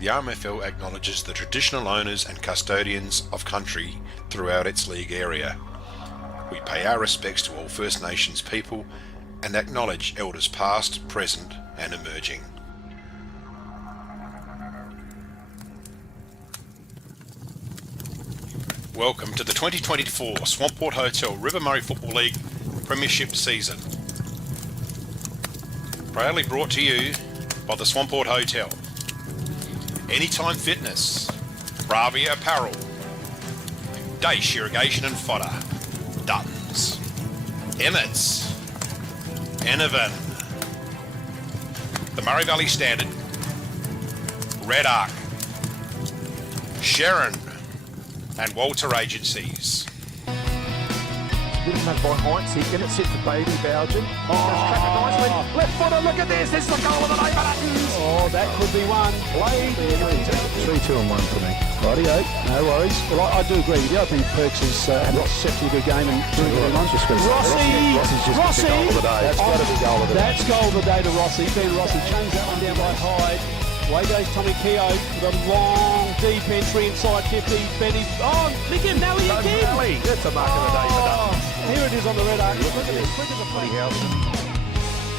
The RMFL acknowledges the traditional owners and custodians of country throughout its league area. We pay our respects to all First Nations people and acknowledge elders past, present and emerging. Welcome to the 2024 Swamport Hotel River Murray Football League Premiership season. Proudly brought to you by the Swamport Hotel, Anytime Fitness, Bravia Apparel, Daesh Irrigation and Fodder, Duttons, Emmett's, Enovan, the Murray Valley Standard, Red Arc, Sharon and Walter Agencies. Good enough by Heinz, he can it sit for Baby Belgian. Oh, track it nicely. Left footer, look at this is the goal of the day, Buttons. Oh, that could be one. Played. 3-2 and 1 for me. Rightio, no worries. Well, I do agree with you. I think Perks has had a exceptionally good game and doing good runs. Rossi's just the goal of the day. That's got to be goal of the day. That's goal of the day to Rossi. Ben Rossi changed that one down by Hyde. Away goes Tommy Keogh with a long deep entry inside 50. Benny. Oh, Nick him, Nelly again. Nelly. That's a mark of the day for that. Here it is on the red arc. Look at this. Quick as a play.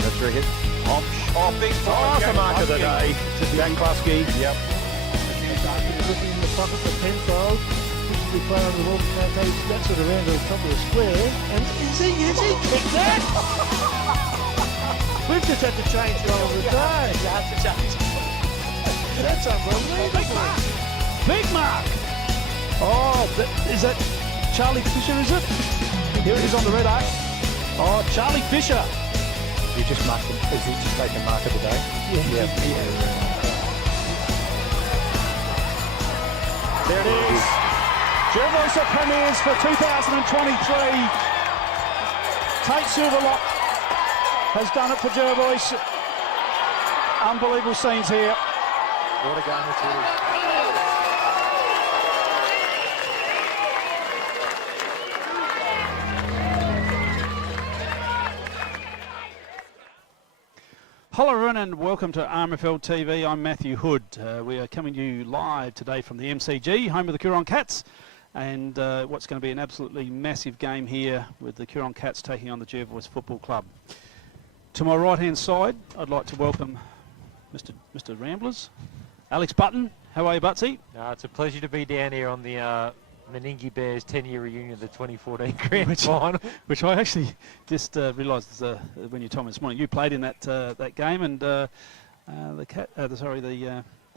That's very good. Oh, big time. That's a mark of the day. Jack Klusky. Yep. Looking in the pocket for Penfold. This is the player on the ball. That's sort of around the top of the square. And is he kicked that? We've just had to change goal of the day. You have to change. That's unbelievable. Big mark. Oh, is that Charlie Fisher, is it? Here it is on the red arc. Oh, Charlie Fisher. You just marked it. Is he just taking mark of the day? Yeah. There it is. Jervois premiers for 2023. Tate Silverlock has done it for Jervois. Unbelievable scenes here. What a game it is. Hello everyone and welcome to RMFL TV. I'm Matthew Hood. We are coming to you live today from the MCG, home of the Coorong Cats, and what's going to be an absolutely massive game here with the Coorong Cats taking on the Jervois Football Club. To my right hand side, I'd like to welcome Mr. Ramblers, Alex Button. How are you, Butsy? It's a pleasure to be down here on the Meningie Bears 10-year reunion of the 2014 Grand Final. Which I actually just realised when you told me this morning. You played in that game, and the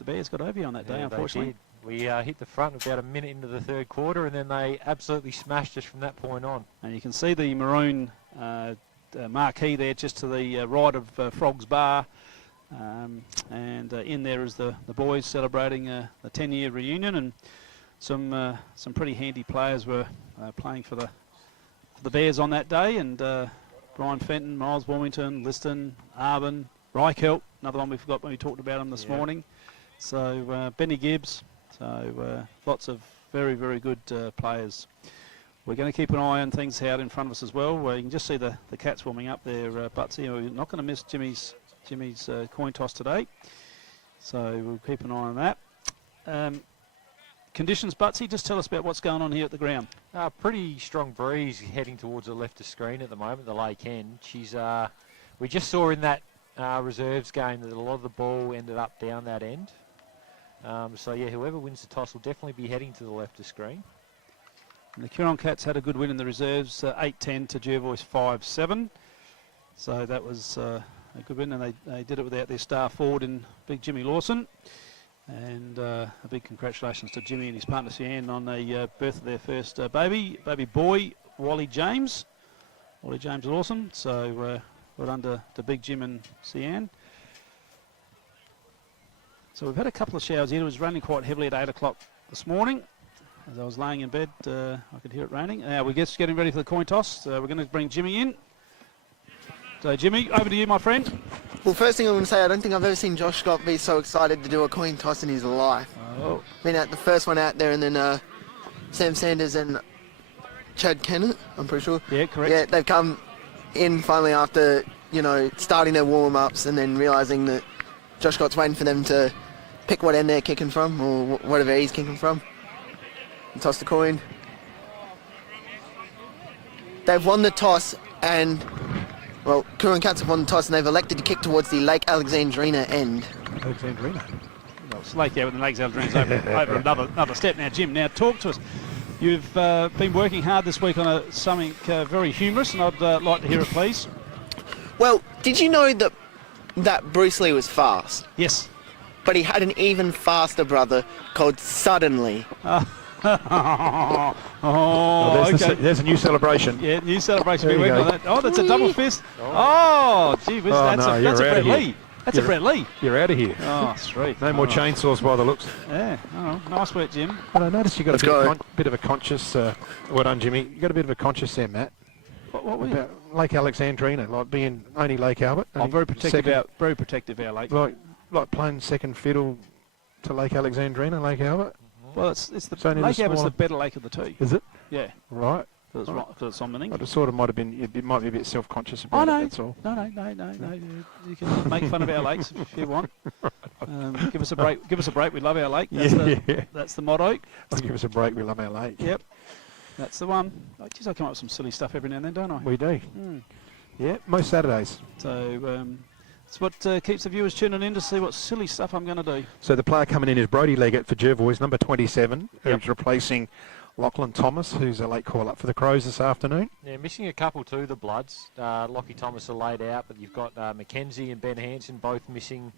Bears got over you on that day, unfortunately. We hit the front about a minute into the third quarter, and then they absolutely smashed us from that point on. And you can see the maroon marquee there just to the right of Frog's Bar. And in there is the boys celebrating the 10-year reunion, and some pretty handy players were playing for the Bears on that day, and Brian Fenton, Miles Wilmington, Liston, Arvin, Reichelt, another one we forgot when we talked about him this morning. So Benny Gibbs, so lots of very, very good players. We're going to keep an eye on things out in front of us as well. You can just see the Cats warming up there, Butsy. We're not going to miss Jimmy's coin toss today, so we'll keep an eye on that. Conditions, Butsy, just tell us about what's going on here at the ground. Pretty strong breeze heading towards the left of screen at the moment, the lake end. We just saw in that reserves game that a lot of the ball ended up down that end. So yeah, whoever wins the toss will definitely be heading to the left of screen. And the Coorong Cats had a good win in the reserves, 8-10 to Jervois 5-7. So that was a good win, and they did it without their star forward in Big Jimmy Lawson. And a big congratulations to Jimmy and his partner Sian on the birth of their first baby boy, Wally James. Wally James is awesome, so well done to Big Jim and Sian. So we've had a couple of showers here. It was raining quite heavily at 8 o'clock this morning. As I was laying in bed, I could hear it raining. Now we're just getting ready for the coin toss. We're going to bring Jimmy in. So Jimmy, over to you, my friend. Well, first thing I want to say, I don't think I've ever seen Josh Scott be so excited to do a coin toss in his life. Oh. Been at the first one out there, and then Sam Sanders and Chad Kennett, I'm pretty sure. Yeah, correct. Yeah, they've come in finally after, starting their warm-ups and then realising that Josh Scott's waiting for them to pick what end they're kicking from, or whatever he's kicking from, and toss the coin. They've won the toss, and, well, Coorong Cats have won the toss, and they've elected to kick towards the Lake Alexandrina end. Alexandrina. Well, it's Lake out with the Lakes Aldrines over another step. Now, Jim, now talk to us. You've been working hard this week on something very humorous, and I'd like to hear it, please. Well, did you know that Bruce Lee was fast? Yes. But he had an even faster brother called Suddenly. Okay. There's a new celebration. Yeah, new celebration. There We're you working on go. that. Oh, that's a double fist. Oh, gee whiz, that's a Brett Lee. That's a Brett Lee. You're out of here. Oh, sweet. No more chainsaws by the looks. Yeah. Oh, nice work, Jim. But I noticed you got Let's a go. bit of a conscious. Well done, Jimmy. You got a bit of a conscious there, Matt. What were you? About Lake Alexandrina, like being only Lake Albert. I'm only very protective. second- Very protective, our lake. like playing second fiddle to Lake Alexandrina, Lake Albert. Well, it's the only the Lake Albert's smaller- the better lake of the two. Is it? Yeah, Right. because it's on the I just thought it might have been. It might be a bit self-conscious Oh about no. it. That's all. No. You can make fun of our lakes if you want. Give us a break. Give us a break. We love our lake. That's the motto. Give us a break. We love our lake. Yep. That's the one. Oh, geez, I come up with some silly stuff every now and then, don't I? We do. Mm. Yeah, most Saturdays. So it's what keeps the viewers tuning in to see what silly stuff I'm going to do. So the player coming in is Brody Leggett for Jervois, number 27, who's replacing Lachlan Thomas, who's a late call up for the Crows this afternoon. Yeah, missing a couple too, the Bloods. Lockie Thomas are laid out, but you've got Mackenzie and Ben Hansen both missing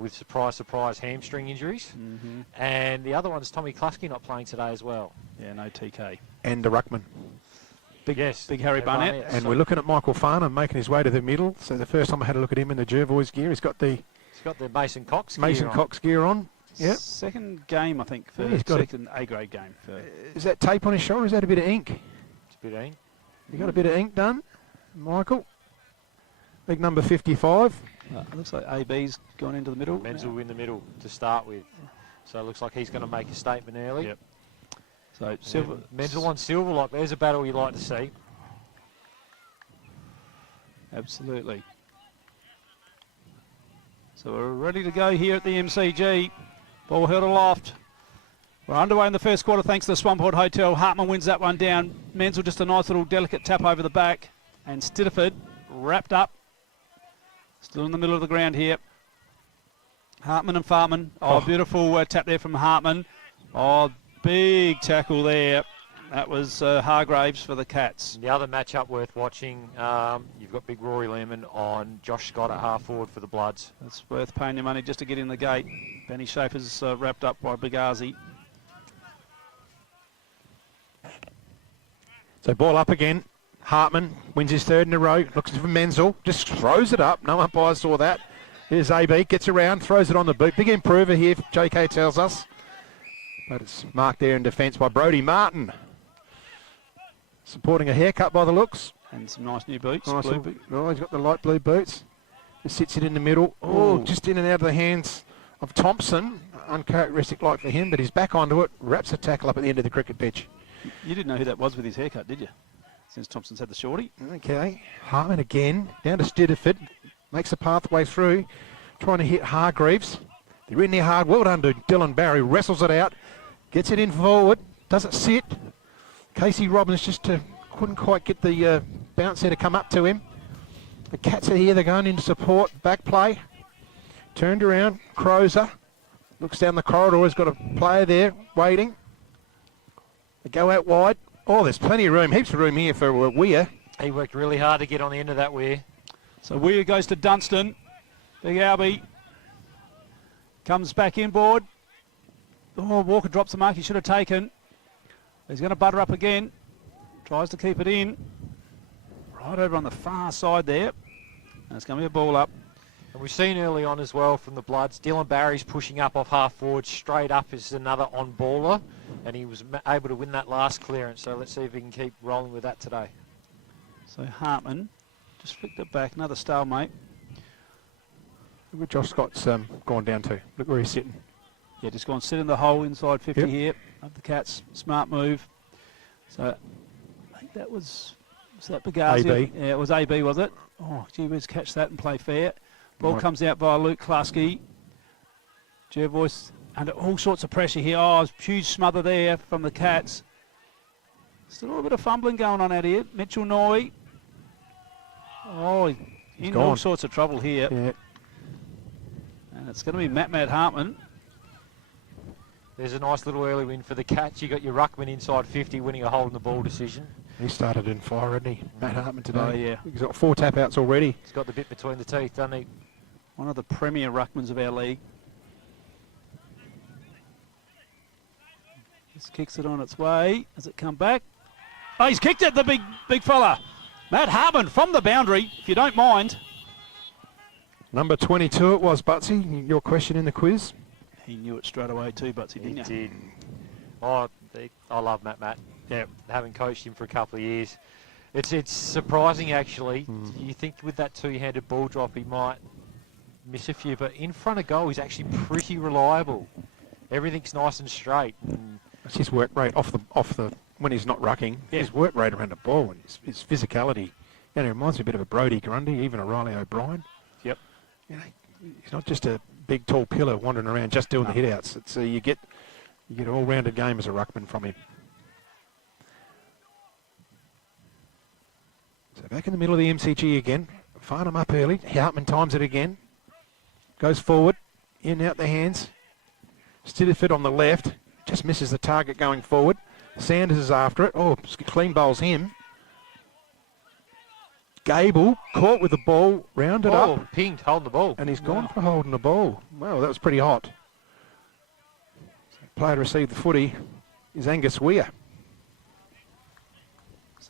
with surprise hamstring injuries. Mm-hmm. And the other one's Tommy Klusky not playing today as well. Yeah, no TK. And the ruckman. Big Harry Barnett. And we're looking at Michael Farnham making his way to the middle. So the first time I had a look at him in the Jervois gear, he's got the Mason Cox gear on. Yep. Second game, I think, for he's got second A-grade game. For Is that tape on his shoulder? Is that a bit of ink? It's a bit of ink. You got a bit of ink done, Michael? Big number 55. looks like AB's gone into the middle. Menzel in the middle to start with. So it looks like he's going to make a statement early. Yep. So Silver. Menzel on Silver, like there's a battle you like to see. Absolutely. So we're ready to go here at the MCG. Ball held aloft. We're underway in the first quarter thanks to the Swamport Hotel. Hartman wins that one down. Menzel just a nice little delicate tap over the back. And Stitterford wrapped up. Still in the middle of the ground here. Hartman and Farman. Oh, beautiful tap there from Hartman. Oh, big tackle there. That was Hargraves for the Cats. The other matchup worth watching, you've got big Rory Lehman on Josh Scott at half forward for the Bloods. That's worth paying your money just to get in the gate. Benny Schaefer's wrapped up by Big Arzi. So ball up again. Hartman wins his third in a row. Looks for Menzel. Just throws it up. No umpire saw that. Here's AB. Gets around. Throws it on the boot. Big improver here, JK tells us. But it's marked there in defence by Brodie Martin. Supporting a haircut by the looks. And some nice new boots. Nice blue little, oh, he's got the light blue boots. Just sits it in the middle. Oh, just in and out of the hands of Thompson. Uncharacteristic like for him, but he's back onto it. Wraps a tackle up at the end of the cricket pitch. You didn't know who that was with his haircut, did you? Since Thompson's had the shorty. Okay. Hartman again. Down to Stitterford. Makes a pathway through. Trying to hit Hargreaves. They're in there hard. Well done to Dylan Barry. Wrestles it out. Gets it in forward. Doesn't sit. Casey Robbins just couldn't quite get the bounce there to come up to him. The Cats are here. They're going into support. Back play. Turned around. Crozer. Looks down the corridor. He's got a player there waiting. They go out wide. Oh, there's plenty of room. Heaps of room here for Weir. He worked really hard to get on the end of that Weir. So Weir goes to Dunstan. Big Albie comes back inboard. Oh, Walker drops the mark he should have taken. He's going to butter up again. Tries to keep it in. Right over on the far side there. And it's going to be a ball up. And we've seen early on as well from the Bloods, Dylan Barry's pushing up off half forward. Straight up is another on-baller. And he was able to win that last clearance. So let's see if he can keep rolling with that today. So Hartman just flicked it back. Another stalemate. Look where Josh Scott's gone down to. Look where he's sitting. Yeah, just gone sit in the hole inside 50 Yep. here of the Cats. Smart move. So I think that was that Bagazi? AB. Yeah, it was AB, was it? Oh, gee whiz, catch that and play fair. Ball Right. comes out by Luke Klusky. Jervois under all sorts of pressure here. Oh, huge smother there from the Cats. Still a little bit of fumbling going on out here. Mitchell Noy. Oh, he's in all sorts of trouble here. Yeah. And it's going to be Matt Hartman. There's a nice little early win for the Cats. You got your ruckman inside 50 winning a holding the ball decision. He started in fire, hadn't he? Matt Hartman today. Oh, yeah. He's got 4 tap-outs already. He's got the bit between the teeth, doesn't he? One of the premier ruckmans of our league. Just kicks it on its way. Does it come back? Oh, he's kicked it, the big fella. Matt Hartman from the boundary, if you don't mind. Number 22 it was, Butsy. Your question in the quiz? He knew it straight away too, Butsy, didn't He you? did. Oh, I love Matt. Yeah, having coached him for a couple of years. It's surprising, actually. You think with that two-handed ball drop he might miss a few, but in front of goal he's actually pretty reliable. Everything's nice and straight. And That's his work rate off the when he's not rucking. Yeah. His work rate around the ball and his physicality. You know, he reminds me a bit of a Brody Grundy, even a Riley O'Brien. Yep. You know, he's not just a big tall pillar wandering around just doing the hit outs. It's you get an all-rounded game as a ruckman from him. So back in the middle of the MCG again. Farnham up early. Hartman times it again. Goes forward. In out the hands. Stilliford on the left. Just misses the target going forward. Sanders is after it. Oh, clean bowls him. Gable caught with the ball, rounded up. Pinged, holding the ball. And he's gone for holding the ball. Wow, that was pretty hot. Player to receive the footy is Angus Weir.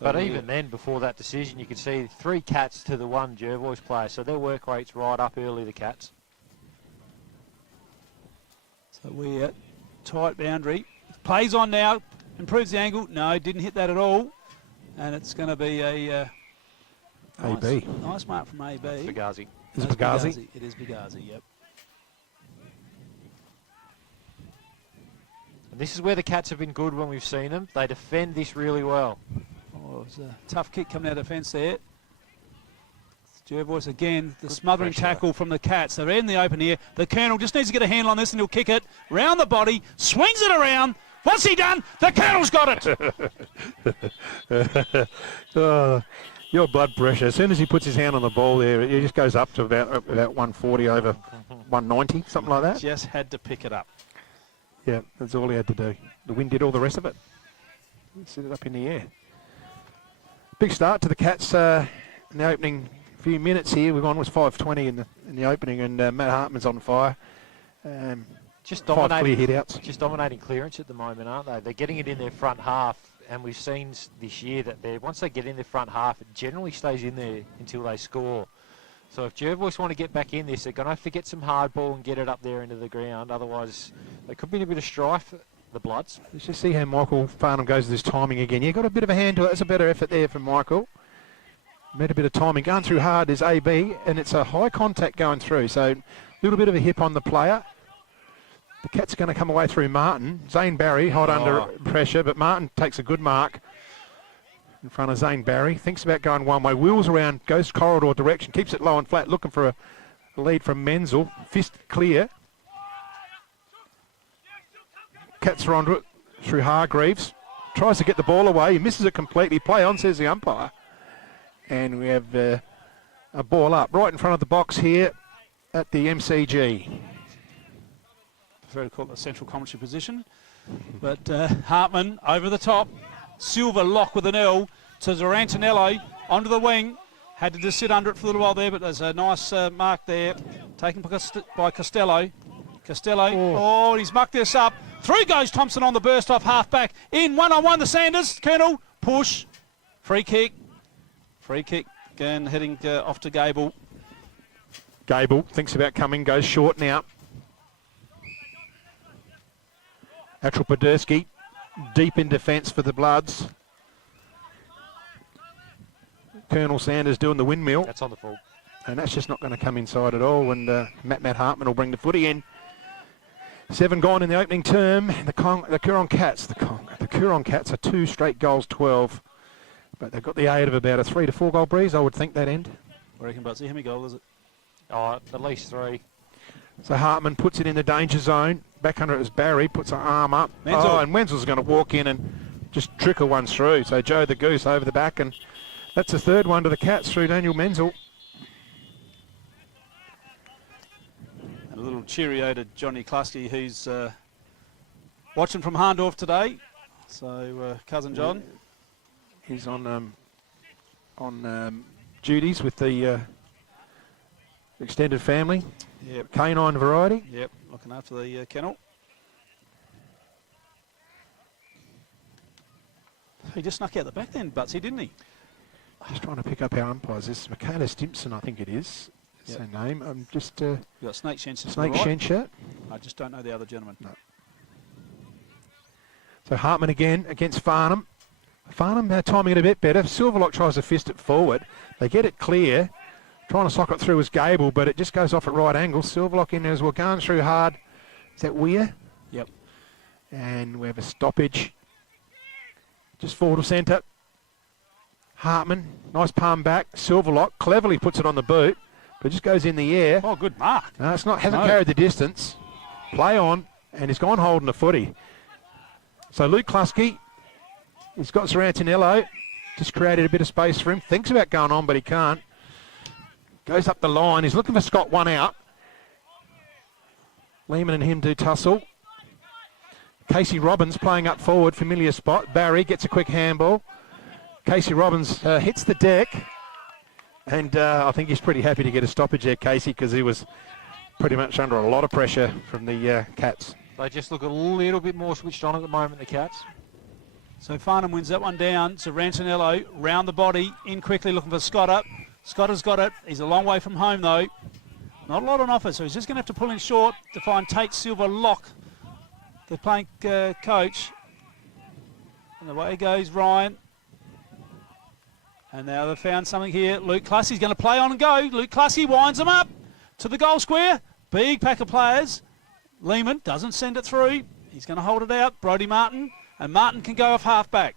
But even then, before that decision, you could see 3 Cats to the 1 Jervois player. So their work rate's right up early, the Cats. So Weir, tight boundary. Plays on now, improves the angle. No, didn't hit that at all. And it's going to be a... AB. Nice mark from AB. Fugazi. Is it Bagazi? It is Bagazi, yep. And this is where the Cats have been good when we've seen them. They defend this really well. Oh, it was a tough kick coming out of the fence there. Jervois again, the smothering tackle from the Cats. They're in the open here. The Colonel just needs to get a handle on this and he'll kick it. Round the body, swings it around. What's he done? The Colonel's got it! Your blood pressure. As soon as he puts his hand on the ball there, it just goes up to about 140 over 190, something like that. Just had to pick it up. Yeah, that's all he had to do. The wind did all the rest of it. Set it up in the air. Big start to the Cats in the opening few minutes here. We've gone was 5:20 in the opening, and Matt Hartman's on fire. Just 5 dominating, clear hit outs. just dominating clearance at the moment, aren't they? They're getting it in their front half, and we've seen this year that once they get in their front half, it generally stays in there until they score. So if Jervois want to get back in this, they're going to have to get some hard ball and get it up there into the ground. Otherwise, they could be in a bit of strife, the Bloods. Let's just see how Michael Farnham goes with his timing again. Yeah, got a bit of a hand to it. That's a better effort there from Michael. Made a bit of timing. Going through hard is AB, and it's a high contact going through. So a little bit of a hip on the player. The Cat's going to come away through Martin. Zane Barry hot under pressure, but Martin takes a good mark in front of Zane Barry. Thinks about going one way. Wheels around, goes corridor direction, keeps it low and flat, looking for a lead from Menzel. Fist clear. Cats are onto it through Hargreaves. Tries to get the ball away. He misses it completely. Play on, says the umpire. And we have a ball up right in front of the box here at the MCG. Prefer to call it a central commentary position. But Hartman over the top. Silver lock with an L to Zorantinello onto the wing. Had to just sit under it for a little while there, but there's a nice mark there. Taken by Costello. Costello, he's mucked this up. Through goes Thompson on the burst off half back. In one-on-one the Sanders. Colonel, push. Free kick. Again, heading off to Gable. Gable thinks about coming, goes short now. Atral Podersky deep in defence for the Bloods. Colonel Sanders doing the windmill. That's on the full. And that's just not going to come inside at all. And Matt Hartman will bring the footy in. 7 gone in the opening term. The Coorong Cats are 2 straight goals, 12. But they've got the aid of about a 3 to 4 goal breeze, I would think, that end. What do you reckon, Butsy? How many goals is it? Oh, at least 3. So Hartman puts it in the danger zone. Back under it is Barry, puts her arm up. Menzel. Oh, and Wenzel's going to walk in and just trickle one through. So Joe the Goose over the back, and that's the third one to the Cats through Daniel Menzel. And a little cheerio to Johnny Klusky, who's watching from Harndorf today. So, cousin John. He's on duties with the extended family. Yep. Canine variety. Yep, looking after the kennel. He just snuck out the back then, Butsy, didn't he? Just trying to pick up our umpires. This is Michaela Stimpson, I think it is. That's her name. Just We've got Snake Shencher. Snake Shencher. I just don't know the other gentleman. No. So Hartman again against Farnham. Farnham timing it a bit better. Silverlock tries to fist it forward. They get it clear. Trying to sock it through is Gable, but it just goes off at right angle. Silverlock in there as well, going through hard. Is that Weir? Yep. And we have a stoppage. Just forward of centre. Hartman, nice palm back. Silverlock cleverly puts it on the boot, but it just goes in the air. Oh, good mark. No, it's not. Hasn't carried the distance. Play on, and he's gone holding the footy. So Luke Klusky, he's got Sir Antonello, just created a bit of space for him. Thinks about going on, but he can't. Goes up the line. He's looking for Scott one out. Lehman and him do tussle. Casey Robbins playing up forward, familiar spot. Barry gets a quick handball. Casey Robbins hits the deck. And I think he's pretty happy to get a stoppage there, Casey, because he was pretty much under a lot of pressure from the Cats. They just look a little bit more switched on at the moment, the Cats. So Farnham wins that one down. So Rantanello round the body, in quickly looking for Scotter. Scotter's got it. He's a long way from home though. Not a lot on offer, so he's just going to have to pull in short to find Tate Silverlock, the playing coach. And away goes Ryan. And now they've found something here. Luke Klusky's going to play on and go. Luke Klusky winds them up to the goal square. Big pack of players. Lehman doesn't send it through. He's going to hold it out. Brodie Martin. And Martin can go off half-back.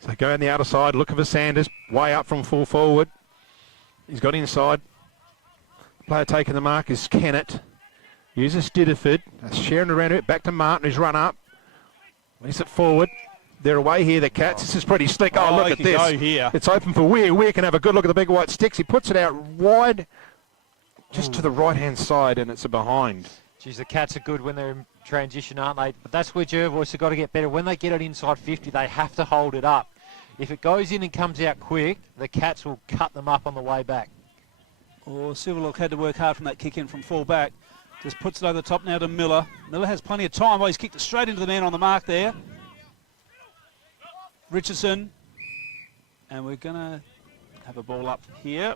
So go on the outer side, looking for Sanders, way up from full forward. He's got inside. Player taking the mark is Kennett. Uses Stidiford. Sharing around it. Back to Martin, who's run up. Leaves it forward. They're away here, the Cats. This is pretty slick. Oh, look at this. Go here. It's open for Weir. Weir can have a good look at the big white sticks. He puts it out wide, just to the right-hand side, and it's a behind. Geez, the Cats are good when they're in transition, aren't they? But that's where Jervois have got to get better. When they get it inside 50, they have to hold it up. If it goes in and comes out quick, the Cats will cut them up on the way back. Oh, Silverlock had to work hard from that kick in from full back. Just puts it over the top now to Miller. Miller has plenty of time. Oh, he's kicked it straight into the man on the mark there. Richardson. And we're going to have a ball up here.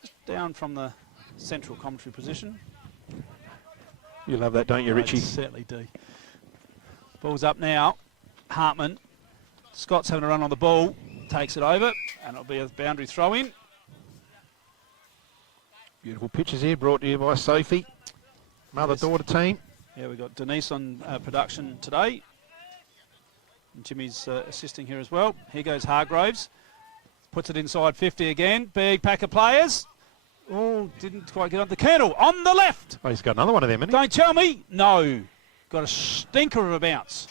Just down from the central commentary position. You love that, don't you, Richie? I certainly do. Ball's up now. Hartman. Scott's having a run on the ball. Takes it over. And it'll be a boundary throw in. Beautiful pictures here brought to you by Sophie, mother-daughter team. Yeah, we've got Denise on production today. And Jimmy's assisting here as well. Here goes Hargraves. Puts it inside 50 again. Big pack of players. Oh, didn't quite get on the Colonel. On the left. Oh, he's got another one of them, hasn't he? Don't tell me. No. Got a stinker of a bounce.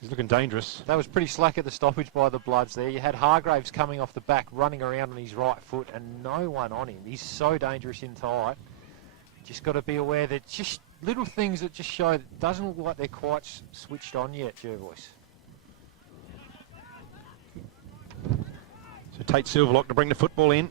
He's looking dangerous. That was pretty slack at the stoppage by the Bloods there. You had Hargraves coming off the back, running around on his right foot, and no one on him. He's so dangerous in tight. Just got to be aware that just little things that just show that it doesn't look like they're quite switched on yet, Jervois. So Tate Silverlock to bring the football in.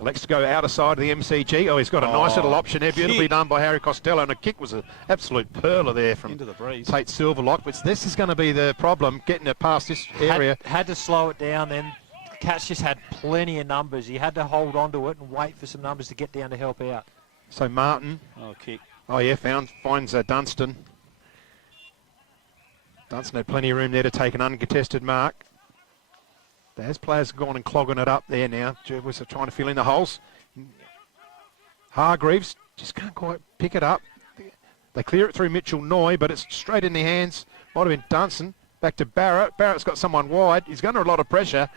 Elects to go outer side of the MCG. Oh, he's got a nice little option there. Beautifully done by Harry Costello. And the kick was an absolute perler there from Into the breeze. Tate Silverlock. But this is going to be the problem, getting it past this area. Had to slow it down then. Cats just had plenty of numbers. He had to hold on to it and wait for some numbers to get down to help out. So Martin. Oh, kick. Oh, yeah, finds Dunstan. Dunstan had plenty of room there to take an uncontested mark. There's players gone and clogging it up there now. Jervois are trying to fill in the holes. Hargreaves just can't quite pick it up. They clear it through Mitchell Noy, but it's straight in their hands. Might have been Dunstan. Back to Barrett. Barrett's got someone wide. He's under a lot of pressure.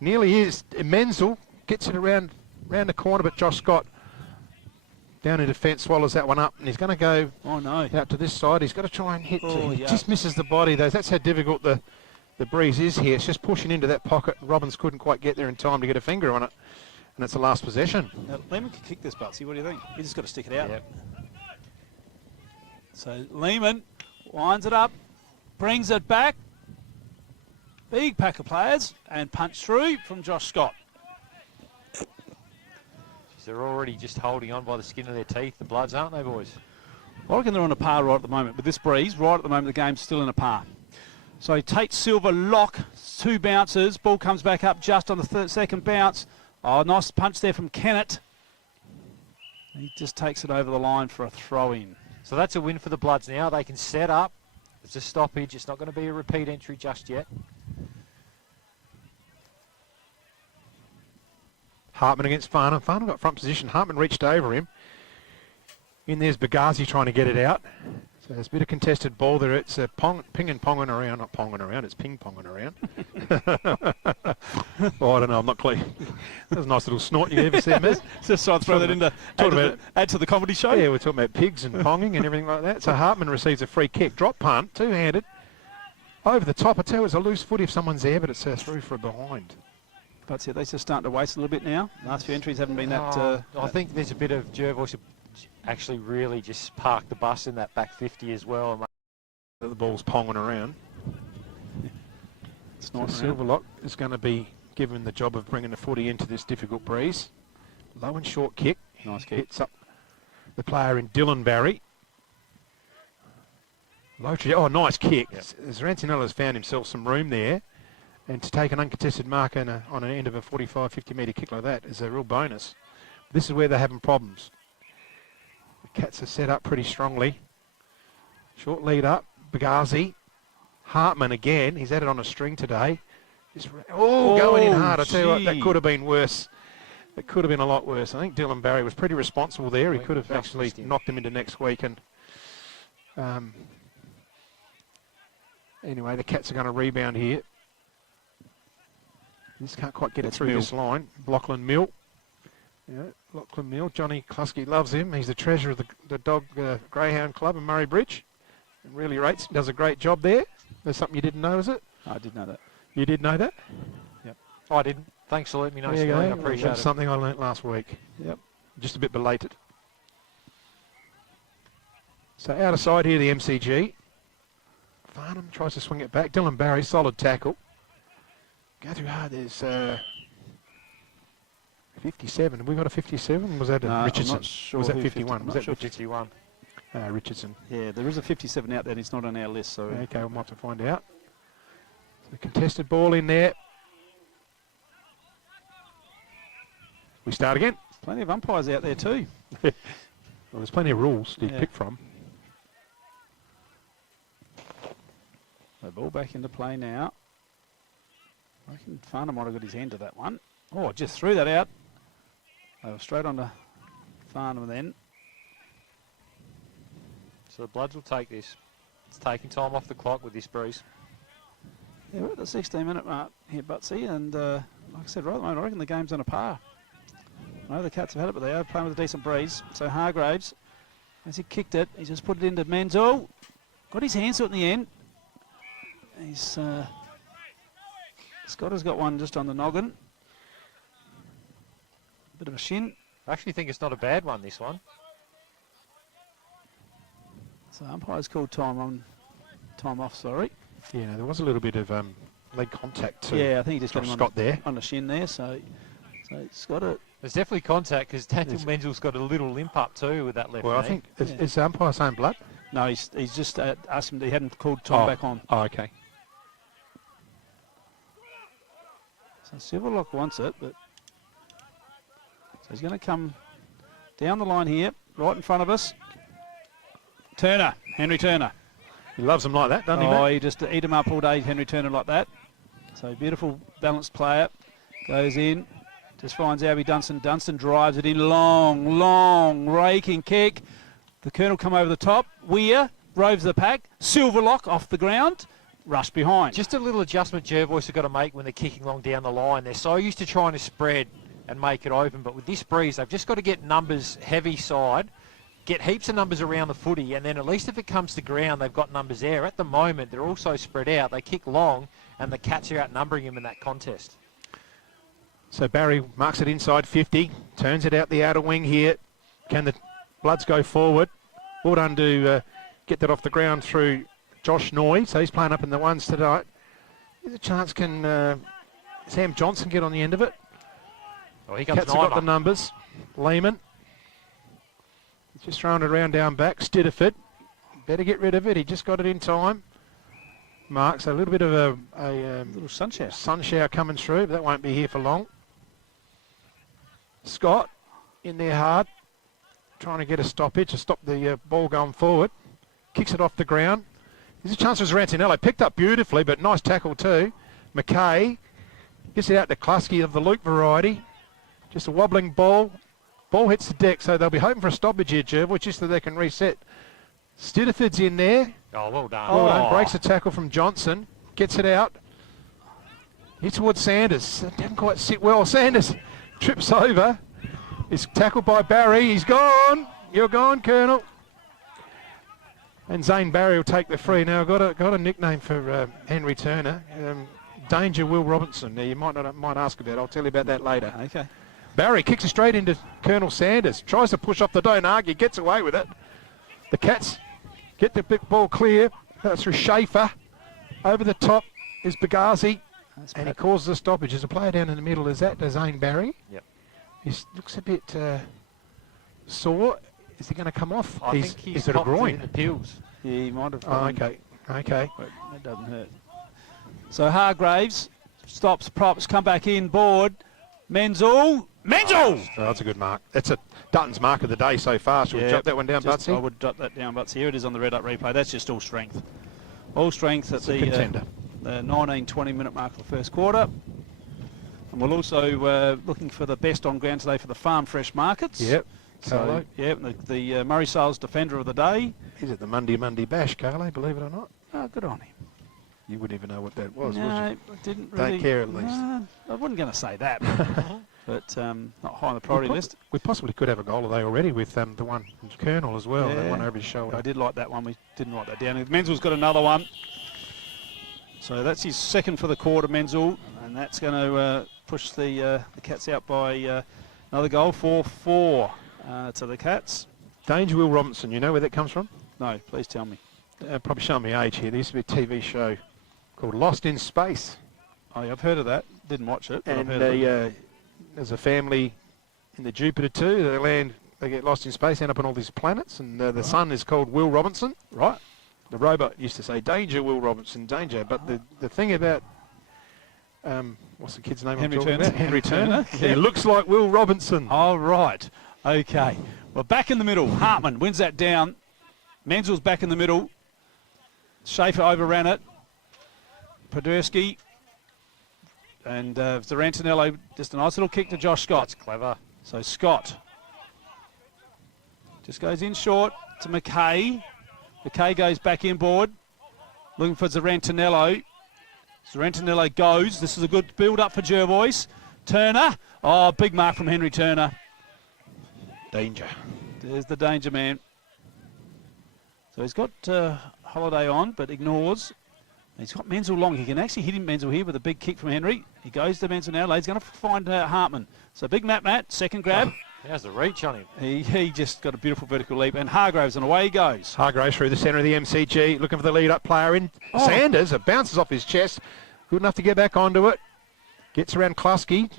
Nearly is. Menzel gets it around the corner, but Josh Scott Down in defence, swallows that one up, and he's going to go no. out to this side. He's got to try and hit. Oh, He yeah. just misses the body, though. That's how difficult the breeze is here. It's just pushing into that pocket. Robbins couldn't quite get there in time to get a finger on it, and it's the last possession. Now, Lehman can kick this, Butsy. What do you think? He just got to stick it out. Yep. So Lehman winds it up, brings it back. Big pack of players, and punch through from Josh Scott. They're already just holding on by the skin of their teeth, the Bloods, aren't they, boys? I reckon they're on a par right at the moment. With this breeze, right at the moment, the game's still in a par. So Tate Silver lock, 2 bounces. Ball comes back up just on the second bounce. Oh, nice punch there from Kennett. He just takes it over the line for a throw-in. So that's a win for the Bloods now. They can set up. It's a stoppage. It's not going to be a repeat entry just yet. Hartman against Farnham. Farnham got front position. Hartman reached over him. In there's Bagazi trying to get it out. So there's a bit of contested ball there. It's ping and ponging around. Not ponging around, it's ping-ponging around. Oh, I don't know, I'm not clear. That was a nice little snort you ever see, Miz. Just try and throw that into, add to the comedy show. Yeah, we're talking about pigs and ponging and everything like that. So Hartman receives a free kick. Drop punt, two-handed. Over the top. I tell you, it's a loose foot if someone's there, but it's through for a behind. But they're just starting to waste a little bit now. Last few entries haven't been that... I think there's a bit of Jervois actually really just parked the bus in that back 50 as well. The ball's ponging around. It's not Silverlock is going to be given the job of bringing the footy into this difficult breeze. Low and short kick. Nice kick. Hits up the player in Dylan Barry. Oh, nice kick. Yep. Zarantinello's found himself some room there. And to take an uncontested mark on an end of a 45, 50-metre kick like that is a real bonus. This is where they're having problems. The Cats are set up pretty strongly. Short lead up. Bagazi. Hartman again. He's had it on a string today. Going in hard. I tell you what, that could have been worse. It could have been a lot worse. I think Dylan Barry was pretty responsible there. He could have actually knocked him into next week. And anyway, the Cats are going to rebound here. Just can't quite get it through this line. Lachlan Mill. Yeah, Lachlan Mill. Johnny Klusky loves him. He's the treasurer of the Dog Greyhound Club in Murray Bridge. And really rates, does a great job there. There's something you didn't know, is it? I did know that. You did know that? Yep. I didn't. Thanks for letting me know. There you go. I appreciate That's it. something I learnt last week. Yep. Just a bit belated. So out of side here, the MCG. Farnham tries to swing it back. Dylan Barry, solid tackle. Go through hard. There's 57. Have we got a 57? Was that Richardson? I'm not sure. Was that 51? Was that sure. 51. Richardson? Yeah, there is a 57 out there, and it's not on our list. So Okay, we'll have to find out. So contested ball in there. We start again. Plenty of umpires out there too. Well, there's plenty of rules to pick from. The ball back into play now. I reckon Farnham might have got his hand to that one. Oh, just threw that out. Straight on to Farnham then. So the Bloods will take this. It's taking time off the clock with this breeze. Yeah, we're at the 16-minute mark here, Butsy, and like I said, right at the moment, I reckon the game's on a par. I know the Cats have had it, but they are playing with a decent breeze. So Hargraves, as he kicked it, he just put it into Menzel. Got his hands to it in the end. He's Scott has got one just on the noggin. Bit of a shin. I actually think it's not a bad one, this one. So umpire's called time off, sorry. Yeah, there was a little bit of leg contact too. Yeah, I think he just got him Scott there. on the shin there, so Scott it. There's definitely contact because Daniel Menzel's got a little limp up too with that left knee. I think, is the umpire saying blood? No, he's just asked him that he hadn't called time back on. Oh, okay. So Silverlock wants it, but so he's going to come down the line here, right in front of us. Turner, Henry Turner. He loves them like that, doesn't he, Oh, Matt? he just eat him up all day, Henry Turner, like that. So beautiful, balanced player. Goes in, just finds Albie Dunstan. Dunstan drives it in, long, raking kick. The Colonel come over the top. Weir roves the pack. Silverlock off the ground. Rush behind. Just a little adjustment Jervois have got to make when they're kicking long down the line. They're so used to trying to spread and make it open. But with this breeze, they've just got to get numbers heavy side, get heaps of numbers around the footy, and then at least if it comes to ground, they've got numbers there. At the moment, they're also spread out. They kick long, and the Cats are outnumbering them in that contest. So Barry marks it inside 50, turns it out the outer wing here. Can the Bloods go forward? Well done to get that off the ground through Josh Noy. So he's playing up in the ones tonight. There's a chance, can Sam Johnson get on the end of it? Oh, he comes Cats have got the numbers. Lehman. He's just throwing it around down back. Stidiford. Better get rid of it. He just got it in time. Marks a little bit of a little sun shower coming through, but that won't be here for long. Scott in there hard, trying to get a stoppage to stop the ball going forward. Kicks it off the ground. There's a chance for Rantinello. Picked up beautifully, but nice tackle too. McKay gets it out to Klasky of the Luke variety. Just a wobbling ball. Ball hits the deck, so they'll be hoping for a stoppage here, Jervois, just so they can reset. Stidiford's in there. Oh, well done. Well done. Breaks a tackle from Johnson. Gets it out. He's towards Sanders. Didn't quite sit well. Sanders trips over. Is tackled by Barry. He's gone. You're gone, Colonel. And Zane Barry will take the free. Now, I've got a nickname for Henry Turner. Danger Will Robinson. Now, you might ask about it. I'll tell you about that later. Okay. Barry kicks it straight into Colonel Sanders. Tries to push off the don't argue. Gets away with it. The Cats get the big ball clear. That's through Schaefer. Over the top is Bagazi. And he causes a stoppage. There's a player down in the middle. Is that Zane Barry? Yep. He looks a bit sore. Is he going to come off? I think he's is it a groin? in the pills. Yeah, he might have. Oh, okay. Okay. But that doesn't hurt. So Hargraves stops, props, come back in, board. Menzel. Oh, that's a good mark. That's a Dutton's mark of the day so far. Should we jot that one down, Butsy? I would jot that down, Butsy. Here it is on the red up replay. That's just all strength. All strength at the 19-20 minute mark of the first quarter. And we're also looking for the best on ground today for the Farm Fresh markets. Yep. So, yep, the Murray Sales Defender of the Day. He's at the Monday Bash, Carlo, believe it or not. Oh, good on him. You wouldn't even know what that was, no, would you? I didn't really. Don't care at least. No, I wasn't going to say that, but not high on the priority list. We possibly could have a goal today already with the one from Colonel as well, that one over his shoulder. I did like that one. We didn't write that down. Menzel's got another one. So that's his second for the quarter, Menzel, and that's going to push the Cats out by another goal, 4-4 to the Cats. Danger Will Robinson, you know where that comes from? No, please tell me. Probably showing me age here. There used to be a TV show called Lost in Space. Oh, yeah, I've heard of that. Didn't watch it. But And I've heard of it. there's a family in the Jupiter too. They get lost in space, end up on all these planets, and the son is called Will Robinson. Right. The robot used to say, "Danger, Will Robinson, danger." But the thing about what's the kid's name? Henry I'm talking Turner. about? Henry Turner. Yeah. He looks like Will Robinson. Oh, right. Okay. Well, back in the middle. Hartman wins that down. Menzel's back in the middle. Schaefer overran it. Podersky. And Zarantinello, just a nice little kick to Josh Scott. That's clever. So Scott just goes in short to McKay. McKay goes back inboard, looking for Zarantinello. Zarantinello goes. This is a good build-up for Jervois. Turner. Oh, big mark from Henry Turner. Danger. There's the danger man. So he's got Holiday on, but ignores. He's got Menzel long. He can actually hit him, Menzel, here with a big kick from Henry. He goes to Menzel now. He's going to find Hartman. So big Matt, second grab. How's the reach on him? He just got a beautiful vertical leap. And Hargraves, and away he goes. Hargraves through the centre of the MCG, looking for the lead-up player in. Sanders, it bounces off his chest. Good enough to get back onto it. Gets around Klasky.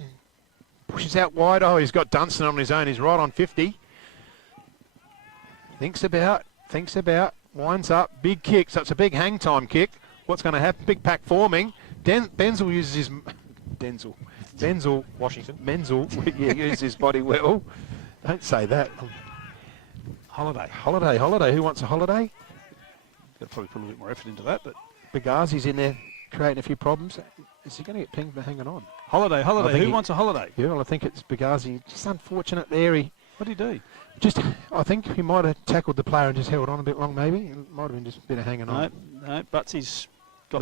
Pushes out wide. Oh, he's got Dunstan on his own. He's right on 50. Thinks about. Winds up. Big kick. So it's a big hang time kick. What's going to happen? Big pack forming. Benzel uses his... Denzel Washington. Menzel, yeah, uses his body well. Don't say that. Holiday. Who wants a holiday? Got to probably put a little bit more effort into that, but Bagazi's in there creating a few problems. Is he going to get pinged for hanging on? Holiday. Who wants a holiday? Yeah, well, I think it's Bagazi. Just unfortunate there. What did he do? I think he might have tackled the player and just held on a bit long, maybe. It might have been just a bit of hanging on. No, Butsy's got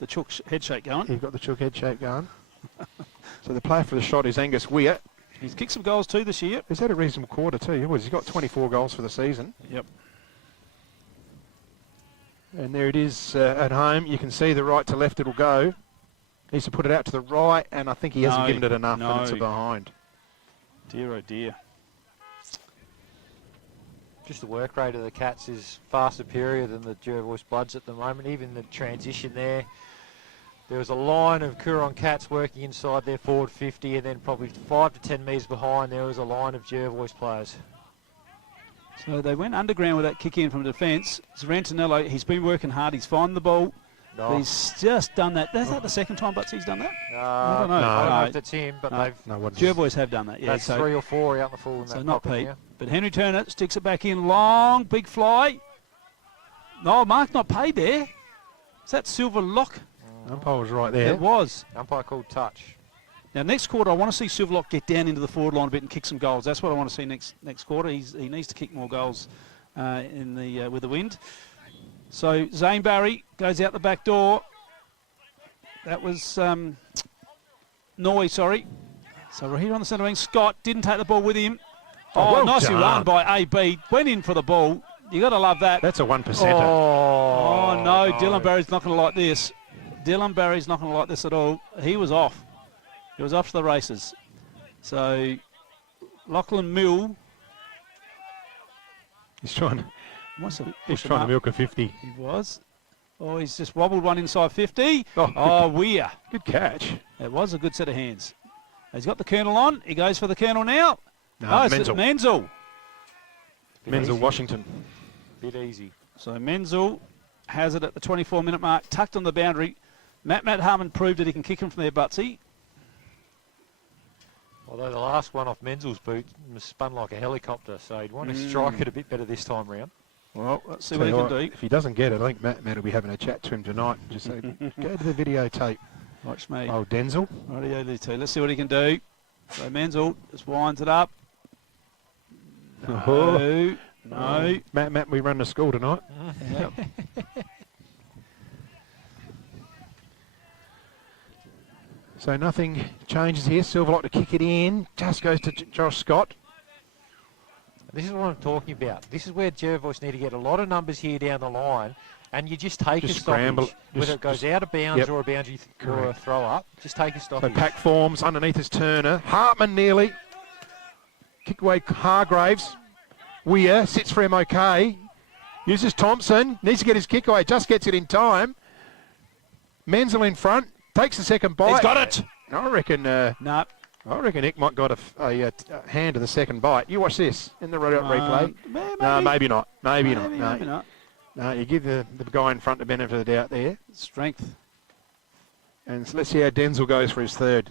the chook head shake going. You've got the chook head shake going. So the player for the shot is Angus Weir. He's kicked some goals too this year. He's had a reasonable quarter too. He's got 24 goals for the season. Yep. And there it is at home. You can see the right to left it'll go. Needs to put it out to the right, and I think he hasn't given it enough, and it's a behind. Dear, oh dear. Just the work rate of the Cats is far superior than the Jervois Bloods at the moment. Even the transition there. There was a line of Coorong Cats working inside their forward 50, and then probably 5 to 10 metres behind there was a line of Jervois players. So they went underground with that kick in from defence. Zarantinello, he's been working hard. He's finding the ball. No. He's just done that. Is that the second time Butsy's done that? I don't know. I don't know No. if it's him, but they've... Jervois have done that, yeah. That's so 3 or 4 out in the full in so that not pocket Pete. now. But Henry Turner sticks it back in. Long, big fly. No, Mark not paid there. Is that Silver Lock? Umpire was right there. It was. Umpire called touch. Now, next quarter, I want to see Silverlock get down into the forward line a bit and kick some goals. That's what I want to see next quarter. He needs to kick more goals with the wind. So Zane Barry goes out the back door. That was Noy, sorry. So we're here on the centre wing. Scott didn't take the ball with him. Well nicely done. run by AB. Went in for the ball. You got to love that. That's a 1%. Oh, no, Dylan Barry's not going to like this. Dylan Barry's not going to like this at all. He was off. He was off to the races. So, Lachlan Mill. He's trying to milk a 50. He was. Oh, he's just wobbled one inside 50. Oh, Weir. Good catch. It was a good set of hands. He's got the Colonel on. He goes for the Colonel now. Menzel. Menzel. Menzel, Washington. Bit easy. So Menzel has it at the 24-minute mark, tucked on the boundary. Matt Harmon proved that he can kick him from there, Butsy. Although the last one off Menzel's boot spun like a helicopter, so he'd want to strike it a bit better this time round. Well, let's see what he can do. If he doesn't get it, I think Matt will be having a chat to him tonight. Just say, go to the videotape. Watch me. Oh, Denzel. Let's see what he can do. So Menzel just winds it up. No. Matt, we run to school tonight. Yep. So nothing changes here. Silverlock to kick it in. Just goes to Josh Scott. This is what I'm talking about. This is where Jervois need to get a lot of numbers here down the line, and you just take a scramble. stoppage. Whether it goes out of bounds or a boundary or a throw up, just take a So stoppage. pack forms. Underneath is Turner. Hartman nearly. Kick away Hargraves. Weir sits for him okay. Uses Thompson. Needs to get his kick away. Just gets it in time. Menzel in front. Takes the second bite. He's got it. I reckon. No. I reckon Nick might got a hand to the second bite. You watch this in the replay. No, maybe not. Maybe not. No, you give the guy in front the benefit of the doubt there. Strength. And so let's see how Denzel goes for his third.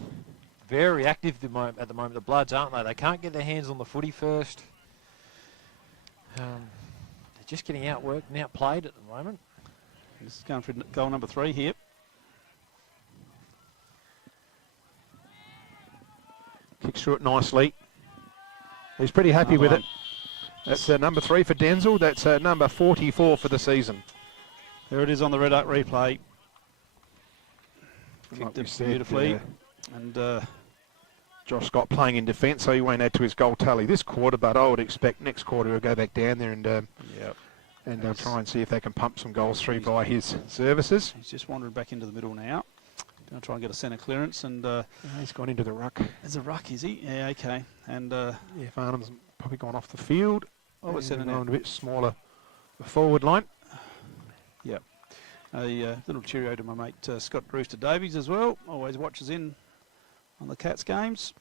Very active at the moment, the Bloods, aren't they? They can't get their hands on the footy first. They're just getting outworked and outplayed at the moment. He's going for goal number 3 here. Kicks through it nicely. He's pretty happy with it. That's number 3 for Denzel. That's number 44 for the season. There it is on the Red Arc replay. Kicked it beautifully. And Josh Scott playing in defence, so he won't add to his goal tally this quarter, but I would expect next quarter he'll go back down there and they'll try and see if they can pump some goals through by his services. He's just wandering back into the middle now. Going to try and get a centre clearance, and he's gone into the ruck. There's a ruck, is he? Yeah, okay. And Farnham's probably gone off the field. Oh, it's centre now. A bit smaller, the forward line. Yep. A little cheerio to my mate Scott Brewster Davies as well. Always watches in on the Cats games.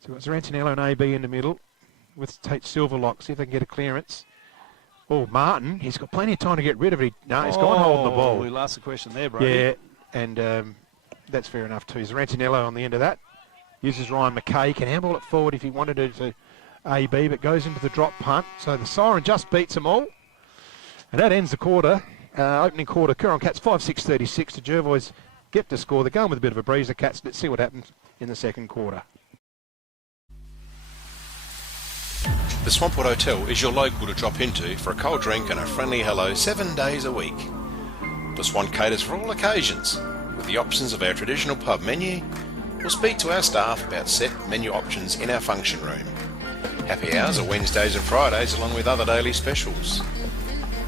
So it's Zarantinello and AB in the middle with Tate Silverlock. See if they can get a clearance. Oh, Martin, he's got plenty of time to get rid of it. No, he's gone holding the ball. We'll ask the question there, Brady. Yeah, and that's fair enough too. Zarantinello on the end of that. Uses Ryan McKay. Can handball it forward if he wanted to AB, but goes into the drop punt. So the siren just beats them all. And that ends the quarter. Opening quarter, Coorong Cats 5-6-36 to Jervois get to score. They're going with a bit of a breeze, the Cats. Let's see what happens in the second quarter. The Swampwood Hotel is your local to drop into for a cold drink and a friendly hello 7 days a week. The Swan caters for all occasions, with the options of our traditional pub menu, or speak to our staff about set menu options in our function room. Happy hours are Wednesdays and Fridays along with other daily specials.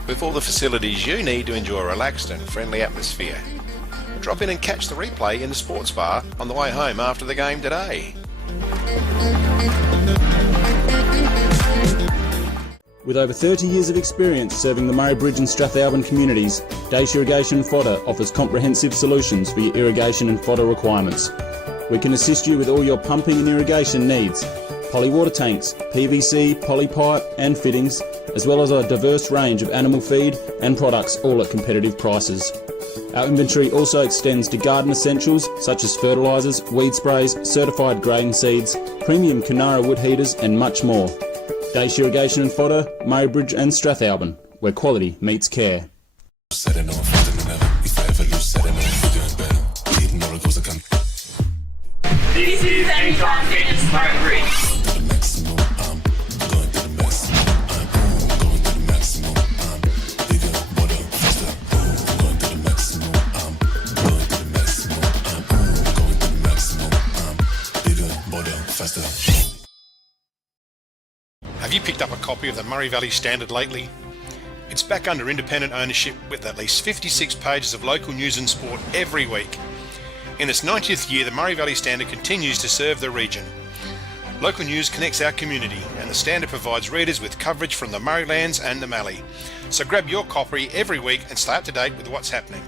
With all the facilities you need to enjoy a relaxed and friendly atmosphere. Drop in and catch the replay in the sports bar on the way home after the game today. With over 30 years of experience serving the Murray Bridge and Strathalbyn communities, Dace Irrigation and Fodder offers comprehensive solutions for your irrigation and fodder requirements. We can assist you with all your pumping and irrigation needs, poly water tanks, PVC, poly pipe and fittings, as well as a diverse range of animal feed and products, all at competitive prices. Our inventory also extends to garden essentials such as fertilisers, weed sprays, certified greying seeds, premium Canara wood heaters and much more. Dace Irrigation and Fodder, Murray Bridge and Strathalbyn, where quality meets care. This is Anytime Fitness Murray Bridge. Have you picked up a copy of the Murray Valley Standard lately? It's back under independent ownership with at least 56 pages of local news and sport every week. In its 90th year, the Murray Valley Standard continues to serve the region. Local news connects our community, and the Standard provides readers with coverage from the Murraylands and the Mallee. So grab your copy every week and stay up to date with what's happening.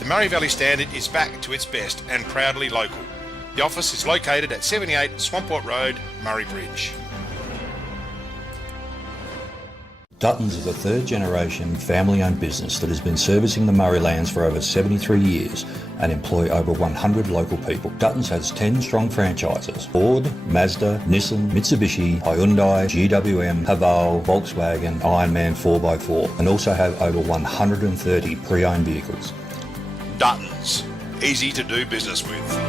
The Murray Valley Standard is back to its best and proudly local. The office is located at 78 Swamport Road, Murray Bridge. Duttons is a third-generation family-owned business that has been servicing the Murraylands for over 73 years and employ over 100 local people. Duttons has 10 strong franchises: Ford, Mazda, Nissan, Mitsubishi, Hyundai, GWM, Haval, Volkswagen, Ironman 4x4, and also have over 130 pre-owned vehicles. Duttons, easy to do business with.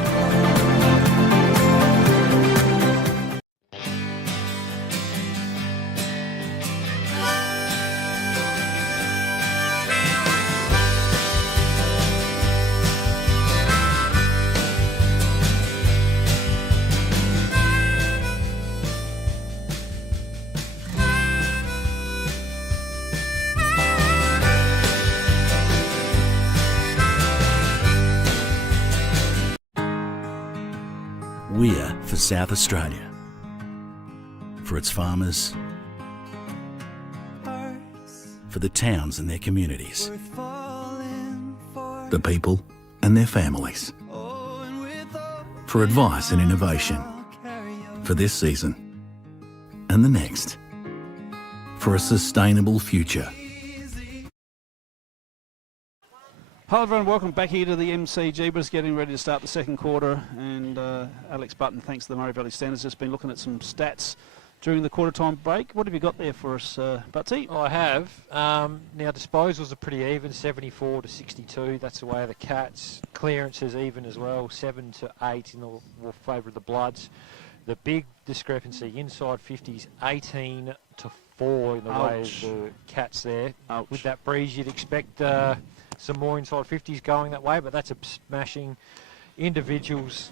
We're for South Australia, for its farmers, for the towns and their communities, the people and their families, for advice and innovation, for this season and the next, for a sustainable future. Hello everyone, welcome back here to the MCG. We're just getting ready to start the second quarter, and Alex Button, thanks to the Murray Valley Standards, just been looking at some stats during the quarter time break. What have you got there for us, Butsy? I have. Now disposals are pretty even, 74 to 62. That's the way of the Cats. Clearances even as well, 7 to 8 in the favour of the Bloods. The big discrepancy inside 50s, 18 to 4 in the way of the Cats there. With that breeze, you'd expect some more inside 50s going that way, but that's a smashing. Individuals,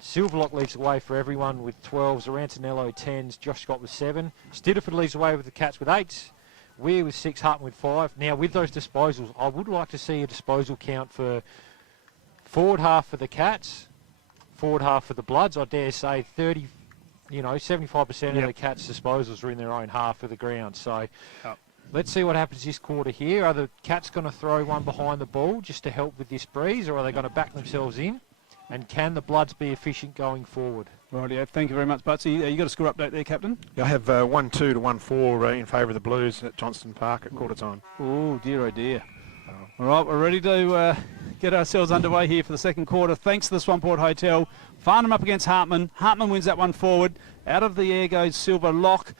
Silverlock leads the way for everyone with 12s, Arantanello 10s, Josh Scott with 7. Stidiford leads the way with the Cats with 8s, Weir with 6, Hutton with 5. Now with those disposals, I would like to see a disposal count for forward half for the Cats, forward half for the Bloods. I dare say 30, 75% of the Cats' disposals are in their own half of the ground. So let's see what happens this quarter here. Are the Cats going to throw one behind the ball just to help with this breeze, or are they going to back themselves in? And can the Bloods be efficient going forward? Rightio, thank you very much, Butsy. You got a score update there, Captain? I have 1-2 to 1-4 in favour of the Blues at Johnston Park at quarter time. Oh dear. All right, we're ready to get ourselves underway here for the second quarter. Thanks to the Swamport Hotel. Farnham up against Hartman. Hartman wins that one forward. Out of the air goes Silverlock.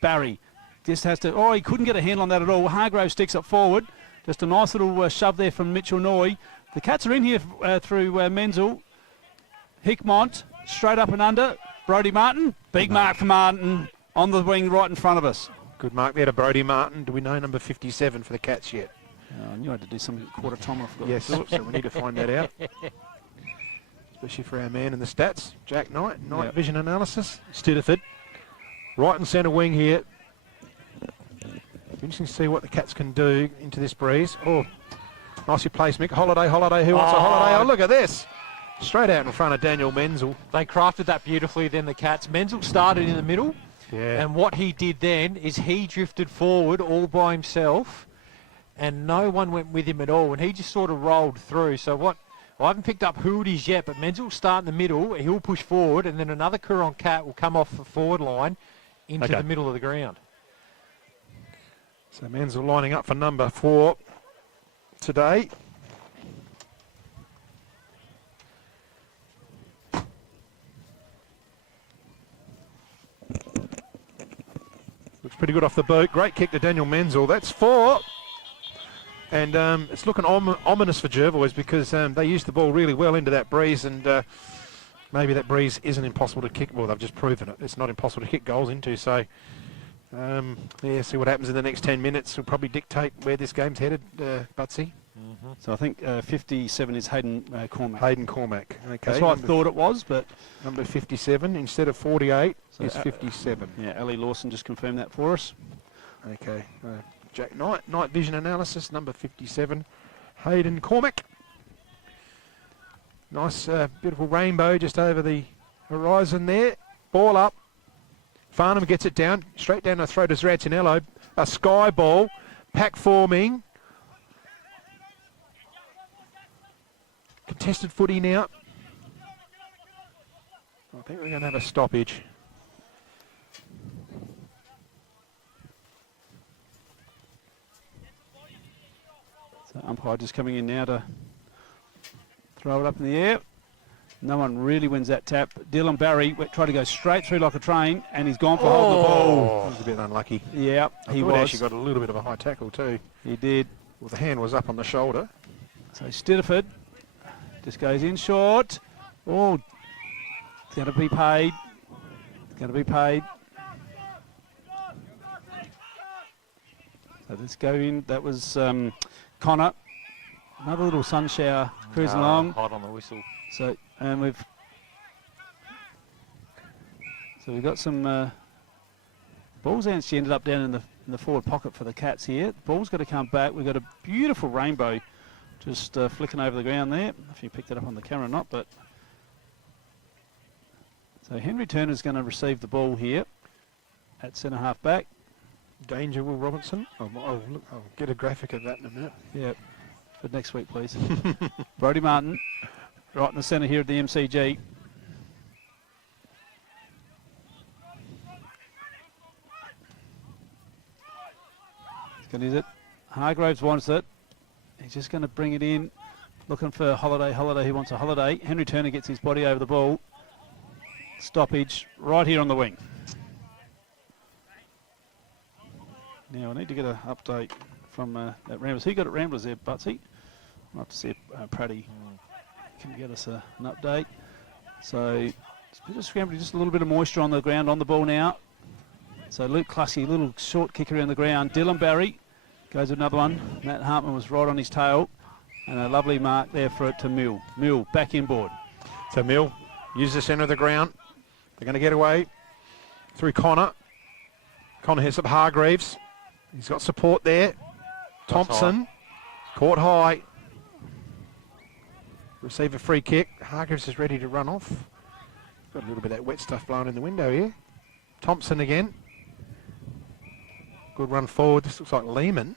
Barry just has to... he couldn't get a handle on that at all. Hargrove sticks it forward. Just a nice little shove there from Mitchell Noy. The Cats are in here through Menzel. Hickmont, straight up and under. Brodie Martin. Big mark for Martin on the wing right in front of us. Good mark there to Brodie Martin. Do we know number 57 for the Cats yet? I knew I had to do something at quarter time. I forgot yes, to do it. so we need to find that out. especially for our man in the stats, Jack Knight. Night vision analysis. Stidiford, right and centre wing here. Interesting to see what the Cats can do into this breeze. Oh, nicely placed, Mick. Holiday, who wants a holiday? Oh, look at this. Straight out in front of Daniel Menzel. They crafted that beautifully then, the Cats. Menzel started in the middle. Yeah. And what he did then is he drifted forward all by himself and no one went with him at all. And he just sort of rolled through. So I haven't picked up who it is yet, but Menzel will start in the middle, he'll push forward, and then another Coorong Cat will come off the forward line into the middle of the ground. So Menzel lining up for number 4 today. Looks pretty good off the boot. Great kick to Daniel Menzel. That's 4. And it's looking ominous for Jervois because they used the ball really well into that breeze, and maybe that breeze isn't impossible to kick. Well, they've just proven it. It's not impossible to kick goals into. So, see what happens in the next 10 minutes. Will probably dictate where this game's headed, Butsy. So I think 57 is Hayden Cormack. Hayden Cormack. Okay. That's what I thought it was, but number 57 instead of 48 is 57. Yeah, Ali Lawson just confirmed that for us. Okay. Jack Knight, night vision analysis, number 57, Hayden Cormack. Nice, beautiful rainbow just over the horizon there. Ball up. Farnham gets it down, straight down the throat of Zratinello. A sky ball, pack forming. Contested footy now. I think we're going to have a stoppage. So umpire just coming in now to throw it up in the air. No one really wins that tap. Dylan Barry tried to go straight through like a train, and he's gone for holding the ball. That was a bit unlucky. Yeah, he was. Actually got a little bit of a high tackle too. He did. Well, the hand was up on the shoulder. So Stidiford just goes in short. Oh, it's going to be paid. It's going to be paid. So let's go in. That was Connor. Another little sun shower cruising along. Hot on the whistle. So we've got some balls. Actually ended up down in the forward pocket for the Cats here. The ball's got to come back. We've got a beautiful rainbow just flicking over the ground there. I don't know if you picked it up on the camera or not, but so Henry Turner's going to receive the ball here at centre half back. Danger, Will Robinson. I'll get a graphic of that in a minute. Yeah, but next week, please. Brodie Martin, right in the centre here at the MCG. He's going to use it. Hargroves wants it. He's just going to bring it in, looking for Holiday. He wants a Holiday. Henry Turner gets his body over the ball. Stoppage right here on the wing. Now I need to get an update from that Ramblers. Who got it Ramblers there, Butsy? I'll have to see if Praddy can get us an update. So it's a bit of scrambling, just a little bit of moisture on the ground, on the ball now. So Luke Clussy, little short kick around the ground. Dylan Barry goes with another one. Matt Hartman was right on his tail. And a lovely mark there for it to Mill. Mill back inboard. So Mill uses the centre of the ground. They're going to get away through Connor. Connor hits up Hargreaves. He's got support there. Thompson caught high. Receive a free kick. Hargreaves is ready to run off. Got a little bit of that wet stuff blowing in the window here. Thompson again. Good run forward. This looks like Lehman.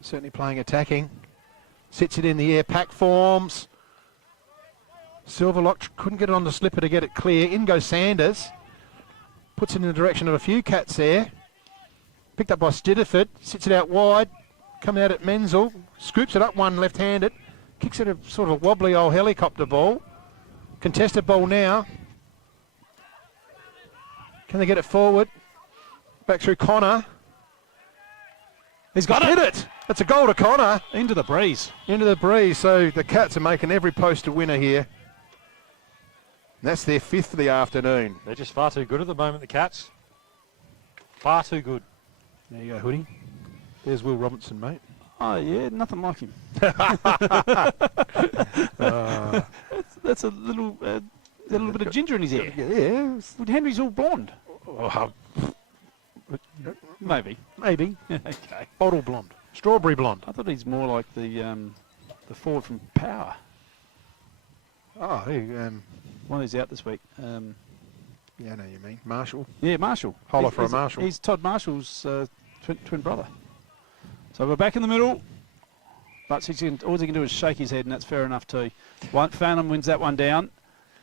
Certainly playing attacking. Sits it in the air. Pack forms. Silverlock couldn't get it on the slipper to get it clear. In goes Sanders. Puts it in the direction of a few Cats there. Picked up by Stidiford. Sits it out wide. Coming out at Menzel. Scoops it up one left-handed. Kicks it a sort of wobbly old helicopter ball. Contested ball now. Can they get it forward? Back through Connor. He's got it. Hit it. That's a goal to Connor. Into the breeze. Into the breeze. So the Cats are making every post a winner here. And that's their 5th of the afternoon. They're just far too good at the moment, the Cats. Far too good. There you go, Hoodie. There's Will Robinson, mate. Oh, yeah, nothing like him. That's a little bit of ginger in his hair. Yeah. But Henry's all blonde. Oh, Maybe. maybe. Okay. Bottle blonde. Strawberry blonde. I thought he's more like the forward from Power. Oh, One who's out this week. yeah, I know you mean. Marshall. Yeah, Marshall. Holler for a Marshall. He's Todd Marshall's twin brother. So we're back in the middle. But all he can do is shake his head, and that's fair enough too. Phantom wins that one down.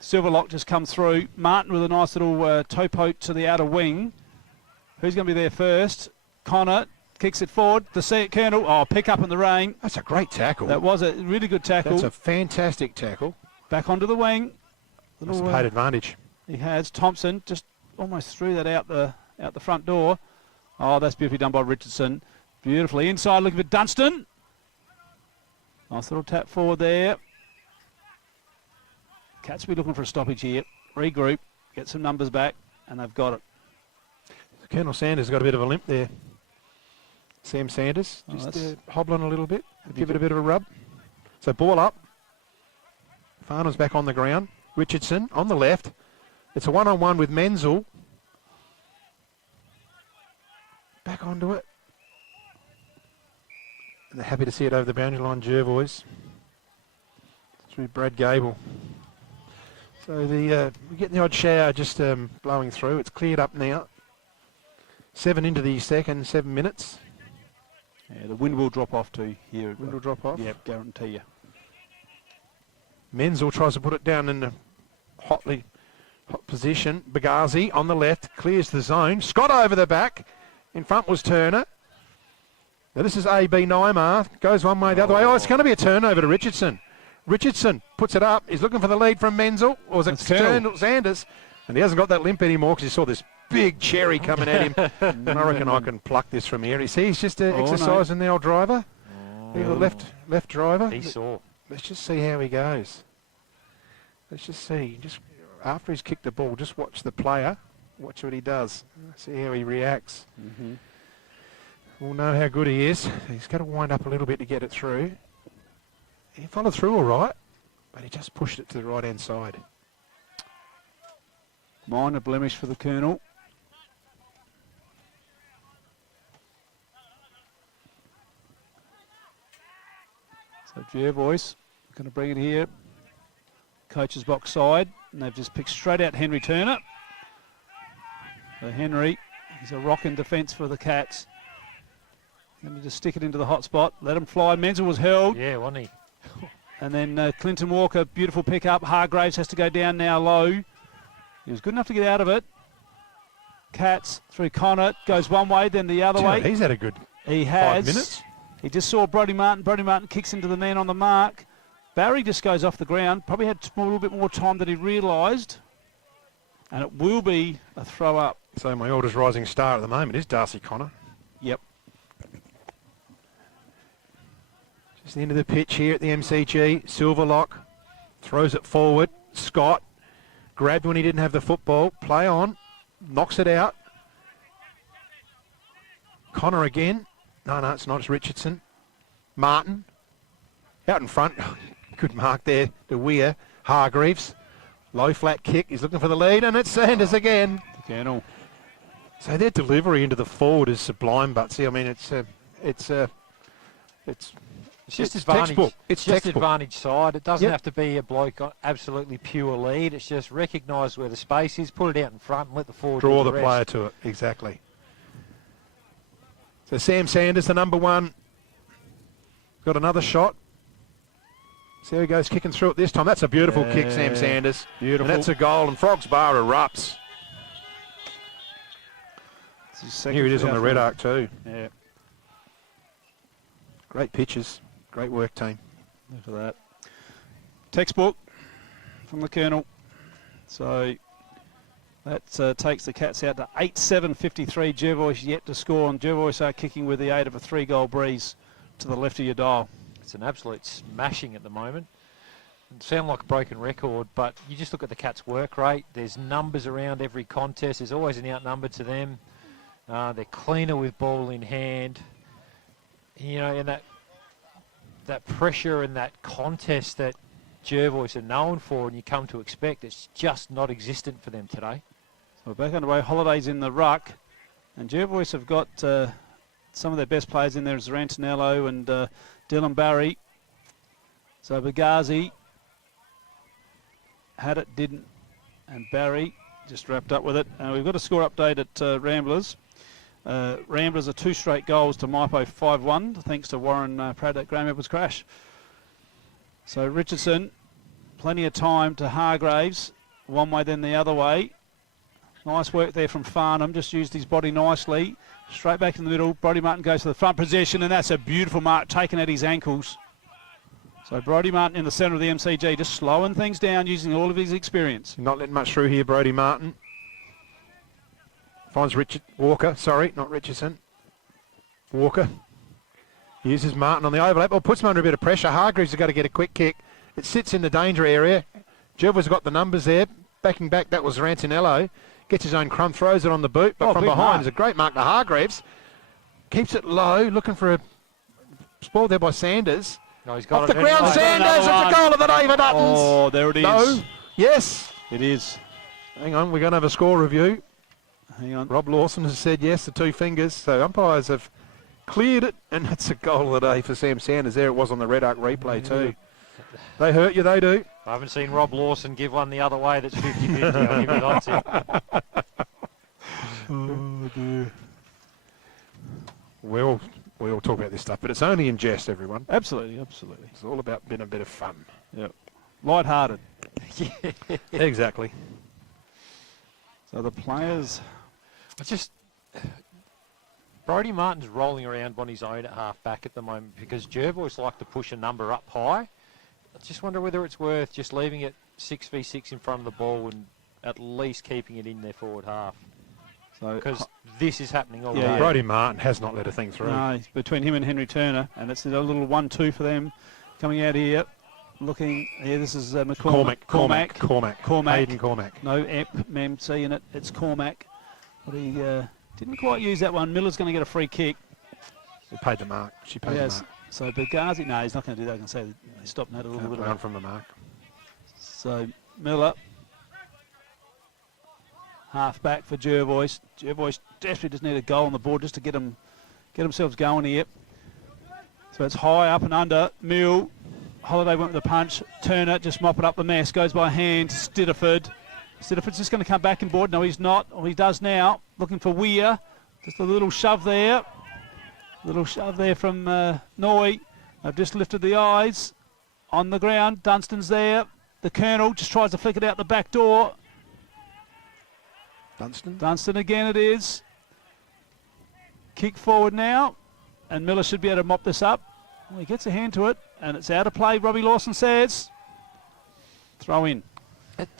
Silverlock just come through. Martin with a nice little toe poke to the outer wing. Who's going to be there first? Connor kicks it forward. The Colonel. Oh, pick up in the rain. That's a great tackle. That was a really good tackle. That's a fantastic tackle. Back onto the wing. That's a paid advantage. He has. Thompson just almost threw that out the front door. Oh, that's beautifully done by Richardson. Beautifully inside, looking for Dunstan. Nice little tap forward there. Cats will be looking for a stoppage here. Regroup, get some numbers back, and they've got it. Colonel Sanders got a bit of a limp there. Sam Sanders just hobbling a little bit. Give it a bit of a rub. So ball up. Farnham's back on the ground. Richardson on the left. It's a one-on-one with Menzel. Back onto it. And they're happy to see it over the boundary line, Jervois. Through Brad Gable. So we're getting the odd shower just blowing through. It's cleared up now. 7 into the second, 7 minutes. Yeah, the wind will drop off too here. Wind will drop off? Yep, guarantee you. Menzel tries to put it down in a hot position. Bagazi on the left, clears the zone. Scott over the back. In front was Turner. Now this is AB Neymar. Goes one way, the other way. Oh, it's going to be a turnover to Richardson. Richardson puts it up. He's looking for the lead from Menzel. Or was it Sanders? And he hasn't got that limp anymore because he saw this big cherry coming at him. And I reckon I can pluck this from here. You see, he's just exercising the old driver. The left driver. He saw. Let's just see how he goes. Let's just see. Just after he's kicked the ball, just watch the player. Watch what he does. See how he reacts. Mm-hmm. We'll know how good he is. He's got to wind up a little bit to get it through. He followed through all right, but he just pushed it to the right-hand side. Minor blemish for the Colonel. So Jervois going to bring it here. Coach's box side, and they've just picked straight out Henry Turner. So Henry, he's a rock in defence for the Cats. Going to just stick it into the hot spot. Let him fly. Menzel was held. Yeah, wasn't he? And then Clinton Walker, beautiful pickup. Hargraves has to go down now low. He was good enough to get out of it. Cats through Connor. Goes one way, then the other way. He's had a good He has. 5 minutes. He just saw Brodie Martin. Brodie Martin kicks into the man on the mark. Barry just goes off the ground. Probably had a little bit more time than he realised. And it will be a throw up. So my oldest rising star at the moment is Darcy Connor. Yep. Just the end of the pitch here at the MCG. Silverlock throws it forward. Scott grabbed when he didn't have the football. Play on. Knocks it out. Connor again. No, it's not. It's Richardson. Martin. Out in front. Good mark there to Weir. Hargreaves. Low flat kick. He's looking for the lead, and it's Sanders again. The Colonel. So their delivery into the forward is sublime, Butsy. I mean, it's just advantage. Textbook. It's just textbook. advantage side. It doesn't have to be a bloke on absolutely pure lead. It's just recognise where the space is, put it out in front, and let the forward Draw do the rest. player to it. Exactly. So Sam Sanders, the number one, got another shot. See how he goes kicking through it this time. That's a beautiful kick, Sam Sanders. Beautiful. And that's a goal, and Frogs Bar erupts. Here it is on the red arc too. Yeah. Great pitches. Great work, team. Look at that. Textbook from the Colonel. So that takes the Cats out to 8-7-53. Jervois yet to score, and Jervois are kicking with the aid of a 3-goal breeze to the left of your dial. It's an absolute smashing at the moment. It sounds like a broken record, but you just look at the Cats' work rate. There's numbers around every contest. There's always an outnumber to them. They're cleaner with ball in hand. You know, and that that pressure and that contest that Jervois are known for and you come to expect, it's just not existent for them today. So back underway, Holidays in the ruck. And Jervois have got some of their best players in there as Rantinello and Dylan Barry. So Bagazi had it, didn't, and Barry just wrapped up with it. We've got a score update at Ramblers. Ramblers are 2 straight goals to Maipo 5-1, thanks to Warren Pratt at Graham Edwards' crash. So Richardson, plenty of time to Hargraves, one way then the other way. Nice work there from Farnham, just used his body nicely. Straight back in the middle, Brodie Martin goes to the front possession, and that's a beautiful mark taken at his ankles. So Brodie Martin in the centre of the MCG, just slowing things down using all of his experience. Not letting much through here, Brodie Martin. Finds Walker, sorry, not Richardson. Walker uses Martin on the overlap, or puts him under a bit of pressure. Hargreaves has got to get a quick kick. It sits in the danger area. Jervois got the numbers there. Backing back, that was Rantinello. Gets his own crumb, throws it on the boot, but from behind is a great mark to Hargreaves. Keeps it low, looking for a spoiled there by Sanders. No, he's got off the ground, Sanders, it's a goal of the day for Duttons. Oh, there it is. No, yes. It is. Hang on, we're going to have a score review. Hang on. Rob Lawson has said yes, the 2 fingers. So umpires have cleared it, and it's a goal of the day for Sam Sanders. There it was on the Red Arc replay too. They hurt you, they do. I haven't seen Rob Lawson give one the other way that's 50-50. I'll give you that. Oh, dear. We all talk about this stuff, but it's only in jest, everyone. Absolutely, absolutely. It's all about being a bit of fun. Yep. Light-hearted. Yeah. Exactly. So the players... Brodie Martin's rolling around on his own at half-back at the moment because Jervois like to push a number up high. I just wonder whether it's worth just leaving it 6v6 in front of the ball and at least keeping it in their forward half. Because this is happening all day. Brodie Martin has not let a thing through. No, between him and Henry Turner, and it's a little 1-2 for them coming out here. Looking here, this is McCormack. Hayden Cormack. No MC in it. It's Cormack. But he didn't quite use that one. Miller's going to get a free kick. He paid the mark. She paid the mark. So Bagazi, no, he's not going to do that. I can say they stopped that a little bit. Run from the mark. So Miller, half back for Jervois. Jervois desperately just need a goal on the board just to get themselves going here. So it's high up and under. Mill, Holiday went with the punch. Turner just mopping up the mess. Goes by hand. Stidiford. Stidiford's just going to come back and board. No, he's not. Or he does now. Looking for Weir. Just a little shove there. Little shove there from Noy. They've just lifted the eyes on the ground. Dunstan's there. The Colonel just tries to flick it out the back door. Dunstan again it is. Kick forward now. And Miller should be able to mop this up. Well, he gets a hand to it. And it's out of play, Robbie Lawson says. Throw in.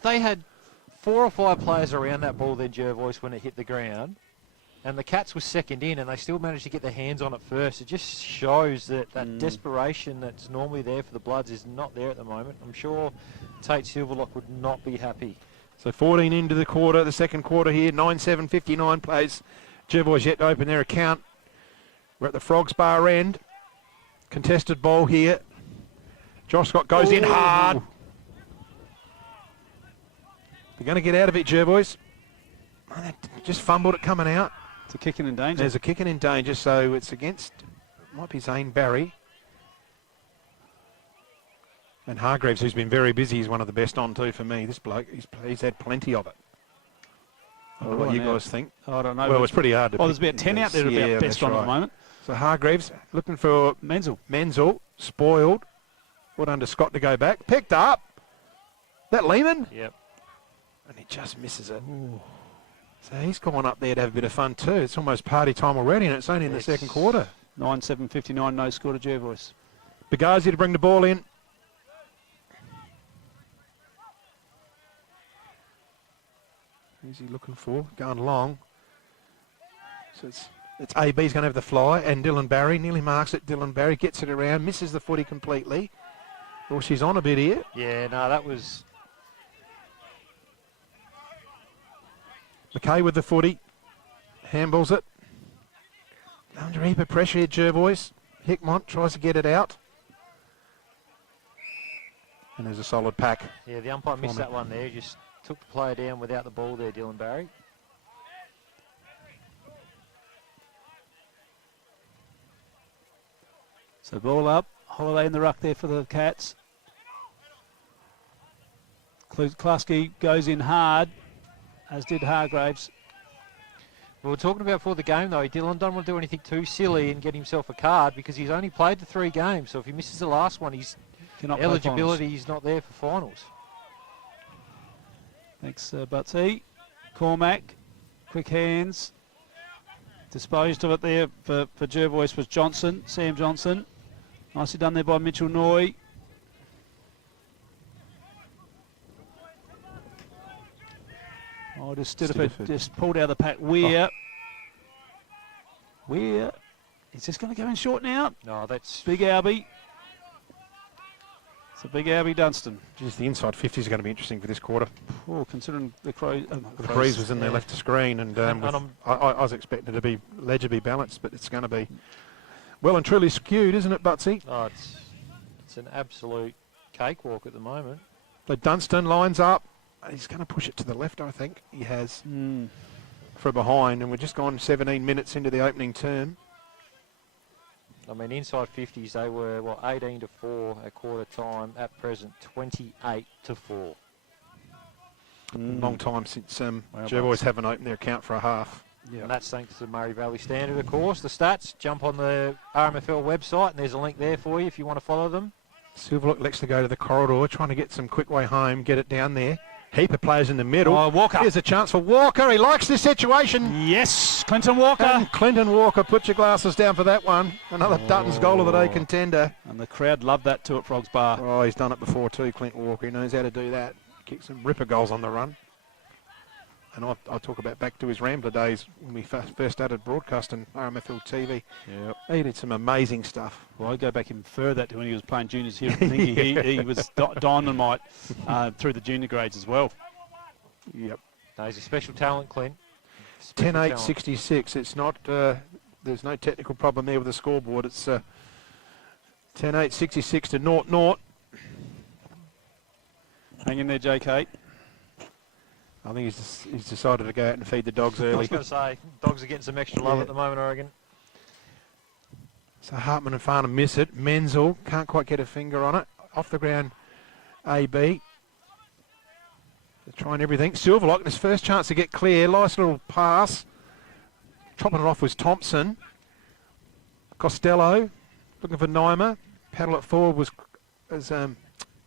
They had 4 or 5 players around that ball then, Jervois, when it hit the ground. And the Cats were second in, and they still managed to get their hands on it first. It just shows that desperation that's normally there for the Bloods is not there at the moment. I'm sure Tate Silverlock would not be happy. So 14 into the quarter, the second quarter here. 9-7-59 plays. Jervois yet to open their account. We're at the Frogs Bar end. Contested ball here. Josh Scott goes in hard. They're going to get out of it, Jervois. Oh, they just fumbled it coming out. It's a kicking in danger. There's a kicking in danger, so it's against, might be Zane Barry. And Hargreaves, who's been very busy, is one of the best on too for me. This bloke, he's had plenty of it. I don't know what you guys think. I don't know. Well, it's pretty hard to pick. There's about 10 out there about best on at the moment. So Hargreaves looking for Menzel, spoiled. Put under Scott to go back. Picked up. That Lehman? Yep. And he just misses it. Ooh. So he's gone up there to have a bit of fun too. It's almost party time already, and it's only in the second quarter. 9-7-59, no score to Jervois. Bagazi to bring the ball in. Who's he looking for? Going long. So it's AB's going to have the fly, and Dylan Barry nearly marks it. Dylan Barry gets it around, misses the footy completely. Well, she's on a bit here. Yeah, no, that was... McKay with the footy. Handballs it. Under a heap of pressure here, Jervois. Hickmont tries to get it out. And there's a solid pack. Yeah, the umpire missed that one there. Just took the player down without the ball there, Dylan Barry. So ball up. Holiday in the ruck there for the Cats. Klasky goes in hard, as did Hargraves. We were talking about before the game, though, Dylan don't want to do anything too silly and get himself a card because he's only played the 3 games. So if he misses the last one, his eligibility is not there for finals. Thanks, Butsy. Cormac, quick hands. Disposed of it there for Jervois was Johnson, Sam Johnson. Nicely done there by Mitchell Noy. Oh, just Stiddiford just pulled out of the pack. Weir. Weir. Is this going to go in short now? No, that's... Big Albie. It's a big Albie Dunstan. Geez, the inside 50s are going to be interesting for this quarter. Oh, considering the Crows... the Crows was in there left to screen, and I was expecting to be legibly balanced, but it's going to be well and truly skewed, isn't it, Butsy? Oh, it's an absolute cakewalk at the moment. So Dunstan lines up. He's going to push it to the left, I think. He has for behind, and we're just gone 17 minutes into the opening term. I mean, inside 50s, they were, 18-4 at quarter time. At present, 28-4. Long time since Jervois haven't opened their account for a half. Yeah. And that's thanks to the Murray Valley Standard, of course. The stats, jump on the RMFL website, and there's a link there for you if you want to follow them. Silverlock likes to go to the corridor, trying to get some quick way home, get it down there. Heap of players in the middle. Oh, Walker. Here's a chance for Walker. He likes this situation. Yes, Clinton Walker. And Clinton Walker, put your glasses down for that one. Another Dutton's goal of the day contender. And the crowd loved that too at Frogs Bar. Oh, he's done it before too, Clinton Walker. He knows how to do that. Kick some ripper goals on the run. And I'll talk about back to his Rambler days when we first started broadcasting RMFL TV. Yep. He did some amazing stuff. Well, I go back even further to when he was playing juniors here. I think he was dynamite through the junior grades as well. Yep. No, he's a special talent, Clint. 10-8-66. It's not. There's no technical problem there with the scoreboard. It's 10-8-66 to 0-0. Hang in there, JK. I think he's decided to go out and feed the dogs early. I was going to say, dogs are getting some extra love at the moment, I reckon. So Hartman and Farnham miss it. Menzel can't quite get a finger on it. Off the ground, AB. They're trying everything. Silverlock, his first chance to get clear. Nice little pass. Chopping it off was Thompson. Costello looking for Nyma. Paddle it forward was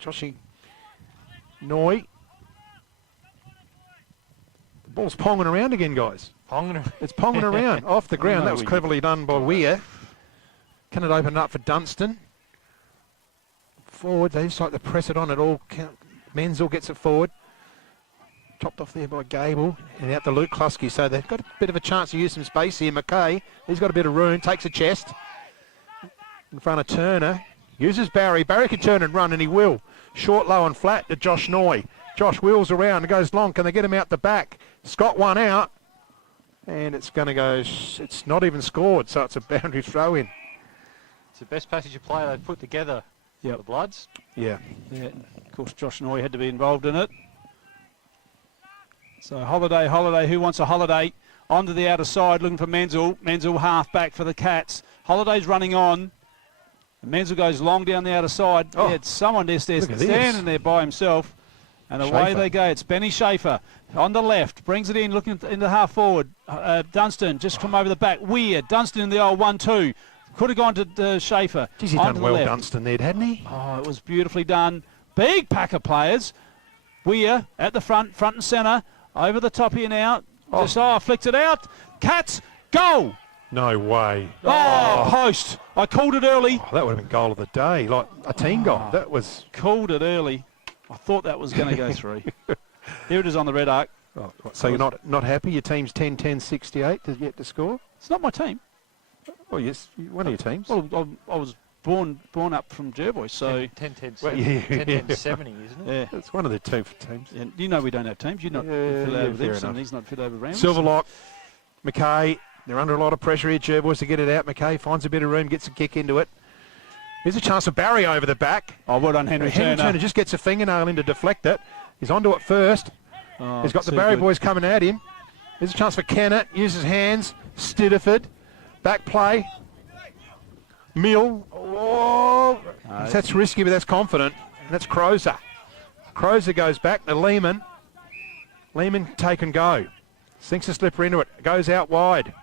Joshy Noy. The ball's ponging around again, guys. It's ponging around off the ground. That was cleverly done by Weir. Can it open up for Dunstan? Forward, they just like to press it on at all. Menzel gets it forward. Chopped off there by Gable and out to Luke Klusky. So they've got a bit of a chance to use some space here. McKay, he's got a bit of room, takes a chest in front of Turner. Uses Barry. Barry can turn and run, and he will. Short, low and flat to Josh Noy. Josh wheels around and goes long. Can they get him out the back? Scott one out. And it's going to go, it's not even scored, so it's a boundary throw in. It's the best passage of play they've put together for the Bloods. Yeah. Yeah. Of course, Josh Noy had to be involved in it. So Holiday, who wants a Holiday? Onto the outer side, looking for Menzel. Menzel half back for the Cats. Holiday's running on. And Menzel goes long down the outer side. Oh. Yeah, it's someone just there standing there by himself. And away they go. It's Benny Schaefer on the left. Brings it in, looking into half forward. Dunstan just from over the back. Weird. Dunstan in the old 1-2. Could have gone to Schaefer. Geez, he's done well, Dunstan there, hadn't he? Oh, it was beautifully done. Big pack of players. Weir at the front and centre. Over the top here now. Just flicked it out. Cats, goal! No way. Oh, post. I called it early. Oh, that would have been goal of the day, like a team goal. That was... Called it early. I thought that was going to go through. Here it is on the red arc. Oh, so you're not happy? Your team's 10-10-68 to yet to score? It's not my team. Oh, yes, one of your teams. Well, I was born up from Jervois, so... 10-10-70, isn't it? Yeah. It's one of the two teams. Yeah, you know we don't have teams. You're not fit over this, and he's not fit over Rams. Silverlock, McKay, they're under a lot of pressure here, Jervois, to get it out. McKay finds a bit of room, gets a kick into it. Here's a chance for Barry over the back. Oh, well done, Henry Turner. Just gets a fingernail in to deflect it. He's onto it first. Oh, He's got the Barry boys coming at him. Here's a chance for Kennett. Uses hands. Stiddiford. Back play. Mill. Oh, that's risky, but that's confident. And that's Crozer. Crozer goes back to Lehman. Lehman take and go. Sinks a slipper into it. Goes out wide.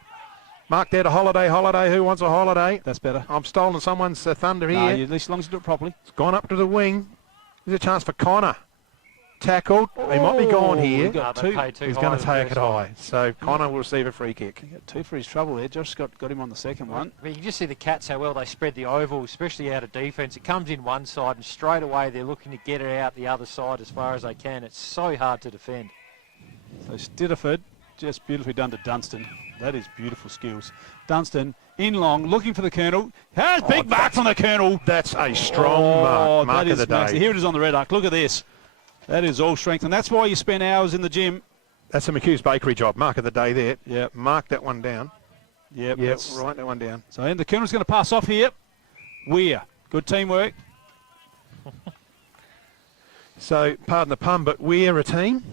Mark there to Holiday. Holiday, who wants a holiday? That's better. I'm stolen someone's thunder here. No, at least as long as you do it properly. It's gone up to the wing. There's a chance for Connor. Tackled. He might be gone here. He got two. He's going to take it high. So Connor will receive a free kick. He got two for his trouble there. Josh got him on the second one. Well, you can just see the Cats how well they spread the oval, especially out of defence. It comes in one side and straight away they're looking to get it out the other side as far as they can. It's so hard to defend. So Stiddiford, just beautifully done to Dunstan. That is beautiful skills. Dunstan in long, looking for the Colonel. Has big mark from the Colonel. That's a strong mark of the day. Massive. Here it is on the red arc. Look at this. That is all strength, and that's why you spend hours in the gym. That's a McHugh's Bakery job. Mark of the day there. Yep. Mark that one down. Yep. Write that one down. So and the Colonel's going to pass off here. Weir. Good teamwork. So, pardon the pun, but we're a team.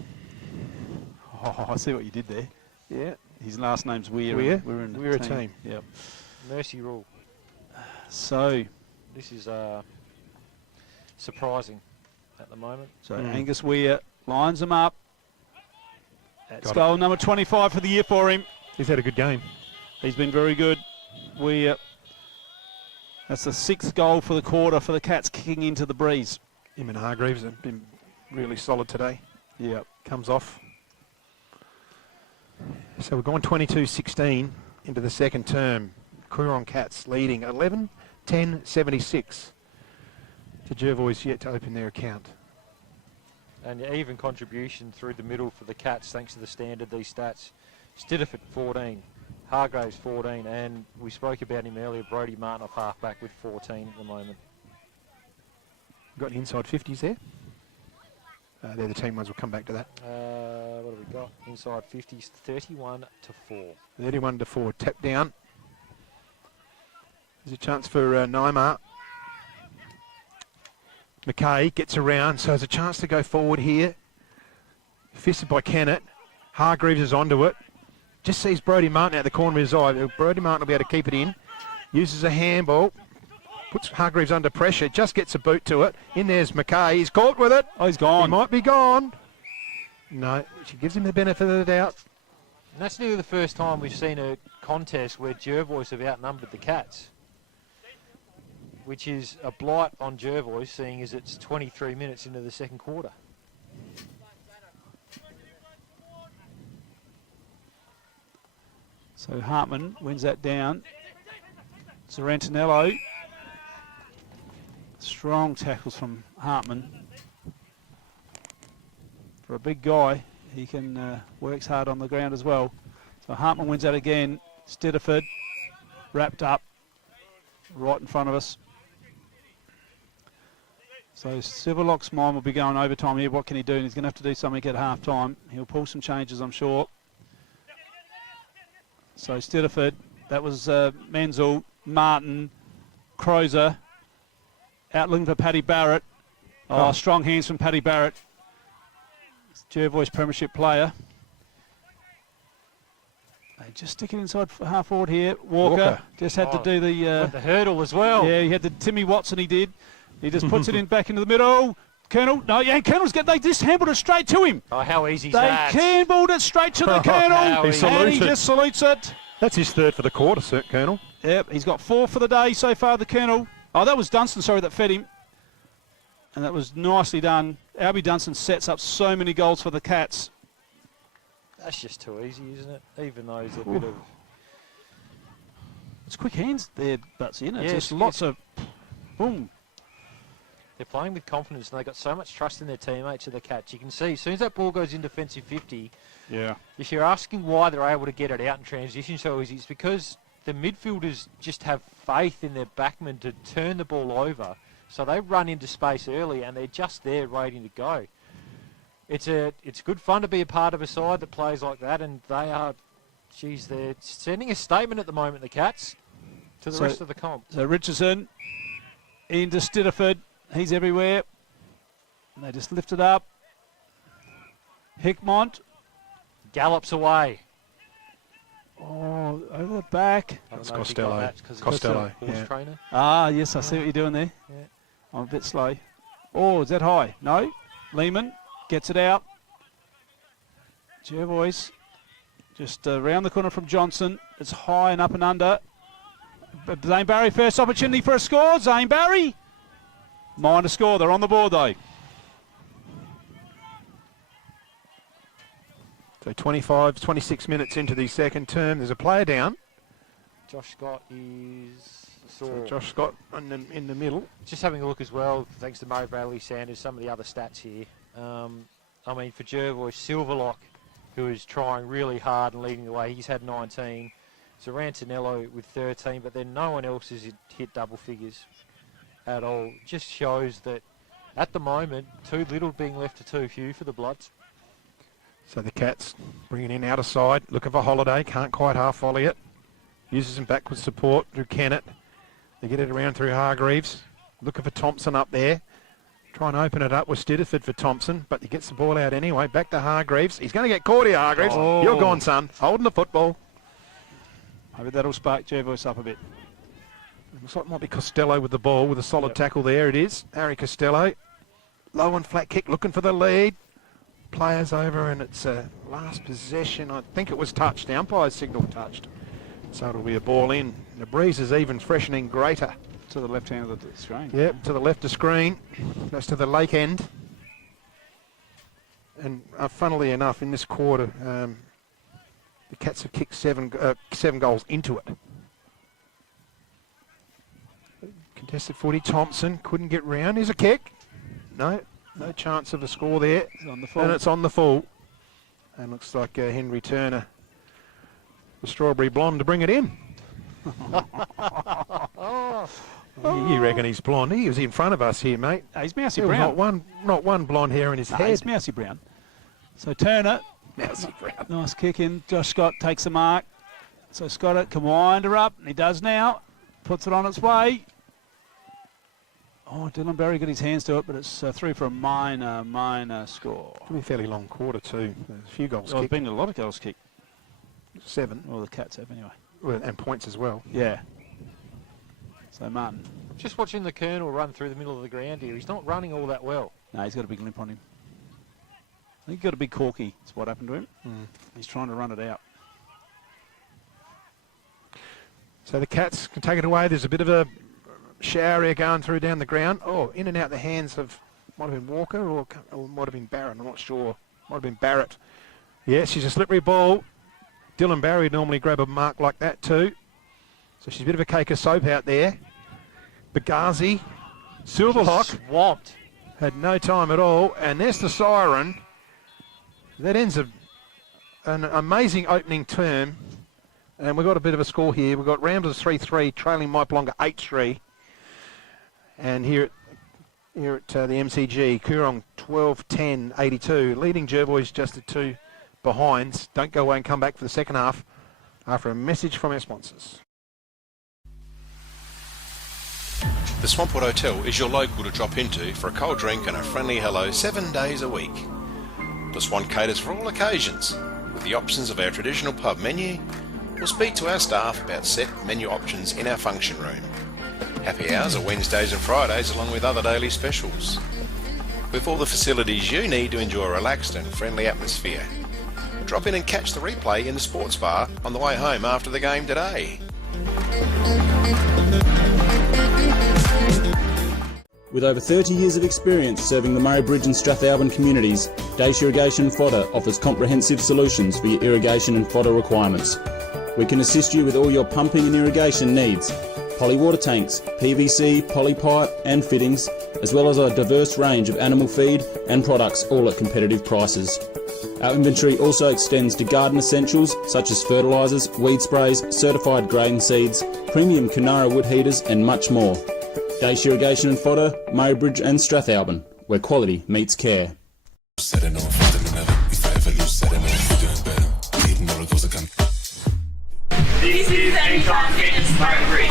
Oh, I see what you did there. Yeah. His last name's Weir. We're a team. Yep. Mercy rule. So this is surprising at the moment. So Angus Weir lines them up. That's goal number 25 for the year for him. He's had a good game. He's been very good. Weir. That's the 6th goal for the quarter for the Cats, kicking into the breeze. Him and Hargreaves have been really solid today. Yep. Comes off. So we're going 22-16 into the second term. Coorong Cats leading 11-10-76. To Jervois yet to open their account. And even contribution through the middle for the Cats, thanks to the standard, these stats. Stiddiford 14, Hargraves 14, and we spoke about him earlier, Brodie Martin off halfback with 14 at the moment. Got inside 50s there. They're the team ones. We'll come back to that. What have we got? Inside 50s, 31-4. 31-4. Tap down. There's a chance for Neymar. McKay gets around, so there's a chance to go forward here. Fisted by Kennett. Hargreaves is onto it. Just sees Brodie Martin out the corner of his eye. Brodie Martin will be able to keep it in. Uses a handball. Puts Hargreaves under pressure. Just gets a boot to it. In there's McKay. He's caught with it. Oh, he's gone. He might be gone. No, she gives him the benefit of the doubt. And that's nearly the first time we've seen a contest where Jervois have outnumbered the Cats, which is a blight on Jervois, seeing as it's 23 minutes into the second quarter. So Hartman wins that down. Sorrentinello. Strong tackles from Hartman. For a big guy, he can works hard on the ground as well. So Hartman wins that again. Stiddiford wrapped up right in front of us. So Silverlock's mind will be going overtime here. What can he do? And he's going to have to do something at half time. He'll pull some changes, I'm sure. So Stiddiford, that was Menzel, Martin, Crozer, out looking for Paddy Barrett. Oh, strong hands from Paddy Barrett. Jervois premiership player. They just stick it inside for half forward here. Walker just had to do the hurdle as well. Yeah, he had the Timmy Watson. He did. He just puts it in back into the middle. Colonel, no, yeah, Colonel's they just handballed it straight to him. Oh, how easy is they that? They handballed it straight to the Colonel, and he just salutes it. That's his third for the quarter, Sir Colonel. Yep, he's got 4 for the day so far, the Colonel. Oh, that was Dunstan, sorry, that fed him. And that was nicely done. Albie Dunstan sets up so many goals for the Cats. That's just too easy, isn't it? Even though it's a bit of... It's quick hands there, Butsy, isn't it? Yeah, just lots of... Boom. They're playing with confidence, and they've got so much trust in their teammates of the Cats. You can see, as soon as that ball goes in defensive 50, if you're asking why they're able to get it out in transition so easy, it's because the midfielders just have faith in their backmen to turn the ball over. So they run into space early, and they're just there waiting to go. It's good fun to be a part of a side that plays like that, and they are, geez, they're sending a statement at the moment, the Cats, to the rest of the comp. So Richardson into Stitterford. He's everywhere. And they just lift it up. Hickmont gallops away. Oh, over the back. That's Costello. Costello, yeah. trainer. Ah, yes, I see what you're doing there. Yeah. I'm a bit slow. Oh, is that high? No. Lehman gets it out. Jervois just around the corner from Johnson. It's high and up and under. Zane Barry, first opportunity for a score. Zane Barry. Mind a score. They're on the board, though. So 26 minutes into the second term. There's a player down. Josh Scott is... So Josh Scott in the middle. Just having a look as well, thanks to Murray Bradley Sanders, some of the other stats here. I mean, for Jervois, Silverlock, who is trying really hard and leading the way, he's had 19. So Rantanello with 13, but then no one else has hit double figures at all. Just shows that at the moment, too little being left to too few for the Bloods. So the Cats bringing in outer side, looking for Holiday, can't quite half volley it. Uses some backwards support through Kennett. They get it around through Hargreaves. Looking for Thompson up there. Try and open it up with Stitterford for Thompson, but he gets the ball out anyway. Back to Hargreaves. He's going to get caught here, Hargreaves. Oh. You're gone, son. Holding the football. Maybe that'll spark Jervois up a bit. Looks like it might be Costello with the ball, with a solid tackle there. It is. Harry Costello. Low and flat kick, looking for the lead. Players over, and it's a last possession. I think it was touched. The umpire's signal touched. So it'll be a ball in. The breeze is even freshening greater. To the left hand of the screen. Yep, to the left of screen. That's to the lake end. And funnily enough, in this quarter, the Cats have kicked seven goals into it. Contested footy, Thompson couldn't get round. Here's a kick. No chance of a score there. It's on the full. And it's on the full. And looks like Henry Turner, the strawberry blonde, to bring it in. You reckon he's blonde? He was in front of us here, mate. He's mousy There was brown. not one blonde hair in his head. He's mousy brown. So Turner, Mousy brown. nice kick in. Josh Scott takes the mark. So Scott can wind her up, and he does now. Puts it on its way. Oh, Dylan Barry got his hands to it, but it's through for a minor score. It'll be a fairly long quarter too. There's a few goals There's kicked. been a lot of goals kicked. 7. Well, the Cats have anyway. Well, and points as well. Yeah. So Martin. Just watching the Colonel run through the middle of the ground here. He's not running all that well. No, he's got a big limp on him. I think he got a big corky. That's what happened to him. He's trying to run it out. So the Cats can take it away. There's a bit of a shower here going through down the ground. Oh, in and out the hands of, might have been Walker or might have been Barrett. I'm not sure. Might have been Barrett. Yeah, she's a slippery ball. Dylan Barry would normally grab a mark like that too. So she's a bit of a cake of soap out there. Bagazi, Silverlock, Swamped. had no time at all. And there's the siren. That ends an amazing opening term. And we've got a bit of a score here. We've got Ramblers 3-3, trailing Maiplonga 8-3. And here at the MCG, Coorong 12-10-82, leading Jervois just at 2 behinds. Don't go away and come back for the second half after a message from our sponsors. The Swampwood Hotel is your local to drop into for a cold drink and a friendly hello 7 days a week. The Swan caters for all occasions, with the options of our traditional pub menu. We'll speak to our staff about set menu options in our function room. Happy hours are Wednesdays and Fridays along with other daily specials. With all the facilities you need to enjoy a relaxed and friendly atmosphere. Drop in and catch the replay in the sports bar on the way home after the game today. With over 30 years of experience serving the Murray Bridge and Strathalbyn communities, Dace Irrigation Fodder offers comprehensive solutions for your irrigation and fodder requirements. We can assist you with all your pumping and irrigation needs, poly water tanks, PVC, poly pipe and fittings, as well as a diverse range of animal feed and products, all at competitive prices. Our inventory also extends to garden essentials such as fertilisers, weed sprays, certified grain seeds, premium Canara wood heaters and much more. Dace Irrigation and Fodder, Murray Bridge and Strathalbyn, where quality meets care. This is Anytime Fitness Murray Bridge.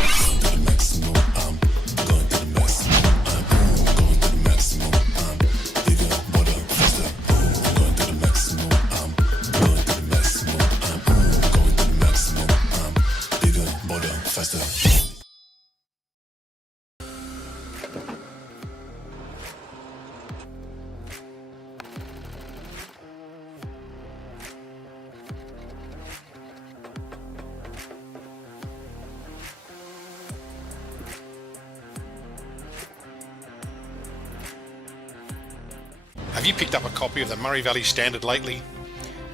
Have you picked up a copy of the Murray Valley Standard lately?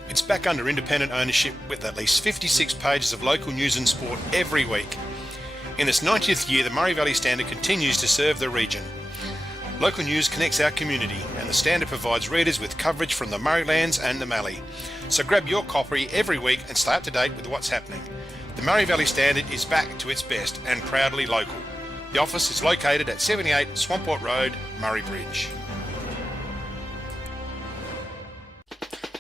It's back under independent ownership with at least 56 pages of local news and sport every week. In its 90th year, the Murray Valley Standard continues to serve the region. Local news connects our community, and the Standard provides readers with coverage from the Murraylands and the Mallee. So grab your copy every week and stay up to date with what's happening. The Murray Valley Standard is back to its best and proudly local. The office is located at 78 Swamport Road, Murray Bridge.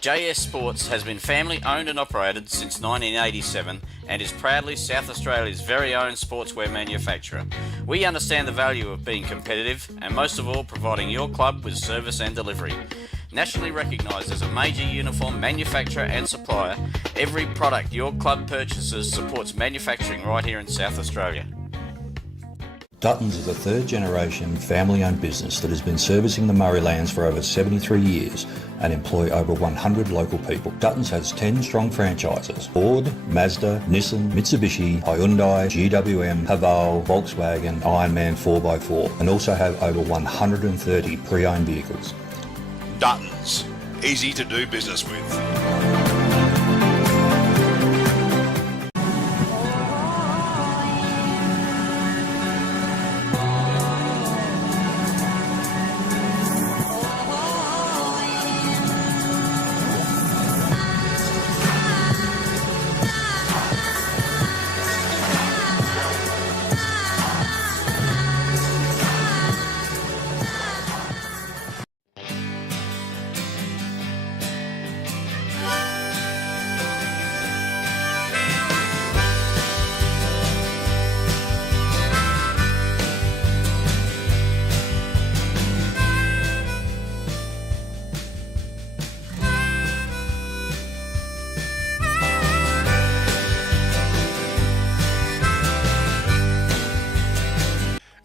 JS Sports has been family owned and operated since 1987 and is proudly South Australia's very own sportswear manufacturer. We understand the value of being competitive and most of all providing your club with service and delivery. Nationally recognised as a major uniform manufacturer and supplier, every product your club purchases supports manufacturing right here in South Australia. Duttons is a third-generation family-owned business that has been servicing the Murraylands for over 73 years and employ over 100 local people. Duttons has 10 strong franchises: Ford, Mazda, Nissan, Mitsubishi, Hyundai, GWM, Haval, Volkswagen, Ironman 4x4, and also have over 130 pre-owned vehicles. Duttons, easy to do business with.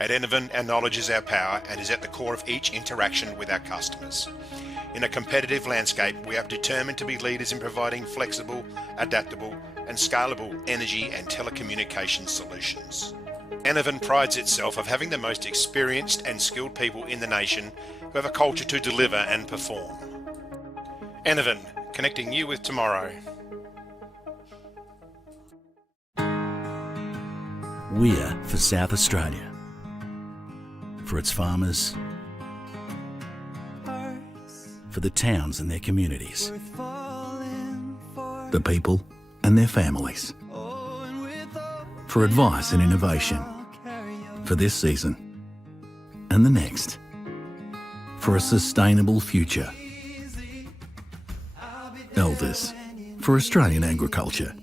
At Enervin, our knowledge is our power and is at the core of each interaction with our customers. In a competitive landscape, we are determined to be leaders in providing flexible, adaptable and scalable energy and telecommunications solutions. Enervin prides itself of having the most experienced and skilled people in the nation who have a culture to deliver and perform. Enervin, connecting you with tomorrow. We're for South Australia. For its farmers, for the towns and their communities, the people and their families, for advice and innovation, for this season and the next, for a sustainable future. Elders, for Australian agriculture.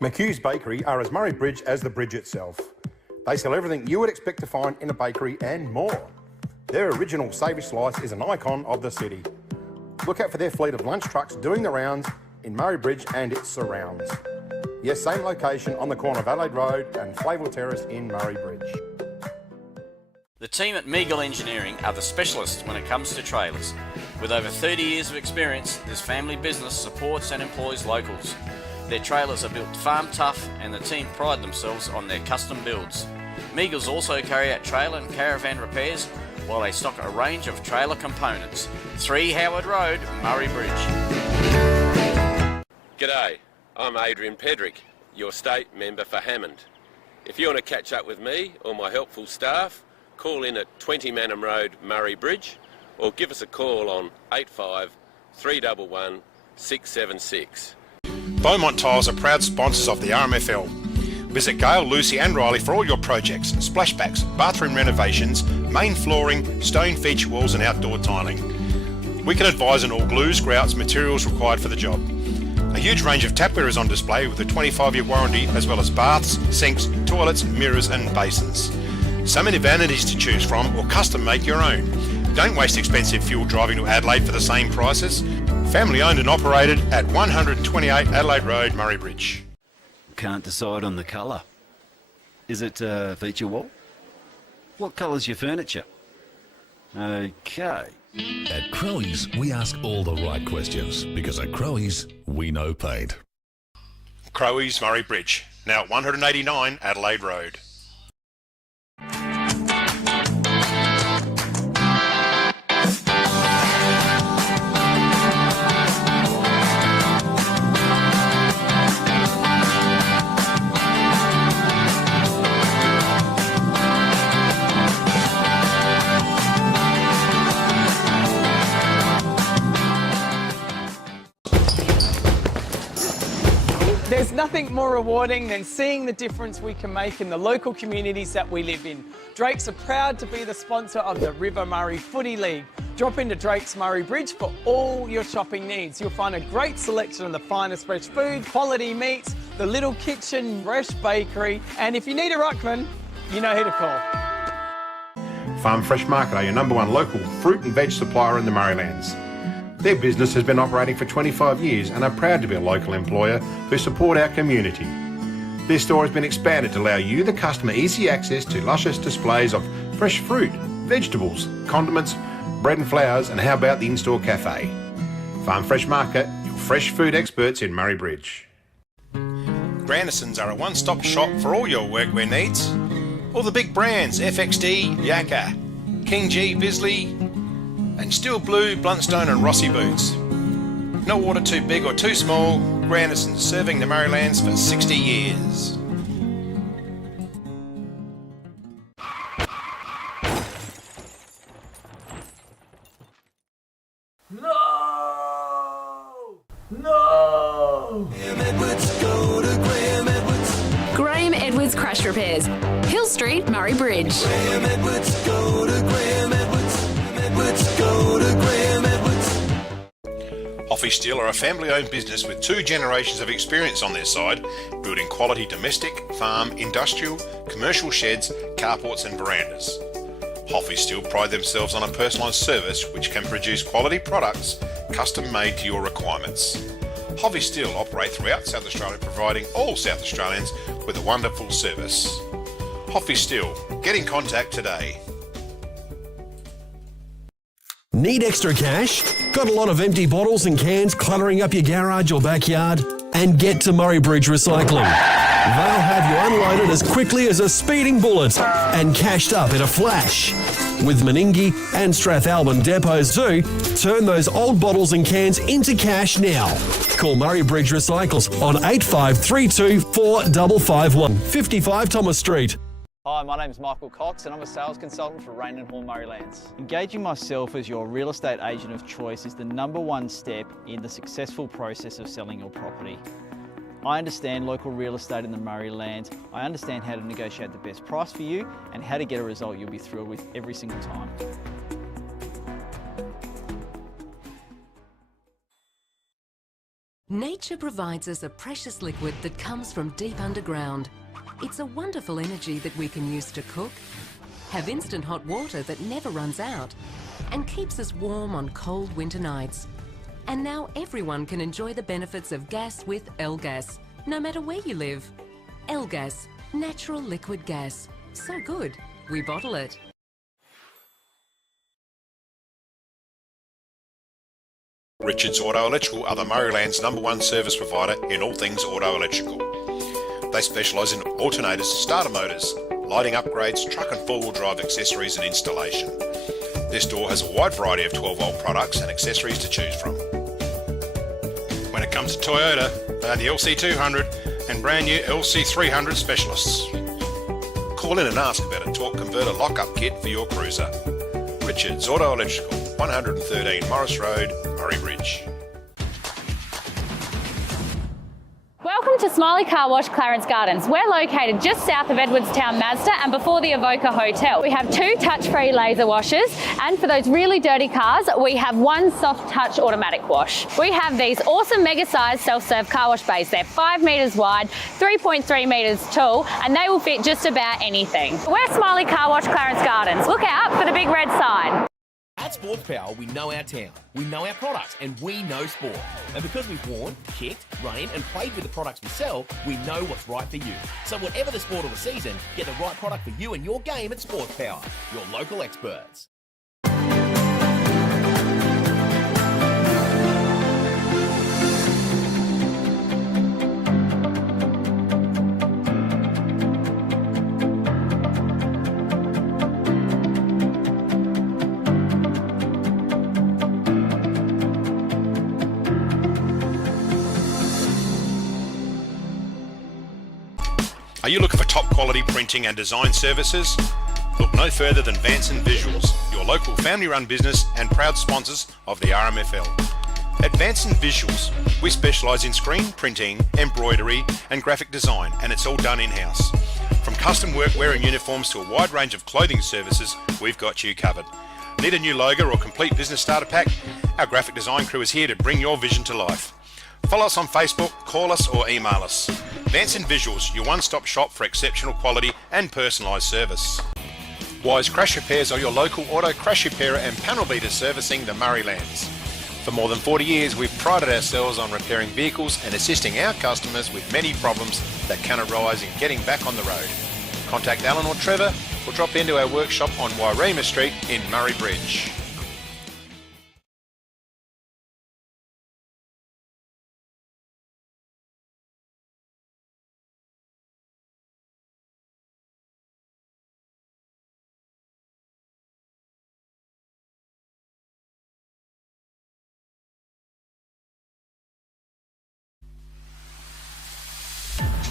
McHugh's Bakery are as Murray Bridge as the bridge itself. They sell everything you would expect to find in a bakery and more. Their original savoury slice is an icon of the city. Look out for their fleet of lunch trucks doing the rounds in Murray Bridge and its surrounds. Yes, same location on the corner of Adelaide Road and Flavell Terrace in Murray Bridge. The team at Meagle Engineering are the specialists when it comes to trailers. With over 30 years of experience, this family business supports and employs locals. Their trailers are built farm tough and the team pride themselves on their custom builds. Meagles also carry out trailer and caravan repairs while they stock a range of trailer components. 3 Howard Road, Murray Bridge. G'day, I'm Adrian Pedrick, your state member for Hammond. If you want to catch up with me or my helpful staff, call in at 20 Manham Road, Murray Bridge, or give us a call on 85 311 676. Beaumont Tiles are proud sponsors of the RMFL. Visit Gail, Lucy and Riley for all your projects, splashbacks, bathroom renovations, main flooring, stone feature walls and outdoor tiling. We can advise on all glues, grouts, materials required for the job. A huge range of tapware is on display with a 25-year warranty, as well as baths, sinks, toilets, mirrors and basins. So many vanities to choose from, or custom make your own. Don't waste expensive fuel driving to Adelaide for the same prices. Family owned and operated at 128 Adelaide Road, Murray Bridge. Can't decide on the colour. Is it feature wall? What colour's your furniture? Okay. At Crowe's, we ask all the right questions because at Crowe's, we know paint. Crowe's, Murray Bridge, now at 189 Adelaide Road. nothing more rewarding than seeing the difference we can make in the local communities that we live in. Drakes are proud to be the sponsor of the River Murray Footy League. Drop into Drake's Murray Bridge for all your shopping needs. You'll find a great selection of the finest fresh food, quality meats, the little kitchen, fresh bakery, and if you need a ruckman, you know who to call. Farm Fresh Market are your #1 local fruit and veg supplier in the Murraylands. Their business has been operating for 25 years and are proud to be a local employer who support our community. Their store has been expanded to allow you, the customer, easy access to luscious displays of fresh fruit, vegetables, condiments, bread and flowers, and how about the in-store cafe? Farm Fresh Market, your fresh food experts in Murray Bridge. Grandisons are a one-stop shop for all your workwear needs. All the big brands, FXD, Yakka, King G, Bisley, and Steel Blue, Bluntstone and Rossi boots. No order too big or too small, Grandisons serving the Murraylands for 60 years. Graham Edwards Crash Repairs, Hill Street, Murray Bridge. Hoffy Steel are a family-owned business with 2 generations of experience on their side, building quality domestic, farm, industrial, commercial sheds, carports and verandas. Hoffy Steel pride themselves on a personalised service which can produce quality products custom-made to your requirements. Hoffy Steel operate throughout South Australia, providing all South Australians with a wonderful service. Hoffy Steel, get in contact today. Need extra cash? Got a lot of empty bottles and cans cluttering up your garage or backyard? And get to Murray Bridge Recycling. They'll have you unloaded as quickly as a speeding bullet and cashed up in a flash. With Meningie and Strathalbyn depots too, turn those old bottles and cans into cash now. Call Murray Bridge Recycles on 8532 4551, 55 Thomas Street. Hi, my name is Michael Cox and I'm a sales consultant for Rain and Hall Murraylands. Engaging myself as your real estate agent of choice is the #1 step in the successful process of selling your property. I understand local real estate in the Murraylands. I understand how to negotiate the best price for you and how to get a result you'll be thrilled with every single time. Nature provides us a precious liquid that comes from deep underground. It's a wonderful energy that we can use to cook, have instant hot water that never runs out, and keeps us warm on cold winter nights. And now everyone can enjoy the benefits of gas with L-Gas, no matter where you live. L-Gas, natural liquid gas. So good, we bottle it. Richards Auto Electrical are the Murraylands #1 service provider in all things auto electrical. They specialise in alternators, starter motors, lighting upgrades, truck and four-wheel drive accessories and installation. This store has a wide variety of 12-volt products and accessories to choose from. When it comes to Toyota, they are the LC200 and brand new LC300 specialists. Call in and ask about a torque converter lock-up kit for your cruiser. Richards Auto Electrical, 113 Morris Road, Murray Bridge. Welcome to Smiley Car Wash, Clarence Gardens. We're located just south of Edwardstown Mazda and before the Evoca Hotel. We have 2 touch-free laser washers, and for those really dirty cars, we have 1 soft touch automatic wash. We have these awesome mega-sized self-serve car wash bays. They're 5 metres wide, 3.3 metres tall, and they will fit just about anything. We're Smiley Car Wash, Clarence Gardens. Look out for the big red sign. At Sports Power, we know our town, we know our products, and we know sport. And because we've worn, kicked, run in, and played with the products we sell, we know what's right for you. So whatever the sport or the season, get the right product for you and your game at Sports Power, your local experts. Are you looking for top quality printing and design services? Look no further than Vanson Visuals, your local family run business and proud sponsors of the RMFL. Advance in Visuals. We specialise in screen printing, embroidery and graphic design, and it's all done in-house. From custom workwear and uniforms to a wide range of clothing services, we've got you covered. Need a new logo or complete business starter pack? Our graphic design crew is here to bring your vision to life. Follow us on Facebook, call us or email us. Advance in Visuals, your one-stop shop for exceptional quality and personalised service. Wise Crash Repairs are your local auto crash repairer and panel beater servicing the Murraylands. For more than 40 years, we've prided ourselves on repairing vehicles and assisting our customers with many problems that can arise in getting back on the road. Contact Alan or Trevor or drop into our workshop on Wairema Street in Murray Bridge.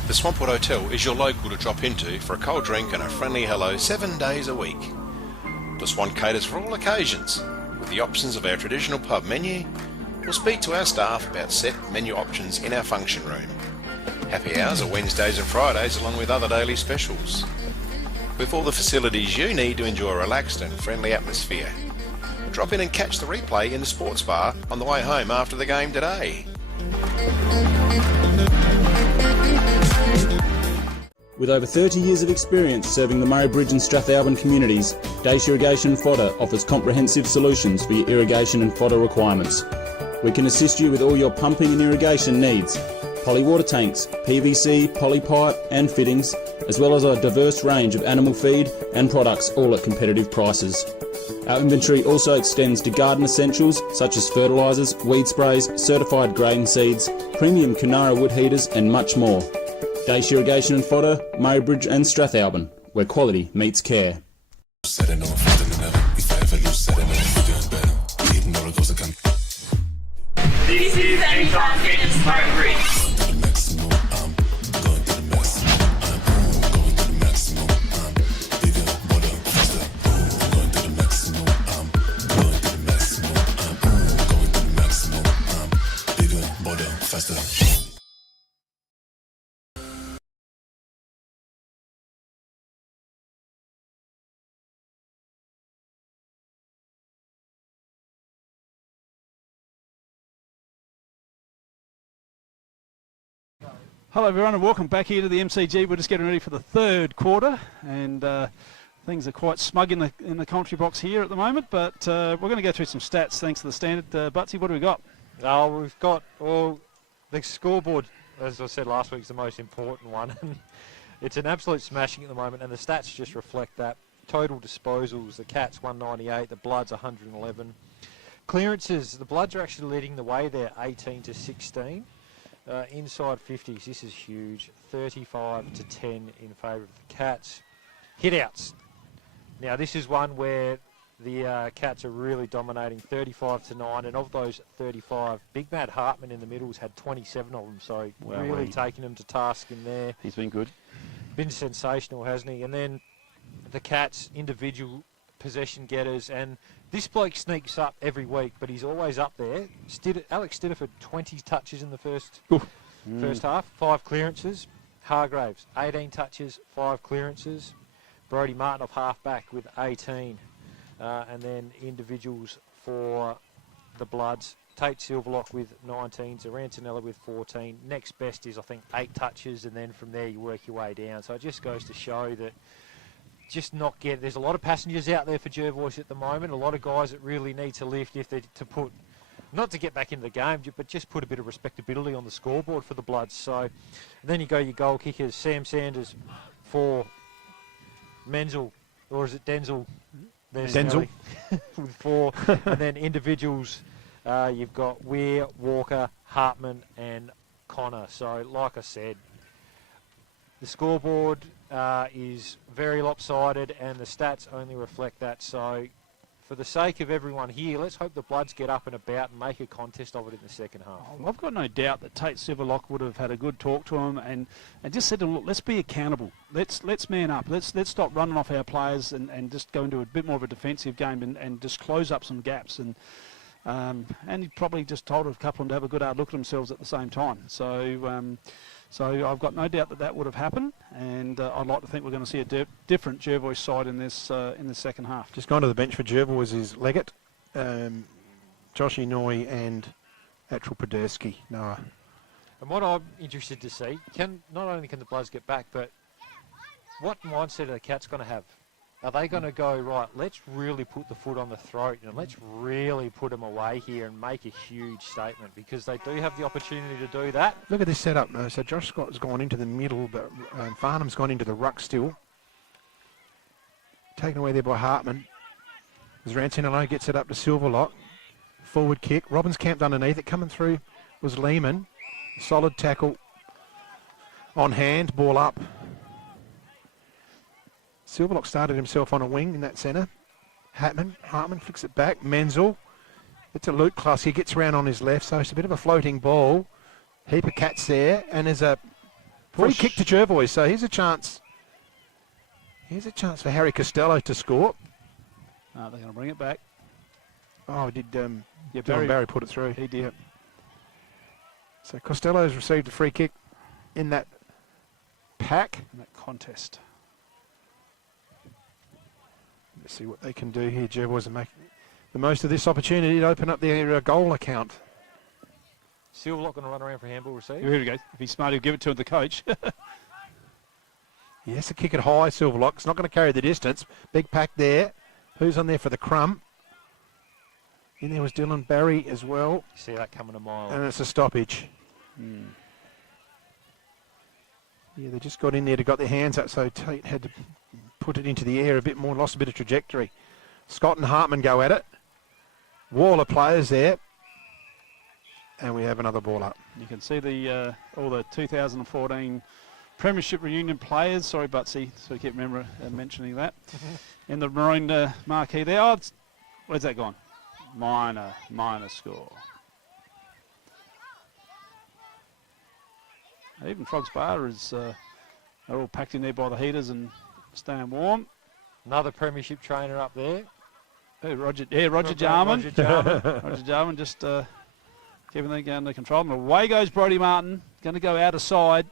The Swampwood Hotel is your local to drop into for a cold drink and a friendly hello 7 days a week. The Swan caters for all occasions, with the options of our traditional pub menu. We'll speak to our staff about set menu options in our function room. Happy hours are Wednesdays and Fridays along with other daily specials. With all the facilities you need to enjoy a relaxed and friendly atmosphere. Drop in and catch the replay in the sports bar on the way home after the game today. With over 30 years of experience serving the Murray Bridge and Strathalbyn communities, Dace Irrigation Fodder offers comprehensive solutions for your irrigation and fodder requirements. We can assist you with all your pumping and irrigation needs, poly water tanks, PVC, poly pipe and fittings, as well as a diverse range of animal feed and products, all at competitive prices. Our inventory also extends to garden essentials such as fertilisers, weed sprays, certified grain seeds, premium Kunara wood heaters and much more. Dace Irrigation and Fodder, Murray Bridge and Strathalbyn, where quality meets care. This is Anytime Fitness Murray Bridge. Hello everyone and welcome back here to the MCG. We're just getting ready for the third quarter and things are quite smug in the commentary box here at the moment, but we're going to go through some stats thanks to the standard. Butsy, what do we got? We've got the scoreboard, as I said last week, is the most important one. It's an absolute smashing at the moment and the stats just reflect that. Total disposals, the Cats 198, the Bloods 111. Clearances, the Bloods are actually leading the way there, 18 to 16. Inside 50s, this is huge, 35 to 10 in favour of the Cats. Hit-outs. Now this is one where the Cats are really dominating, 35 to 9, and of those 35, Big Matt Hartman in the middle's had 27 of them, so really taking them to task in there. He's been good. Been sensational, hasn't he? And then the Cats, individual possession getters, and this bloke sneaks up every week, but he's always up there. Alex Stidiford, 20 touches in the first half, 5 clearances. Hargraves, 18 touches, 5 clearances. Brodie Martin off half-back with 18. And then individuals for the Bloods. Tate Silverlock with 19, Zarantanella with 14. Next best is, I think, 8 touches, and then from there you work your way down. So it just goes to show that there's a lot of passengers out there for Jervois at the moment, a lot of guys that really need to lift if they're to put, not to get back into the game, but just put a bit of respectability on the scoreboard for the Bloods. So then you go your goal kickers, Sam Sanders for Menzel, or is it Denzel? There's Denzel. with 4, and then individuals, you've got Weir, Walker, Hartman and Connor. So like I said, the scoreboard is very lopsided and the stats only reflect that. So for the sake of everyone here, let's hope the Bloods get up and about and make a contest of it in the second half. I've got no doubt that Tate Silverlock would have had a good talk to him and just said to him, look, let's be accountable. Let's man up. Let's stop running off our players and just go into a bit more of a defensive game and just close up some gaps. And And he probably just told a couple of them to have a good hard look at themselves at the same time. So I've got no doubt that would have happened, and I'd like to think we're going to see a different Jervois side in this second half. Just gone to the bench for Jervois is Leggett, Joshy Noy and Atral Podersky, Noah. And what I'm interested to see, not only can the Bloods get back, but what mindset are the Cats going to have? Are they going to go, right, let's really put the foot on the throat and let's really put them away here and make a huge statement, because they do have the opportunity to do that. Look at this setup. So Josh Scott has gone into the middle, but Farnham's gone into the ruck still. Taken away there by Hartman. As Rancinello gets it up to Silverlock. Forward kick. Robbins camped underneath it. Coming through was Lehman. Solid tackle on hand. Ball up. Silverlock started himself on a wing in that centre. Hartman flicks it back. Menzel. It's a Luke Class. He gets around on his left, so it's a bit of a floating ball. Heap of Cats there, and there's a free kick to Jervois. So here's a chance. Here's a chance for Harry Costello to score. They're going to bring it back. Oh, did Barry put it through? He did. Yep. So Costello's received a free kick in that pack. In that contest. Let's see what they can do here. Jervois are making the most of this opportunity to open up their goal account. Silverlock going to run around for a handball receive. Here we go. If he's smart, he'll give it to the coach. He has to kick it high, Silverlock. It's not going to carry the distance. Big pack there. Who's on there for the crumb? In there was Dylan Barry as well. See that coming a mile. And it's a stoppage. Yeah, they just got in there to got their hands up, so Tate had to put it into the air a bit more, lost a bit of trajectory. Scott and Hartman go at it. Wall of players there. And we have another ball up. You can see the all the 2014 Premiership reunion players. Sorry, Butsy, so we keep mentioning that. In the maroon marquee there. Oh, where's that gone? Minor score. Even Frogs Bar is they're all packed in there by the heaters and staying warm. Another Premiership trainer up there. Hey, Roger Jarman. Roger Jarman. Roger Jarman just keeping that under control. And away goes Brodie Martin. Going to go out of side.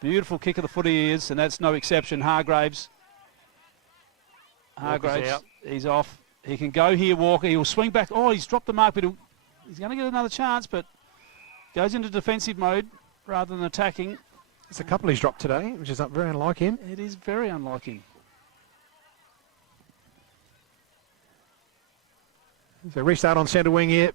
Beautiful kick of the foot he is, and that's no exception. Hargraves, he's off. He can go here, Walker. He'll swing back. Oh, he's dropped the mark, but he's going to get another chance, but goes into defensive mode rather than attacking. There's a couple he's dropped today, which is very unlike him. It is very unlike him. So restart on centre wing here.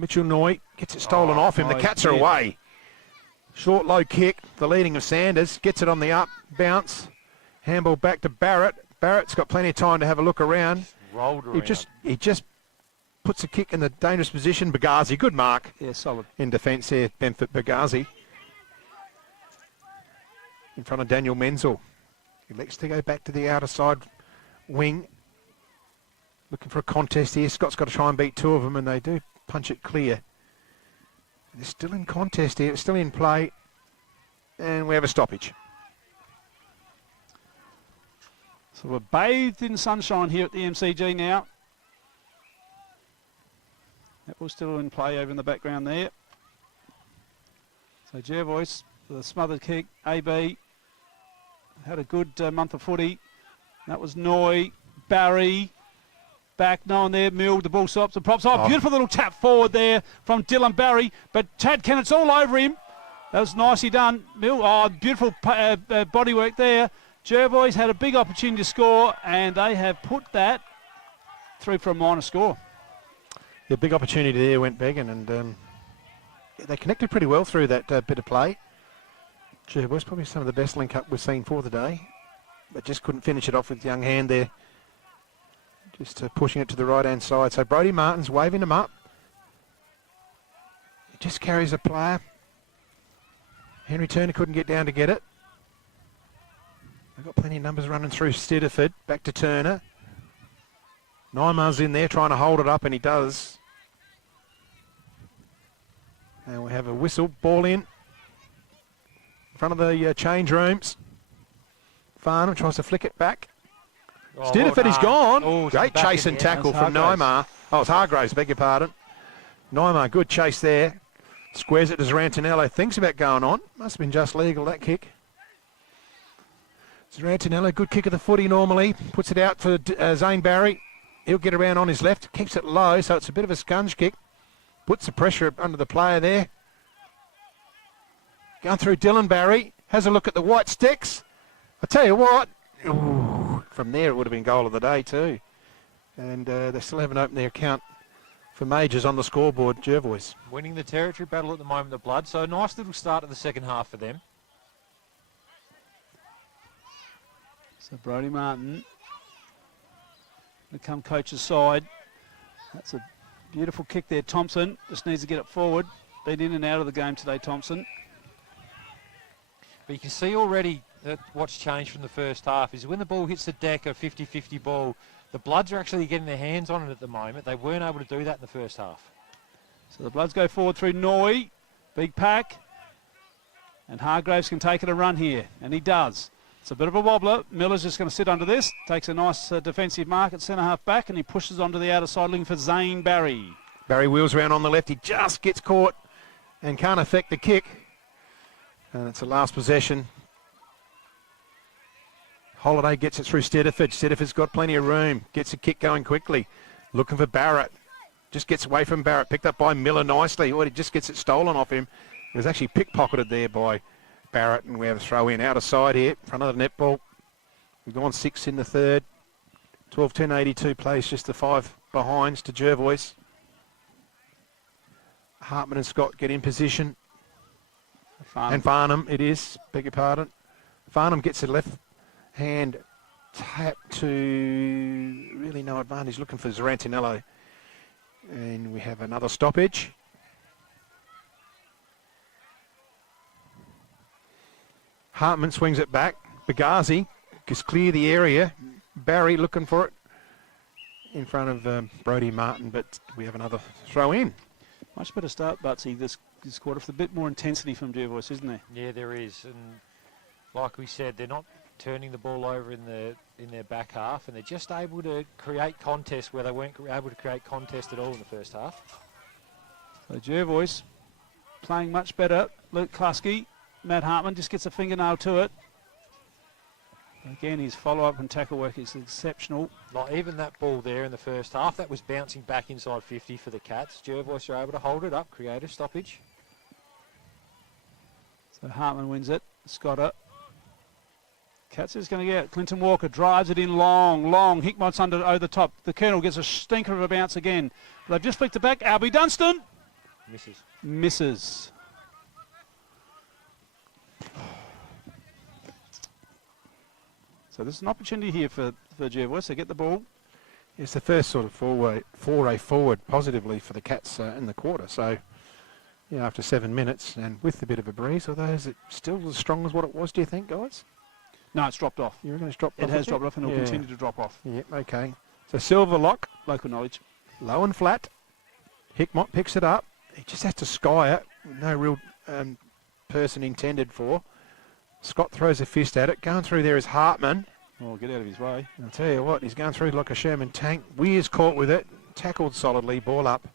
Mitchell Noy gets it stolen off him. The Cats are away. Short, low kick. The leading of Sanders. Gets it on the up. Bounce. Handball back to Barrett. Barrett's got plenty of time to have a look around. Rolled around. He just puts a kick in the dangerous position. Bagazi, good mark. Yeah, solid. In defence there, Benford Bagazi. In front of Daniel Menzel. He likes to go back to the outer side wing. Looking for a contest here. Scott's got to try and beat two of them, and they do punch it clear. They're still in contest here. It's still in play. And we have a stoppage. So we're bathed in sunshine here at the MCG now. That was still in play over in the background there. So Jervois, the smothered kick, AB, had a good month of footy. That was Noy, Barry, back, no one there, Mill, the ball stops and props. Oh, beautiful little tap forward there from Dylan Barry, but Chad Kennett's all over him. That was nicely done. Mill, beautiful body work there. Jervois had a big opportunity to score, and they have put that through for a minor score. The big opportunity there went begging, and they connected pretty well through that bit of play. Jervois probably some of the best link up we've seen for the day, but just couldn't finish it off with young hand there. Just pushing it to the right-hand side. So Brodie Martin's waving him up. He just carries a player. Henry Turner couldn't get down to get it. They've got plenty of numbers running through Stidiford. Back to Turner. Nymar's in there trying to hold it up, and he does. And we have a whistle. Ball in front of the change rooms. Farnham tries to flick it back. Stinneford is gone. Oh, Great chase and tackle from Hargraves. Neymar. Oh, it's Hargraves, beg your pardon. Neymar, good chase there. Squares it to Zarantinello. Thinks about going on. Must have been just legal, that kick. Zarantinello, good kick of the footy normally. Puts it out for Zane Barry. He'll get around on his left. Keeps it low, so it's a bit of a scunge kick. Puts the pressure under the player there. Going through Dylan Barry. Has a look at the white sticks. I tell you what. Ooh, from there it would have been goal of the day too. And they still haven't opened their account for majors on the scoreboard, Jervois. Winning the territory battle at the moment, the Blood. So a nice little start of the second half for them. So Brodie Martin become coach's side. That's a beautiful kick there. Thompson just needs to get it forward. Been in and out of the game today, Thompson. But you can see already that what's changed from the first half is when the ball hits the deck, a 50-50 ball, the Bloods are actually getting their hands on it at the moment. They weren't able to do that in the first half. So the Bloods go forward through Noi. Big pack. And Hargraves can take it a run here, and he does. It's a bit of a wobbler. Miller's just going to sit under this. Takes a nice defensive mark at centre-half back, and he pushes onto the outer side looking for Zane Barry. Barry wheels around on the left. He just gets caught and can't affect the kick. And it's a last possession. Holiday gets it through Stediford. Stediford's got plenty of room. Gets a kick going quickly. Looking for Barrett. Just gets away from Barrett. Picked up by Miller nicely. Oh, he just gets it stolen off him. It was actually pickpocketed there by Barrett. And we have a throw in outer side here. Front of the netball. We've gone 6 in the third. 12-10-82 plays just the 5 behinds to Jervois. Hartman and Scott get in position. And Farnham, it is, beg your pardon. Farnham gets a left hand tap to really no advantage, looking for Zarantinello. And we have another stoppage. Hartman swings it back. Bagazi just clear the area. Barry looking for it in front of Brodie Martin, but we have another throw in. Much better start, Butsy, this quarter with a bit more intensity from Jervois, isn't there? Yeah, there is. And like we said, they're not turning the ball over in their back half, and they're just able to create contests where they weren't able to create contest at all in the first half. So Jervois playing much better. Luke Klusky, Matt Hartman just gets a fingernail to it. Again, his follow-up and tackle work is exceptional. Like even that ball there in the first half, that was bouncing back inside 50 for the Cats. Jervois are able to hold it up, create a stoppage. So Hartman wins it. Scotter. Cats is going to get it. Clinton Walker drives it in long. Hickmott's under over the top. The Colonel gets a stinker of a bounce again. They've just flicked it back. Albie Dunstan. Misses. So this is an opportunity here for Jervois to get the ball. It's the first sort of foray forward positively for the Cats in the quarter. So, yeah, after 7 minutes and with a bit of a breeze, although is it still as strong as what it was, do you think, guys? No, it's dropped off. You reckon it's dropped off? It has dropped off and it will continue to drop off. Yeah, okay. So Silver Lock. Local knowledge. Low and flat. Hickmott picks it up. He just has to sky it. No real person intended for. Scott throws a fist at it. Going through there is Hartman. Oh, get out of his way. I'll tell you what, he's going through like a Sherman tank. Weir's caught with it. Tackled solidly. Ball up.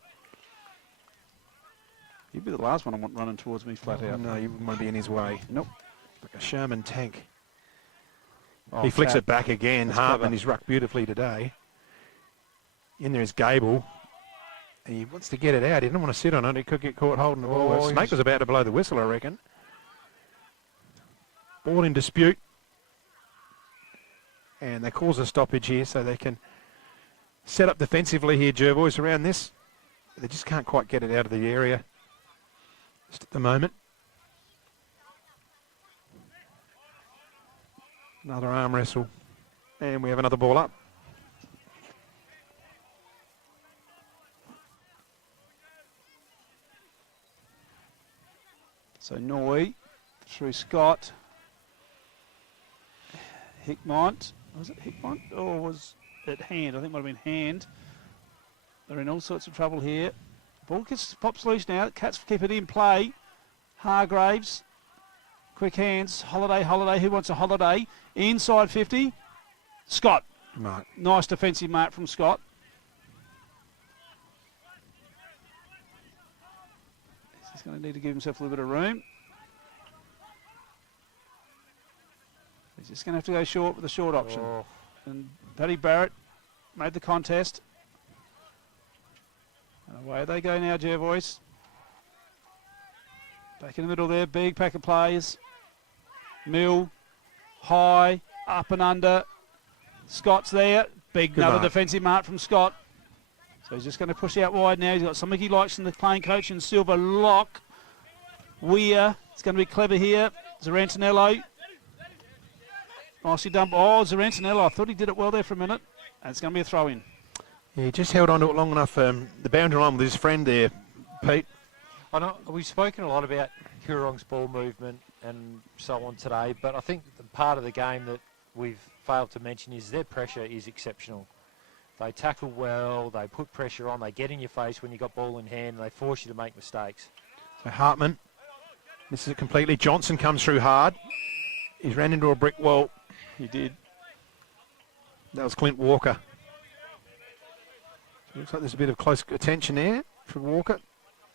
He'd be the last one I want running towards me flat out. No, you wouldn't want to be in his way. Nope. Like a Sherman tank. Oh, he flicks it back again. That's Hartman, clever. he's rucked beautifully today. In there is Gable. And he wants to get it out. He didn't want to sit on it. He could get caught holding the ball. Oh, Snake was about to blow the whistle, I reckon. Ball in dispute. And they cause a stoppage here so they can set up defensively here, Jervois, around this. They just can't quite get it out of the area just at the moment. Another arm wrestle. And we have another ball up. So Noi through Scott. Hickmott. Was it Hickmott or was it Hand? I think it might have been Hand. They're in all sorts of trouble here. Ball pops loose now. Cats keep it in play. Hargraves. Quick hands. Holiday. Who wants a Holiday? Inside 50. Scott. Mark. Nice defensive mark from Scott. He's going to need to give himself a little bit of room. He's just going to have to go short with the short option. Oh. And Paddy Barrett made the contest. And away they go now, Jervois. Back in the middle there, big pack of players. Mill, high, up and under. Scott's there. Big Good another mark. defensive mark from Scott. So he's just going to push out wide now. He's got something he likes in the playing coach in Silver Lock. Weir, it's going to be clever here. Zarantinello. Nicely done. Oh, Zarantinello, I thought he did it well there for a minute. And it's going to be a throw-in. Yeah, he just held on to it long enough. The boundary line with his friend there, Pete. I know we've spoken a lot about Coorong's ball movement and so on today, but I think the part of the game that we've failed to mention is their pressure is exceptional. They tackle well, they put pressure on, they get in your face when you got ball in hand, and they force you to make mistakes. So Hartman misses it completely. Johnson comes through hard. He's ran into a brick wall. He did. That was Clint Walker. Looks like there's a bit of close attention there for Walker.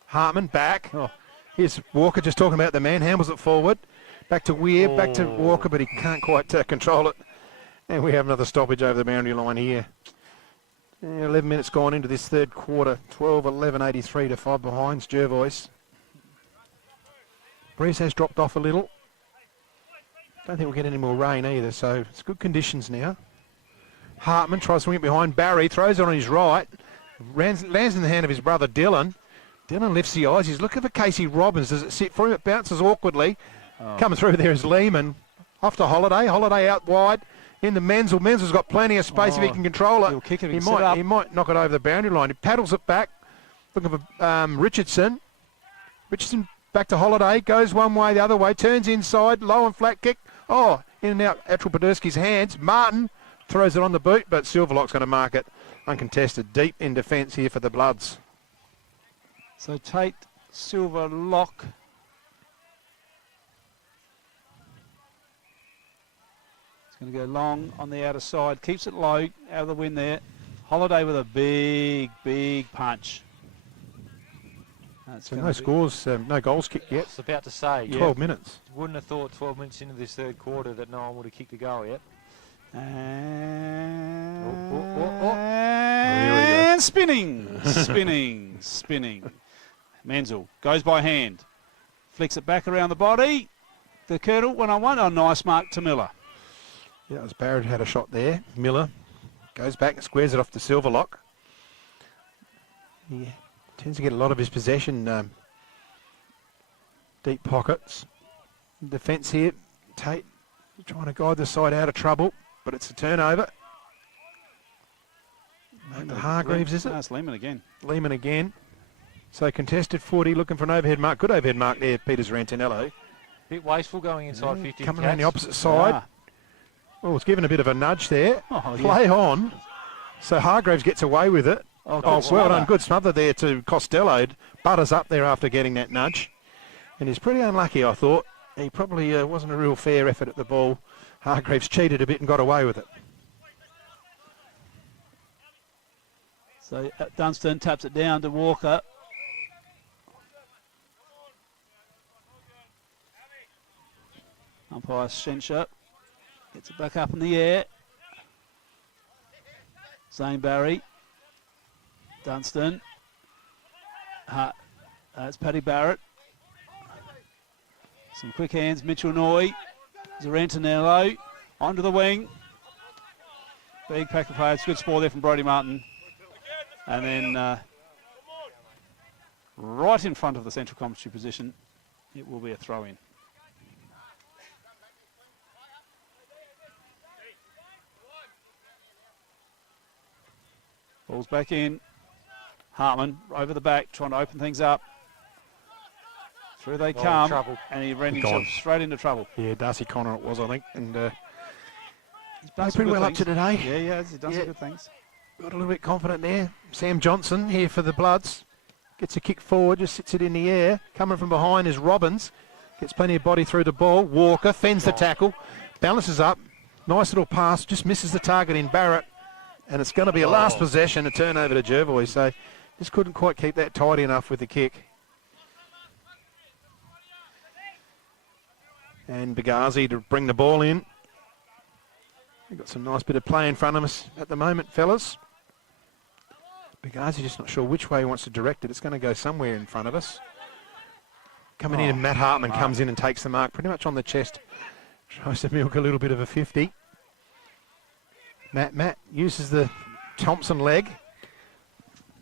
Hartman back. Oh, here's Walker just talking about the man. Handles it forward. Back to Weir, back to Walker, but he can't quite control it. And we have another stoppage over the boundary line here. 11 minutes gone into this third quarter. 12-11, 83 to 5 behind Jervois. Breeze has dropped off a little. Don't think we'll get any more rain either, so it's good conditions now. Hartman tries to swing it behind Barry, throws it on his right, lands in the hand of his brother Dylan. Dylan lifts the eyes, he's looking for Casey Robbins. Does it sit for him? It bounces awkwardly. Coming through there is Lehman. Off to Holiday. Holiday out wide. Into Menzel. Menzel's got plenty of space if he can control it. He'll kick it, He might knock it over the boundary line. He paddles it back. Looking for Richardson. Richardson back to Holiday. Goes one way, the other way. Turns inside. Low and flat kick. Oh, in and out Atral Podolski's hands. Martin throws it on the boot, but Silverlock's going to mark it uncontested. Deep in defence here for the Bloods. So Tate, Silverlock. It's going to go long on the outer side. Keeps it low, out of the wind there. Holiday with a big, big punch. So no scores, no goals kicked yet. I was about to say. 12 minutes. Wouldn't have thought 12 minutes into this third quarter that no one would have kicked a goal yet. And spinning, spinning, spinning. Menzel goes by hand. Flicks it back around the body. The Colonel, 1-on-1. Oh, nice mark to Miller. Yeah, as Barrett had a shot there. Miller goes back and squares it off to Silverlock. Yeah. Tends to get a lot of his possession, deep pockets. Defence here, Tate trying to guide the side out of trouble, but it's a turnover. Hargreaves, is it? That's Lehman again. Lehman again. So contested 40, looking for an overhead mark. Good overhead mark there, Peter Zarantinello. Bit wasteful going inside 50. Coming around the opposite side. Oh, it's given a bit of a nudge there. Oh, Play on. So Hargreaves gets away with it. Oh, well done. Good smother there to Costello. Butters up there after getting that nudge. And he's pretty unlucky, I thought. He probably wasn't a real fair effort at the ball. Hargreaves cheated a bit and got away with it. So Dunstan taps it down to Walker. Umpire Schenscher gets it back up in the air. Zane Barry. Dunstan. That's Paddy Barrett. Some quick hands. Mitchell Noy. Zarantinello. Onto the wing. Big pack of players. Good score there from Brodie Martin. And then right in front of the central commentary position, it will be a throw-in. Ball's back in. Hartman over the back, trying to open things up. Through they come, and he ran himself straight into trouble. Yeah, Darcy Connor it was, I think. And he's done pretty well things. up to today. Yeah, he's done some good things. Got a little bit confident there. Sam Johnson here for the Bloods. Gets a kick forward, just sits it in the air. Coming from behind is Robbins. Gets plenty of body through the ball. Walker fends the tackle. Balances up. Nice little pass. Just misses the target in Barrett. And it's going to be a last possession, a turnover to Jervois. So just couldn't quite keep that tidy enough with the kick. And Bagazi to bring the ball in. We've got some nice bit of play in front of us at the moment, fellas. Bagazi just not sure which way he wants to direct it. It's going to go somewhere in front of us. Coming in, and Matt Hartman comes in and takes the mark pretty much on the chest. Tries to milk a little bit of a 50. Matt uses the Thompson leg.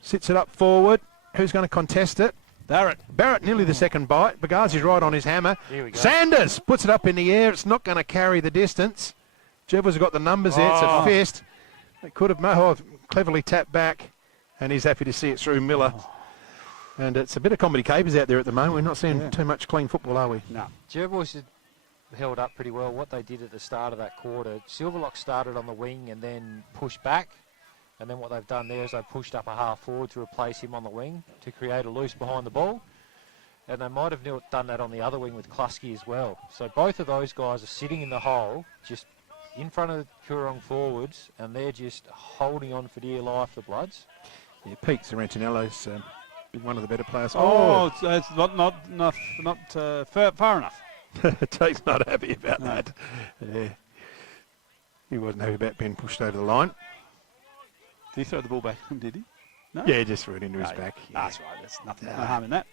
Sits it up forward. Who's going to contest it? Barrett, nearly the second bite. Bagazi's right on his hammer. Here we go. Sanders puts it up in the air. It's not going to carry the distance. Jervois has got the numbers there. It's a fist. It could have cleverly tapped back, and he's happy to see it through Miller. And it's a bit of comedy capers out there at the moment. We're not seeing too much clean football, are we? No. Jervois had held up pretty well. What they did at the start of that quarter, Silverlock started on the wing and then pushed back. And then what they've done there is they've pushed up a half forward to replace him on the wing to create a loose behind the ball. And they might have done that on the other wing with Klusky as well. So both of those guys are sitting in the hole, just in front of the Coorong forwards, and they're just holding on for dear life, the Bloods. Yeah, Pete Sorrentiniello's been one of the better players. It's not far enough. Tate's not happy about that. Yeah. He wasn't happy about being pushed over the line. Did he throw the ball back? Did he? No? Yeah, just threw it into his back. Yeah. That's right. There's nothing, no harm in that.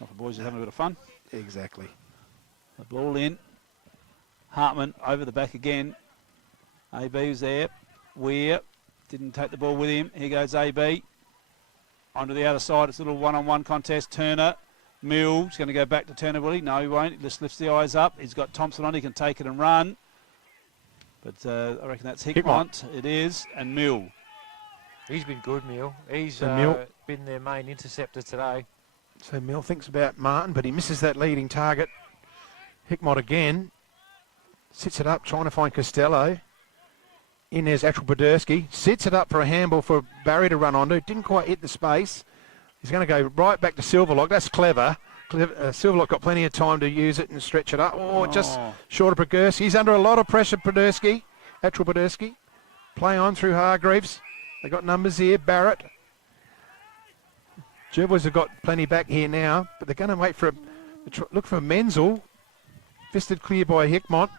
Not the boys are having a bit of fun. Exactly. The ball in. Hartman over the back again. AB was there. Weir didn't take the ball with him. Here goes AB. Onto the outer side. It's a little one-on-one contest. Turner. Mills going to go back to Turner, will he? No, he won't. He just lifts the eyes up. He's got Thompson on. He can take it and run. But I reckon that's Hickmont. It is. And Mill. He's been good, Mill. He's been their main interceptor today. So Mill thinks about Martin, but he misses that leading target. Hickmott again. Sits it up, trying to find Costello. In there's Atchel Podersky. Sits it up for a handball for Barry to run onto. Didn't quite hit the space. He's going to go right back to Silverlock. That's clever. Silverlock got plenty of time to use it and stretch it up. Just short of Podersky. He's under a lot of pressure, Podersky. Atchel Podersky. Play on through Hargreaves. They got numbers here. Barrett. Jervois have got plenty back here now, but they're going to wait for look for Menzel. Fisted clear by Hickmott.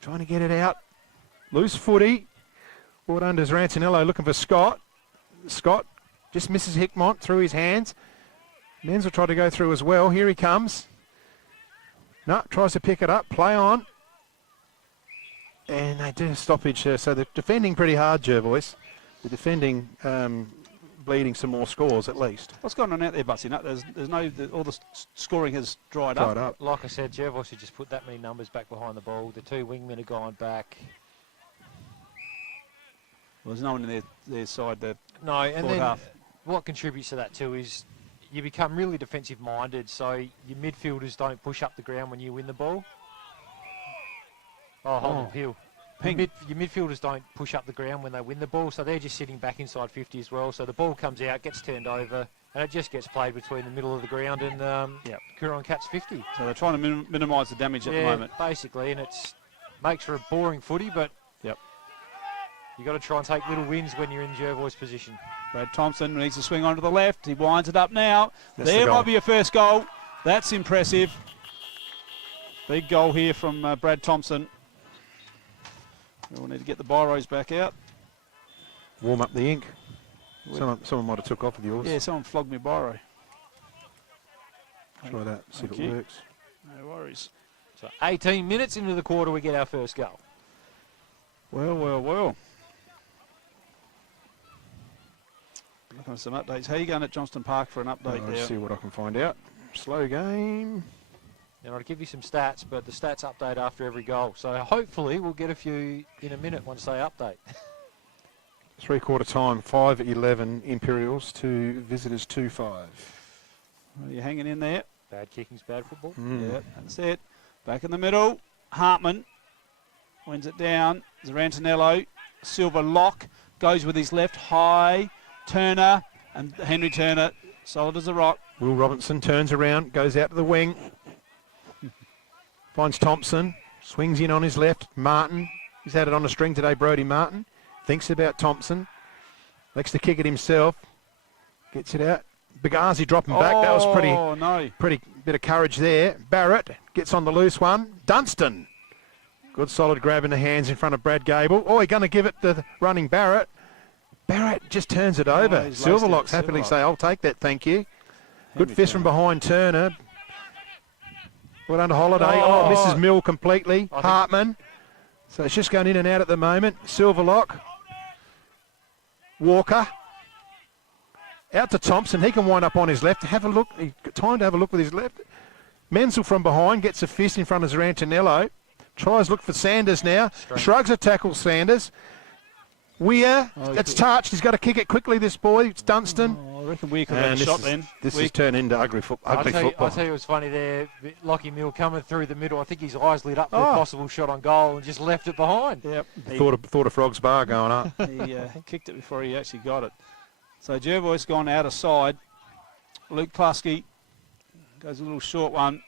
Trying to get it out. Loose footy. Brought under Rancinello looking for Scott. Scott just misses Hickmott through his hands. Menzel tried to go through as well. Here he comes. No, tries to pick it up. Play on. And they do a stoppage. So they're defending pretty hard, Jervois. They're defending, bleeding some more scores at least. What's going on out there, Butsy? No, there's no, all the scoring has dried up. Like I said, Jervois should just put that many numbers back behind the ball. The two wingmen are gone back. Well, there's no one in their side. No, and then what contributes to that too is you become really defensive minded, so your midfielders don't push up the ground when you win the ball. Hold on, Peel. Your midfielders don't push up the ground when they win the ball, so they're just sitting back inside 50 as well. So the ball comes out, gets turned over, and it just gets played between the middle of the ground and Coorong Cats 50. So they're trying to minimise the damage at the moment. Basically, and it makes for a boring footy, but you've got to try and take little wins when you're in Jervois' position. Brad Thompson needs to swing onto the left. He winds it up now. There might be a first goal. That's impressive. Big goal here from Brad Thompson. We'll need to get the biros back out. Warm up the ink. Someone might have took off with yours. Yeah, someone flogged me biro. Try that, see if it works. No worries. So 18 minutes into the quarter, we get our first goal. Well. Looking at some updates. How are you going at Johnston Park for an update there? Let's see what I can find out. Slow game. And I'll give you some stats, but the stats update after every goal. So hopefully we'll get a few in a minute once they update. 3/4 time, 5-11 Imperials to visitors 2-5. Well, you're hanging in there. Bad kicking's bad football. Yeah, that's it. Back in the middle. Hartman wins it down. Zarantinello. Silverlock goes with his left high. Turner and Henry Turner, solid as a rock. Will Robinson turns around, goes out to the wing. Finds Thompson, swings in on his left. Martin He's had it on a string today, Brodie Martin. Thinks about Thompson. Likes to kick it himself. Gets it out. Bagazi dropping back. That was pretty bit of courage there. Barrett gets on the loose one. Dunstan. Good solid grab in the hands in front of Brad Gable. Oh, he's going to give it to the running Barrett. Barrett just turns it over. Silverlock's happily say, I'll take that, thank you. Good fist from behind Turner. Well under Holiday. Oh, misses Mill completely. Hartman. So it's just going in and out at the moment. Silverlock. Walker. Out to Thompson. He can wind up on his left. Have a look. He's got time to have a look with his left. Menzel from behind gets a fist in front of Zarantinello. Tries look for Sanders now. Shrugs a tackle Sanders. Weir. It's touched. He's got to kick it quickly, this boy. It's Dunstan. I reckon Weir could have a shot then. This has turned into ugly football. I'll tell you what's funny there. Lockie Mill coming through the middle. I think his eyes lit up for a possible shot on goal and just left it behind. Yep. Thought of Frog's Bar going up. He kicked it before he actually got it. So Jervois gone out of side. Luke Plusky goes a little short one.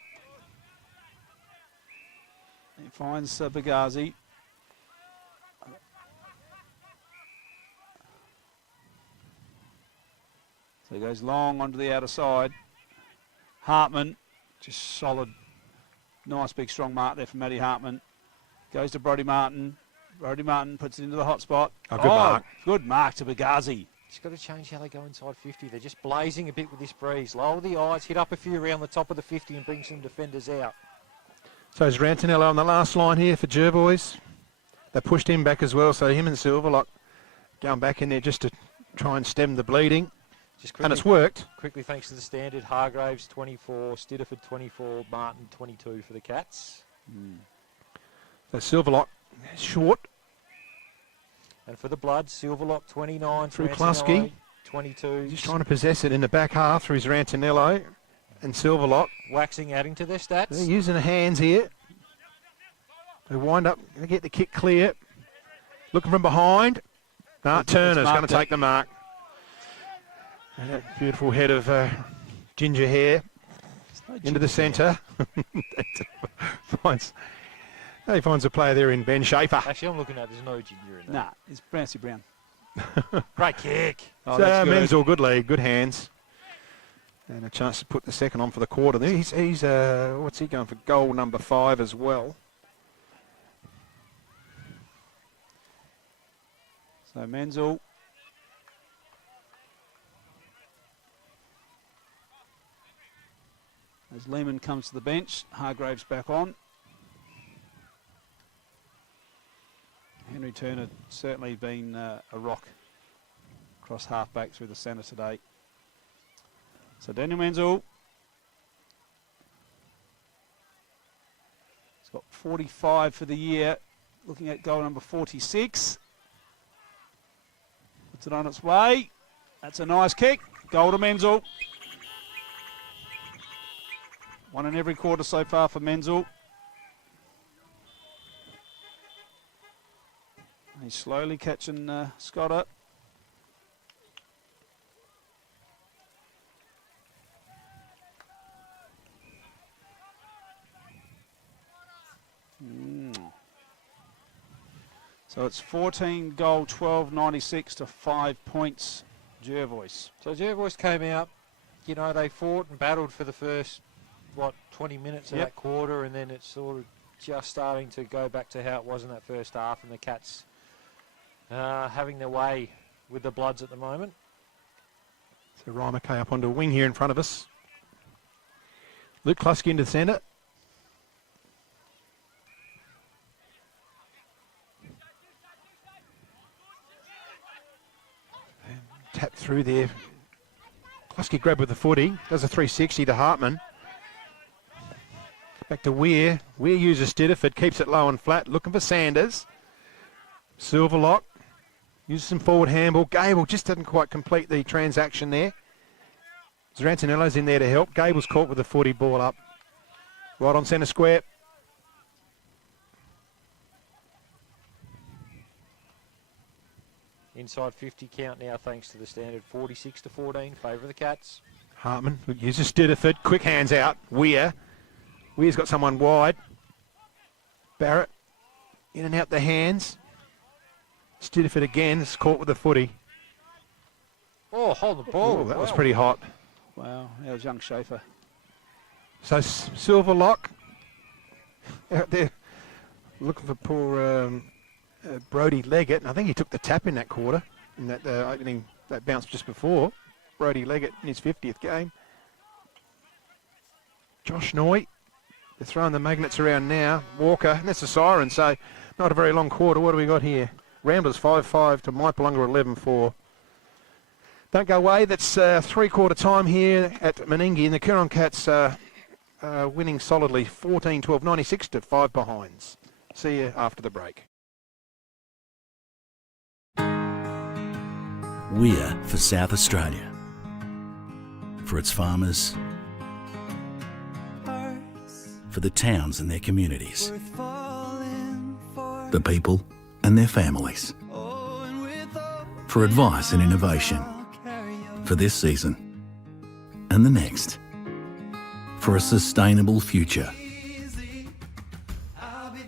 He finds Bagazi. So he goes long onto the outer side. Hartman, just solid, nice big strong mark there from Matty Hartman. Goes to Brodie Martin. Brodie Martin puts it into the hot spot. Good mark. Good mark to Bagazi. Just got to change how they go inside 50. They're just blazing a bit with this breeze. Lower the eyes, hit up a few around the top of the 50 and bring some defenders out. So is Rantanello on the last line here for Jervois. They pushed him back as well, so him and Silverlock going back in there just to try and stem the bleeding. And it's worked. Quickly, thanks to the standard, Hargraves 24, Stidderford 24, Martin 22 for the Cats. So Silverlock short. And for the Bloods, Silverlock 29, Through Klusky. 22. Just trying to possess it in the back half through his Rantanello and Silverlock. Waxing, adding to their stats. They're using the hands here. They wind up, going to get the kick clear. Looking from behind. Turner's going to take the mark. And that beautiful head of ginger hair into the centre. He finds a player there in Ben Schaefer. Actually, I'm looking at there's no ginger in there. Nah, it's Bouncy Brown. Great kick. So Menzel, good lead, good hands. And a chance to put the second on for the quarter. He's what's he going for? Goal number 5 as well. So Menzel. As Lehman comes to the bench, Hargraves back on. Henry Turner certainly been a rock across half-back through the centre today. So Daniel Menzel. He's got 45 for the year. Looking at goal number 46. Puts it on its way. That's a nice kick. Goal to Menzel. One in every quarter so far for Menzel. He's slowly catching Scotter. So it's 14 goal, 12.96 to 5 points, Jervois. So Jervois came out, you know, they fought and battled for the first, 20 minutes of that quarter, and then it's sort of just starting to go back to how it was in that first half, and the Cats having their way with the Bloods at the moment. So Ryan McKay up onto a wing here in front of us. Luke Klusky into the centre. Tap through there. Klusky grabbed with the footy. Does a 360 to Hartman. Back to Weir. Weir uses Stidderford. Keeps it low and flat. Looking for Sanders. Silverlock. Uses some forward handball. Gable just didn't quite complete the transaction there. Zarantinello's in there to help. Gable's caught with the footy, ball up. Right on centre square. Inside 50 count now thanks to the standard 46 to 14, favour of the Cats. Hartman uses Stidderford. Quick hands out. Weir. Weir's got someone wide. Barrett. In and out the hands. Stidiford again, is caught with the footy. Oh, hold the ball. Oh, that was pretty hot. Wow, that was young Schaefer. So Silverlock out there looking for poor Brodie Leggett. And I think he took the tap in that quarter, in that opening, that bounce just before. Brodie Leggett in his 50th game. Josh Noy, they're throwing the magnets around now. Walker, and that's a siren, so not a very long quarter. What do we got here? Ramblers 5-5 to Maipalunga 11-4. Don't go away, that's three-quarter time here at Meningie, and the Coorong Cats winning solidly 14-12, 96 to 5 behinds. See you after the break. We're for South Australia. For its farmers, for the towns and their communities, the people and their families, for advice and innovation, for this season and the next, for a sustainable future.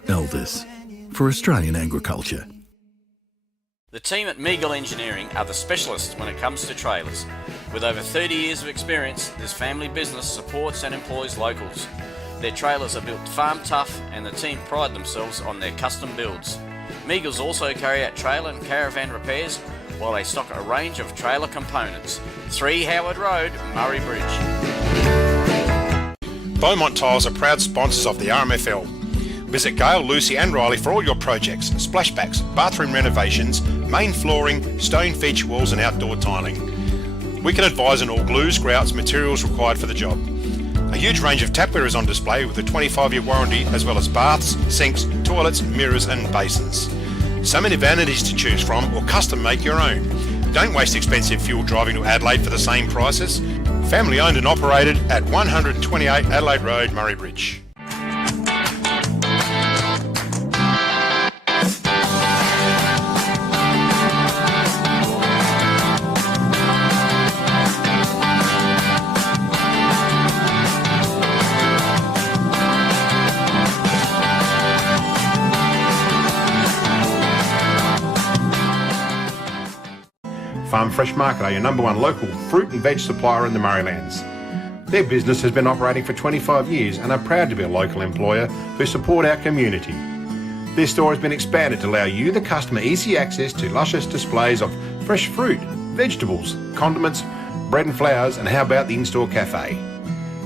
Elders, for Australian agriculture. The team at Meagle Engineering are the specialists when it comes to trailers. With over 30 years of experience, this family business supports and employs locals. Their trailers are built farm tough and the team pride themselves on their custom builds. Meagles also carry out trailer and caravan repairs while they stock a range of trailer components. 3 Howard Road, Murray Bridge. Beaumont Tiles are proud sponsors of the RMFL. Visit Gail, Lucy and Riley for all your projects, splashbacks, bathroom renovations, main flooring, stone feature walls and outdoor tiling. We can advise on all glues, grouts, materials required for the job. A huge range of tapware is on display with a 25-year warranty, as well as baths, sinks, toilets, mirrors and basins. So many vanities to choose from, or custom make your own. Don't waste expensive fuel driving to Adelaide for the same prices. Family owned and operated at 128 Adelaide Road, Murray Bridge. Farm Fresh Market are your #1 local fruit and veg supplier in the Murraylands. Their business has been operating for 25 years and are proud to be a local employer who support our community. Their store has been expanded to allow you, the customer, easy access to luscious displays of fresh fruit, vegetables, condiments, bread and flowers, and how about the in-store cafe?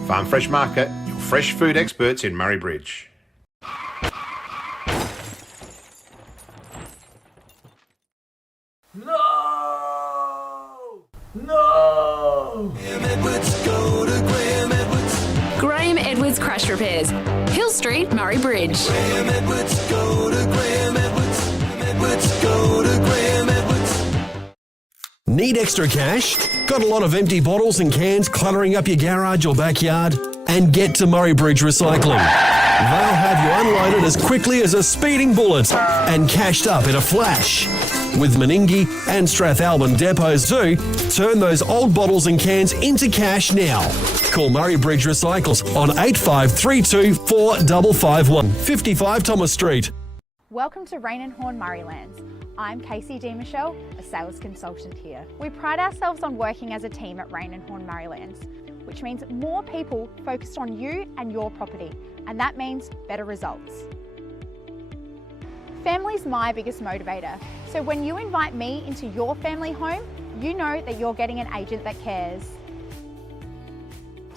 Farm Fresh Market, your fresh food experts in Murray Bridge. Graham Edwards Crash Repairs, Hill Street, Murray Bridge. Need extra cash? Got a lot of empty bottles and cans cluttering up your garage or backyard? And get to Murray Bridge Recycling. They'll have you unloaded as quickly as a speeding bullet and cashed up in a flash. With Meningie and Strathalbyn depots too, turn those old bottles and cans into cash now. Call Murray Bridge Recycles on 8532 4551, 55 Thomas Street. Welcome to Rain and Horn Murraylands. I'm Casey D. Michelle, a sales consultant here. We pride ourselves on working as a team at Rain and Horn Murraylands, which means more people focused on you and your property, and that means better results. Family's my biggest motivator, so when you invite me into your family home, you know that you're getting an agent that cares.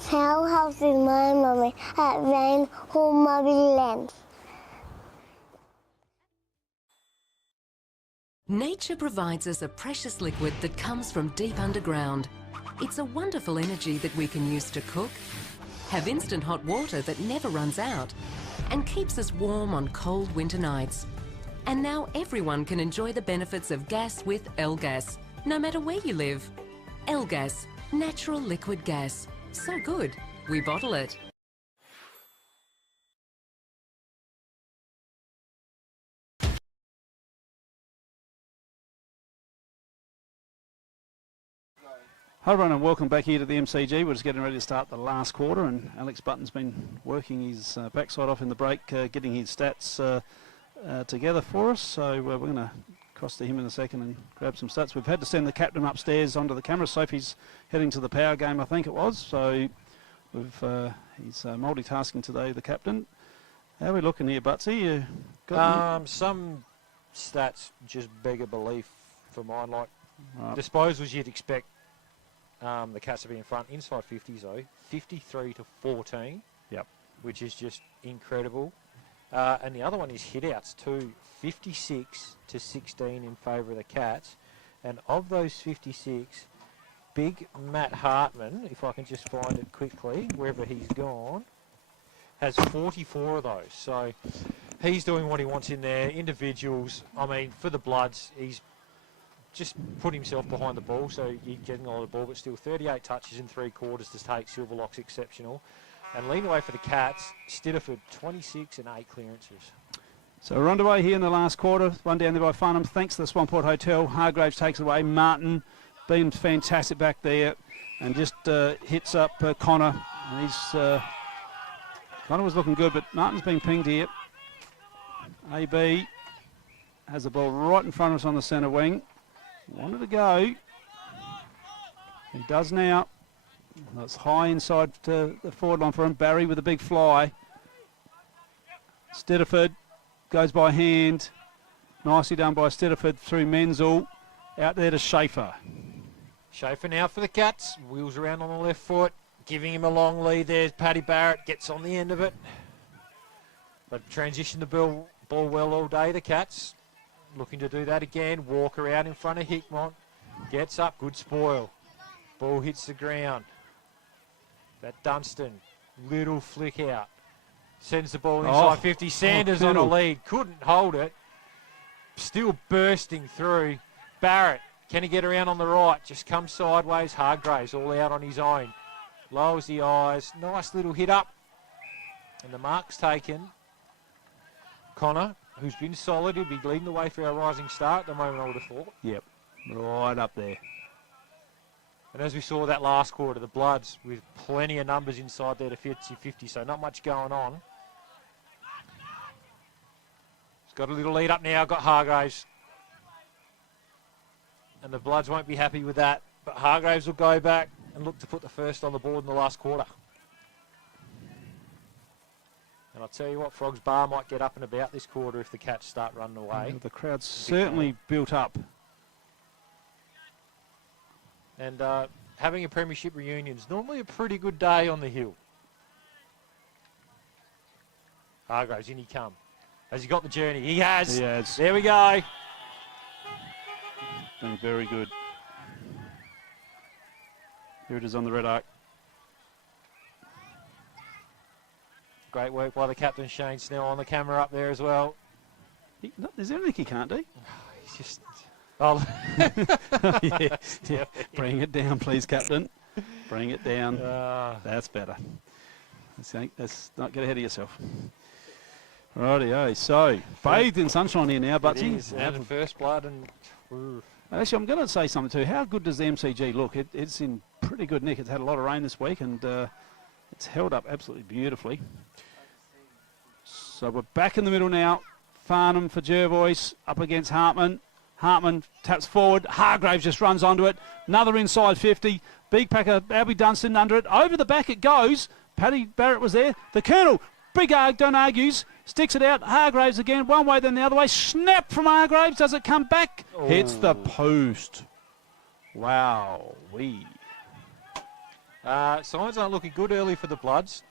How house is my mommy at Rain Home Murraylands. Nature provides us a precious liquid that comes from deep underground. It's a wonderful energy that we can use to cook, have instant hot water that never runs out, and keeps us warm on cold winter nights. And now everyone can enjoy the benefits of gas with L-Gas, no matter where you live. L-Gas, natural liquid gas. So good, we bottle it. Hi everyone and welcome back here to the MCG. We're just getting ready to start the last quarter and Alex Button's been working his backside off in the break, getting his stats together for us. So we're going to cross to him in a second and grab some stats. We've had to send the captain upstairs onto the camera. Sophie's heading to the power game, I think it was. So he's multitasking today, the captain. How are we looking here, Butsy? You got some stats just beg a belief for mine. Like right. disposals, you'd expect the Cats to be in front. Inside 50s though, 53 to 14. Yep. Which is just incredible. And the other one is hit-outs too, 56 to 16 in favour of the Cats. And of those 56, big Matt Hartman, if I can just find it quickly, wherever he's gone, has 44 of those. So he's doing what he wants in there. Individuals, I mean, for the Bloods, he's just put himself behind the ball, so you're getting a lot of the ball, but still 38 touches in 3 quarters to take. Silverlock's exceptional. And leading away for the Cats, Stitterford, 26 and 8 clearances. So we're underway here in the last quarter. One down there by Farnham. Thanks to the Swamport Hotel. Hargraves takes it away. Martin been fantastic back there and just hits up Connor. And he's Connor was looking good, but Martin's been pinged here. AB has the ball right in front of us on the centre wing. Wanted to go. He does now. That's high inside to the forward line for him. Barry with a big fly. Stitterford goes by hand. Nicely done by Stitterford through Menzel. Out there to Schaefer. Schaefer now for the Cats. Wheels around on the left foot. Giving him a long lead. There's Paddy Barrett. Gets on the end of it. But transition the ball well all day, the Cats. Looking to do that again. Walker out in front of Hickmont. Gets up. Good spoil. Ball hits the ground. That Dunstan. Little flick out. Sends the ball inside 50. Sanders on a lead. Couldn't hold it. Still bursting through. Barrett. Can he get around on the right? Just comes sideways. Hargraves all out on his own. Lowers the eyes. Nice little hit up. And the mark's taken. Connor, who's been solid, he'll be leading the way for our rising star at the moment, I would have thought. Yep. Right up there. And as we saw that last quarter, the Bloods with plenty of numbers inside there to 50-50, so not much going on. He's got a little lead up now, got Hargraves. And the Bloods won't be happy with that, but Hargraves will go back and look to put the first on the board in the last quarter. And I'll tell you what, Frogs Bar might get up and about this quarter if the Cats start running away. The crowd's certainly built up. And having a premiership reunion is normally a pretty good day on the hill. Hargraves, in he come. Has he got the journey? He has. He has. There we go. Been very good. Here it is on the red arc. Great work by the captain, Shane Snell, on the camera up there as well. Is there anything he can't do? He's just... Oh. yeah. Bring it down, please, Captain. Bring it down. That's better. Let's not get ahead of yourself. Rightio. So, bathed in sunshine here now, Butsy. It is, and first blood. And actually, I'm going to say something too. How good does the MCG look? It's in pretty good nick. It's had a lot of rain this week, and it's held up absolutely beautifully. So we're back in the middle now. Farnham for Jervois up against Hartman. Hartman taps forward. Hargraves just runs onto it. Another inside 50. Big packer, Albie Dunstan under it. Over the back it goes. Paddy Barrett was there. The Colonel, big arg, don't argues. Sticks it out. Hargraves again. One way, then the other way. Snap from Hargraves. Does it come back? Oh. Hits the post. Wow. Signs aren't looking good early for the Bloods.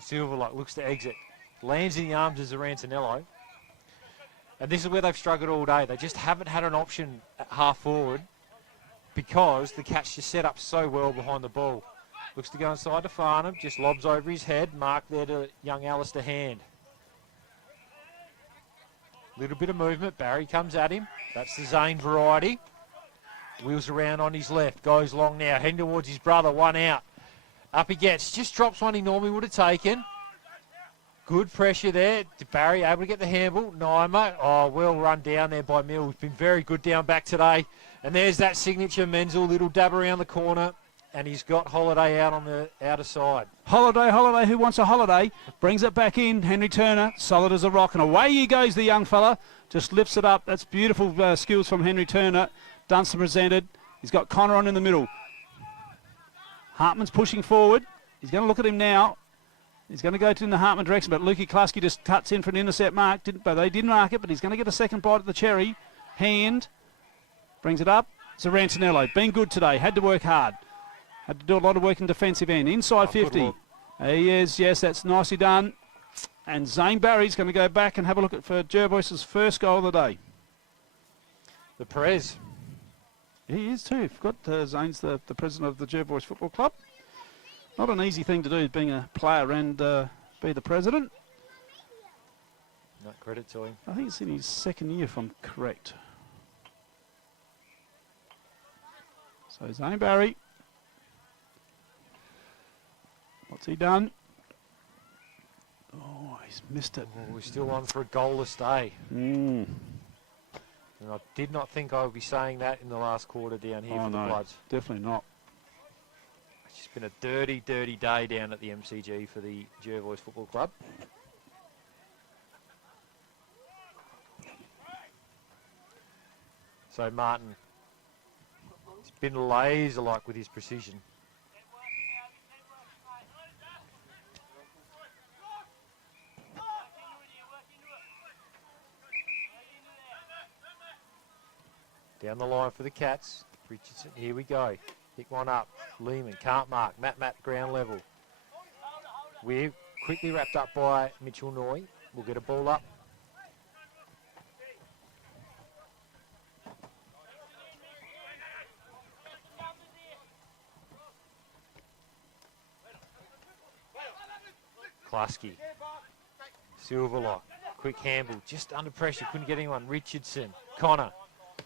Silverlock looks to exit. Lands in the arms of Zarantanello. And this is where they've struggled all day. They just haven't had an option at half forward because the Cats just set up so well behind the ball. Looks to go inside to Farnham. Just lobs over his head. Mark there to young Alistair Hand. Little bit of movement. Barry comes at him. That's the Zane variety. Wheels around on his left. Goes long now. Heading towards his brother. One out. Up he gets. Just drops one he normally would have taken. Good pressure there. Barry able to get the handball. Naima. Oh, well run down there by Mills. Been very good down back today. And there's that signature Menzel. Little dab around the corner. and he's got Holiday out on the outer side. Holiday, who wants a holiday? Brings it back in. Henry Turner, solid as a rock, and away he goes, the young fella. Just lifts it up. That's beautiful skills from Henry Turner. Dunstan presented. He's got Coorong in the middle. Hartman's pushing forward. He's going to look at him now. He's going to go in the Hartman direction, but Lukey Klasky just cuts in for an intercept mark. But they didn't mark it, but he's going to get a second bite at the cherry. Hand. Brings it up. Zarantinello, been good today. Had to work hard. Had to do a lot of work in defensive end. Inside 50. He is, yes, that's nicely done. And Zane Barry's going to go back and have a look at for Jervois' first goal of the day. The Perez. He is too. Forgot Zane's the president of the Jervois Football Club. Not an easy thing to do, being a player and be the president. Not credit to him. I think it's in his second year, if I'm correct. So Zane Barry. What's he done? Oh, he's missed it. Oh, we're still on for a goalless day. And I did not think I would be saying that in the last quarter down here for the Bloods. Definitely not. It's just been a dirty, dirty day down at the MCG for the Jervois Football Club. So Martin, he's been laser-like with his precision. Down the line for the Cats. Richardson, here we go. Pick one up. Lehman can't mark. Matt ground level. We're quickly wrapped up by Mitchell Noy. We'll get a ball up. Klasky. Silverlock. Quick handle. Just under pressure. Couldn't get anyone. Richardson. Connor.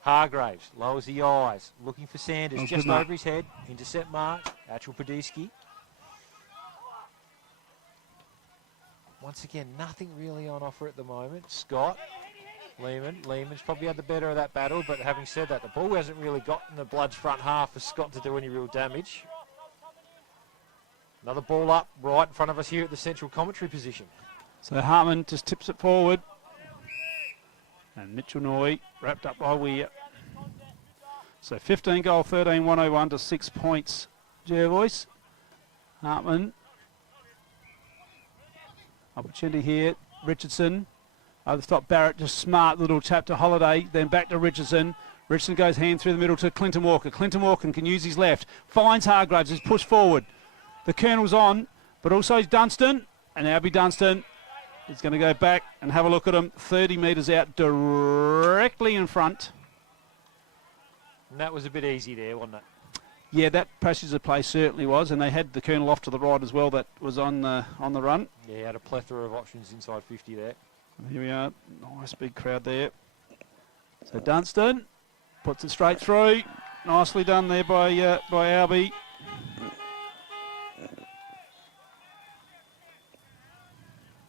Hargraves lowers the eyes, looking for Sanders, just over his head, intercept mark, Achel Podolski. Once again, nothing really on offer at the moment. Scott, Lehman's probably had the better of that battle, but having said that, the ball hasn't really got in the Bloods' front half for Scott to do any real damage. Another ball up right in front of us here at the central commentary position. So Hartman just tips it forward. And Mitchell Noy wrapped up by Weir. So 15 goal, 13, 101 to 6 points. Jervois. Hartman. Opportunity here. Richardson. Over the top, Barrett, just smart little tap to Holiday. Then back to Richardson. Richardson goes hand through the middle to Clinton Walker. Clinton Walker can use his left. Finds Hargraves, is pushed forward. The Colonel's on, but also Dunstan. And Albie Dunstan. He's going to go back and have a look at him. 30 metres out, directly in front. And that was a bit easy there, wasn't it? Yeah, that passage of play certainly was, and they had the Colonel off to the right as well. That was on the run. Yeah, he had a plethora of options inside 50 there. Here we are. Nice big crowd there. So Dunstan puts it straight through. Nicely done there by Albie.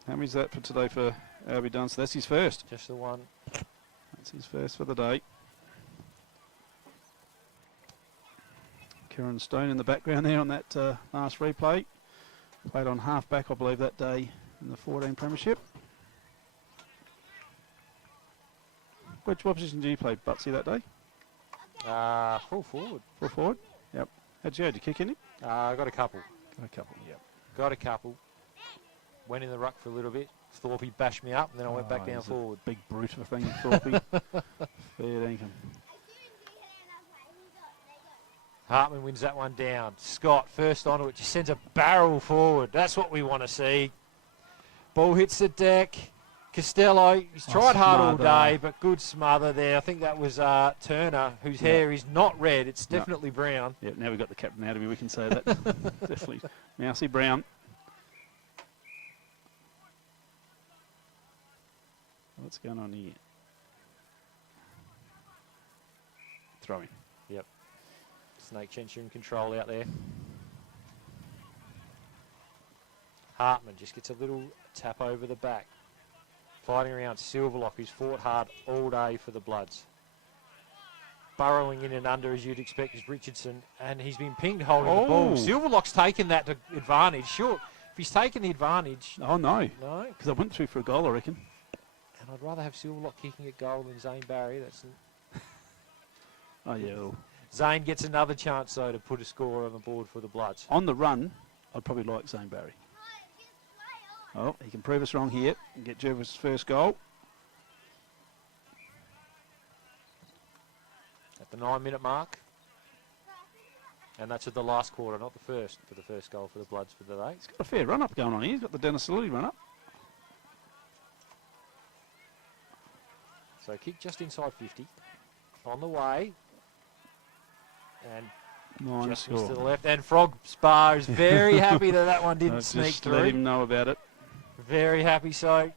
How many's that for today for Albie Dunstan? That's his first. Just the one. That's his first for the day. Kieran Stone in the background there on that last replay. Played on half-back, I believe, that day in the 14 Premiership. What position did you play, Butsy, that day? Full forward. Full forward? Yep. How'd you go? Did you kick any? I got a couple. Got a couple, yep. Got a couple. Went in the ruck for a little bit. Thorpe bashed me up, and then I went back down forward. Big brute of a thing, Thorpe. Fair dinkum. Hartman wins that one down. Scott first onto it, just sends a barrel forward. That's what we want to see. Ball hits the deck. Costello, he's tried hard all day, but good smother there. I think that was Turner, whose hair is not red. It's definitely brown. Yeah, now we've got the captain out of me, we can say that. Definitely mousy brown. What's going on here? Throwing. Yep. Snake Chencher in control out there. Hartman just gets a little tap over the back. Fighting around Silverlock, who's fought hard all day for the Bloods. burrowing in and under as you'd expect is Richardson, and he's been pinged holding the ball. Silverlock's taken that to advantage. Sure, if he's taken the advantage. Oh, no. No. Because I went through for a goal, I reckon. And I'd rather have Silverlock kicking at goal than Zane Barry. That's. Oh, yeah. Well, Zane gets another chance, though, to put a score on the board for the Bloods. on the run, I'd probably like Zane Barry. Oh, he can prove us wrong here and get Jervois' first goal. At the 9-minute mark. And that's at the last quarter, not the first, for the first goal for the Bloods for the day. He's got a fair run-up going on here. He's got the Dennis Lilly run-up. So kick just inside 50. On the way. And Nice just missed score. to the left. And Frog Spar is very happy that one didn't sneak just through. let him know about it. Very happy. So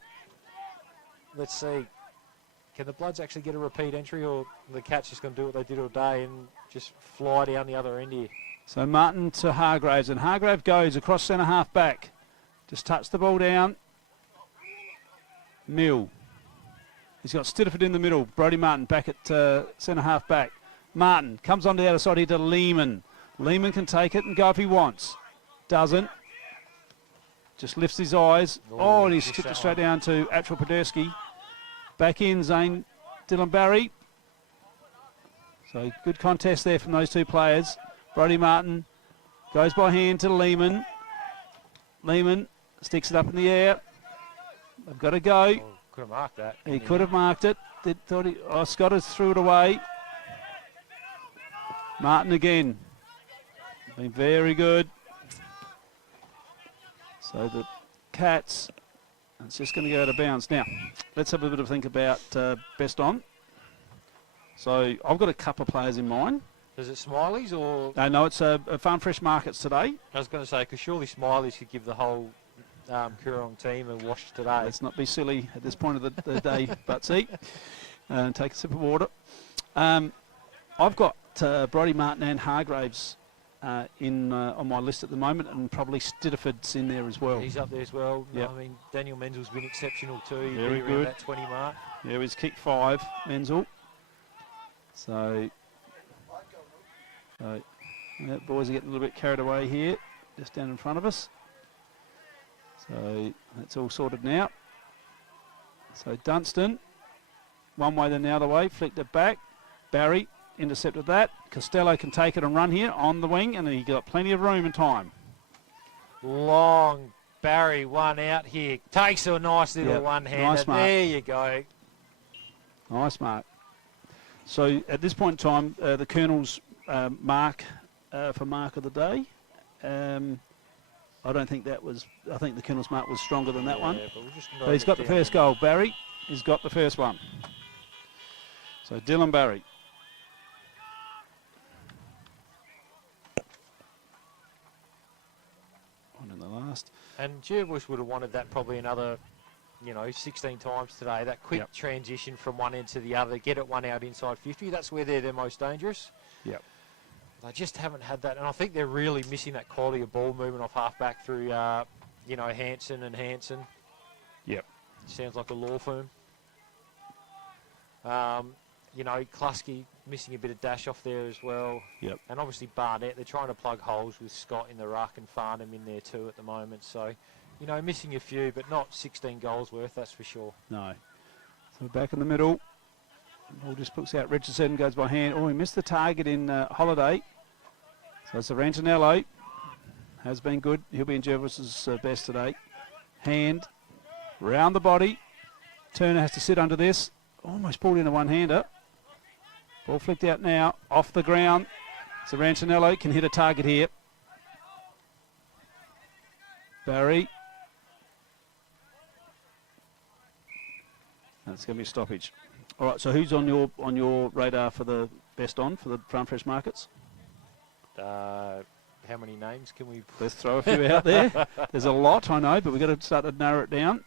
let's see. Can the Bloods actually get a repeat entry, or the Cats just going to do what they did all day and just fly down the other end here? So Martin to Hargraves, and Hargrave goes across centre half back. Just touch the ball down. Mill. He's got Stitterford in the middle. Brodie Martin back at centre half back. Martin comes onto the outer side here to Lehman. Lehman can take it and go if he wants. Doesn't. Just lifts his eyes. Oh, and he's skipped it straight down to Atchell Podersky. Back in, Zane Dylan Barry. So good contest there from those two players. Brodie Martin goes by hand to Lehman. Lehman sticks it up in the air. They've got to go. Could have marked that. He could have marked it. Scott has threw it away. Martin again. Been very good. So the Cats, it's just going to go out of bounds. Now, let's have a bit of a think about best on. So I've got a couple of players in mind. Is it Smileys or? No, it's a Farm Fresh Markets today. I was going to say, because surely Smileys could give the whole Coorong team a wash today. Let's not be silly at this point of the day, Butsy. And take a sip of water. I've got Brodie Martin and Hargraves on my list at the moment, and probably Stitterford's in there as well. He's up there as well. Yep. I mean, Daniel Menzel's been exceptional too. He's Very been around good. that 20 mark. Yeah, he's kicked 5, Menzel. So, boys are getting a little bit carried away here, just down in front of us. So that's all sorted now. So Dunstan, one way then the other way, flicked it back. Barry intercepted that. Costello can take it and run here on the wing, and he got plenty of room and time. Long Barry, one out here. Takes a nice little one-hander. Nice mark. There you go. Nice mark. So at this point in time, the Colonel's mark for mark of the day. I don't think that was. I think the Colonel's mark was stronger than that one. But he's got the first goal. Barry, he's got the first one. So Dylan Barry. One in the last. And Jervois would have wanted that probably another, 16 times today. That quick transition from one end to the other, get it one out inside 50. That's where they're most dangerous. Yep. They just haven't had that, and I think they're really missing that quality of ball movement off half-back through, Hansen and Hansen. Yep. Sounds like a law firm. Klusky missing a bit of dash off there as well. Yep. And obviously Barnett, they're trying to plug holes with Scott in the ruck and Farnham in there too at the moment. So, missing a few, but not 16 goals worth, that's for sure. No. So back in the middle. Ball just puts out. Richardson goes by hand. Oh, he missed the target in Holiday. So it's Ranginello. Has been good. He'll be in Jervois' best today. Hand. Round the body. Turner has to sit under this. Almost pulled in a one-hander. Ball flicked out now. Off the ground. So Ranginello can hit a target here. Barry. That's going to be a stoppage. All right, so who's on your radar for the best on for the Farm Fresh Markets? How many names can we... Let's throw a few out there. There's a lot, I know, but we've got to start to narrow it down.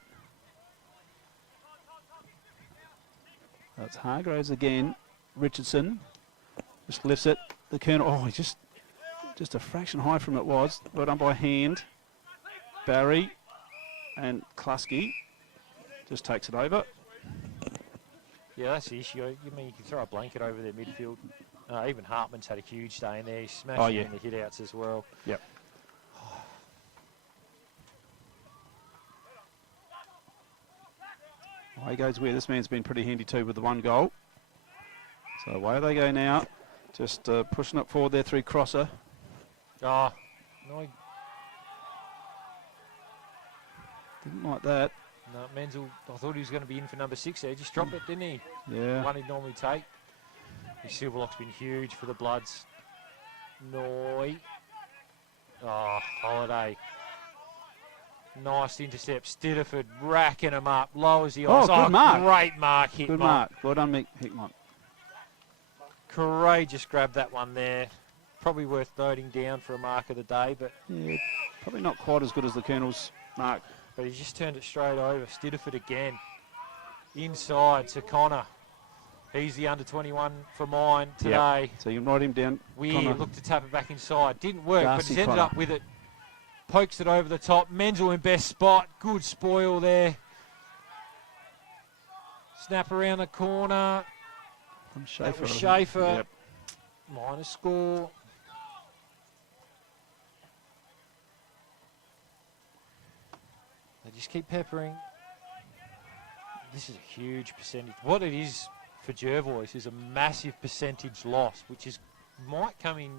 That's Hargraves again. Richardson just lifts it. The Colonel, he's just a fraction high from it was. Well done by hand. Barry and Klusky just takes it over. Yeah, that's the issue. You can throw a blanket over their midfield. Even Hartman's had a huge day in there. He's smashing in the hit-outs as well. Yep. Away goes where this man's been pretty handy too with the 1 goal. So away they go now. Just pushing it forward there through Crosser. Oh, no. Didn't like that. No, Menzel, I thought he was going to be in for number 6 there. Just dropped it, didn't he? Yeah. One he'd normally take. His Silverlock's been huge for the Bloods. Noi. Oh, Holiday. Nice intercept. Stidiford racking him up. Lowers the eyes. Good mark. Great mark hit. Good mark. Well done, Mick Hickmont. Courageous grab that one there. Probably worth noting down for a mark of the day, but yeah, probably not quite as good as the Colonel's mark. But he just turned it straight over. Stidiford again. Inside to Connor. He's the under-21 for mine today. Yep. So you can write him down. Weird. Connor. Looked to tap it back inside. Didn't work, but he's ended Connor. up with it. Pokes it over the top. Menzel in best spot. Good spoil there. Snap around the corner. From Schaefer. That was Schaefer. Yep. Minus score. They just keep peppering. This is a huge percentage. What it is for Jervois is a massive percentage loss, which might come in,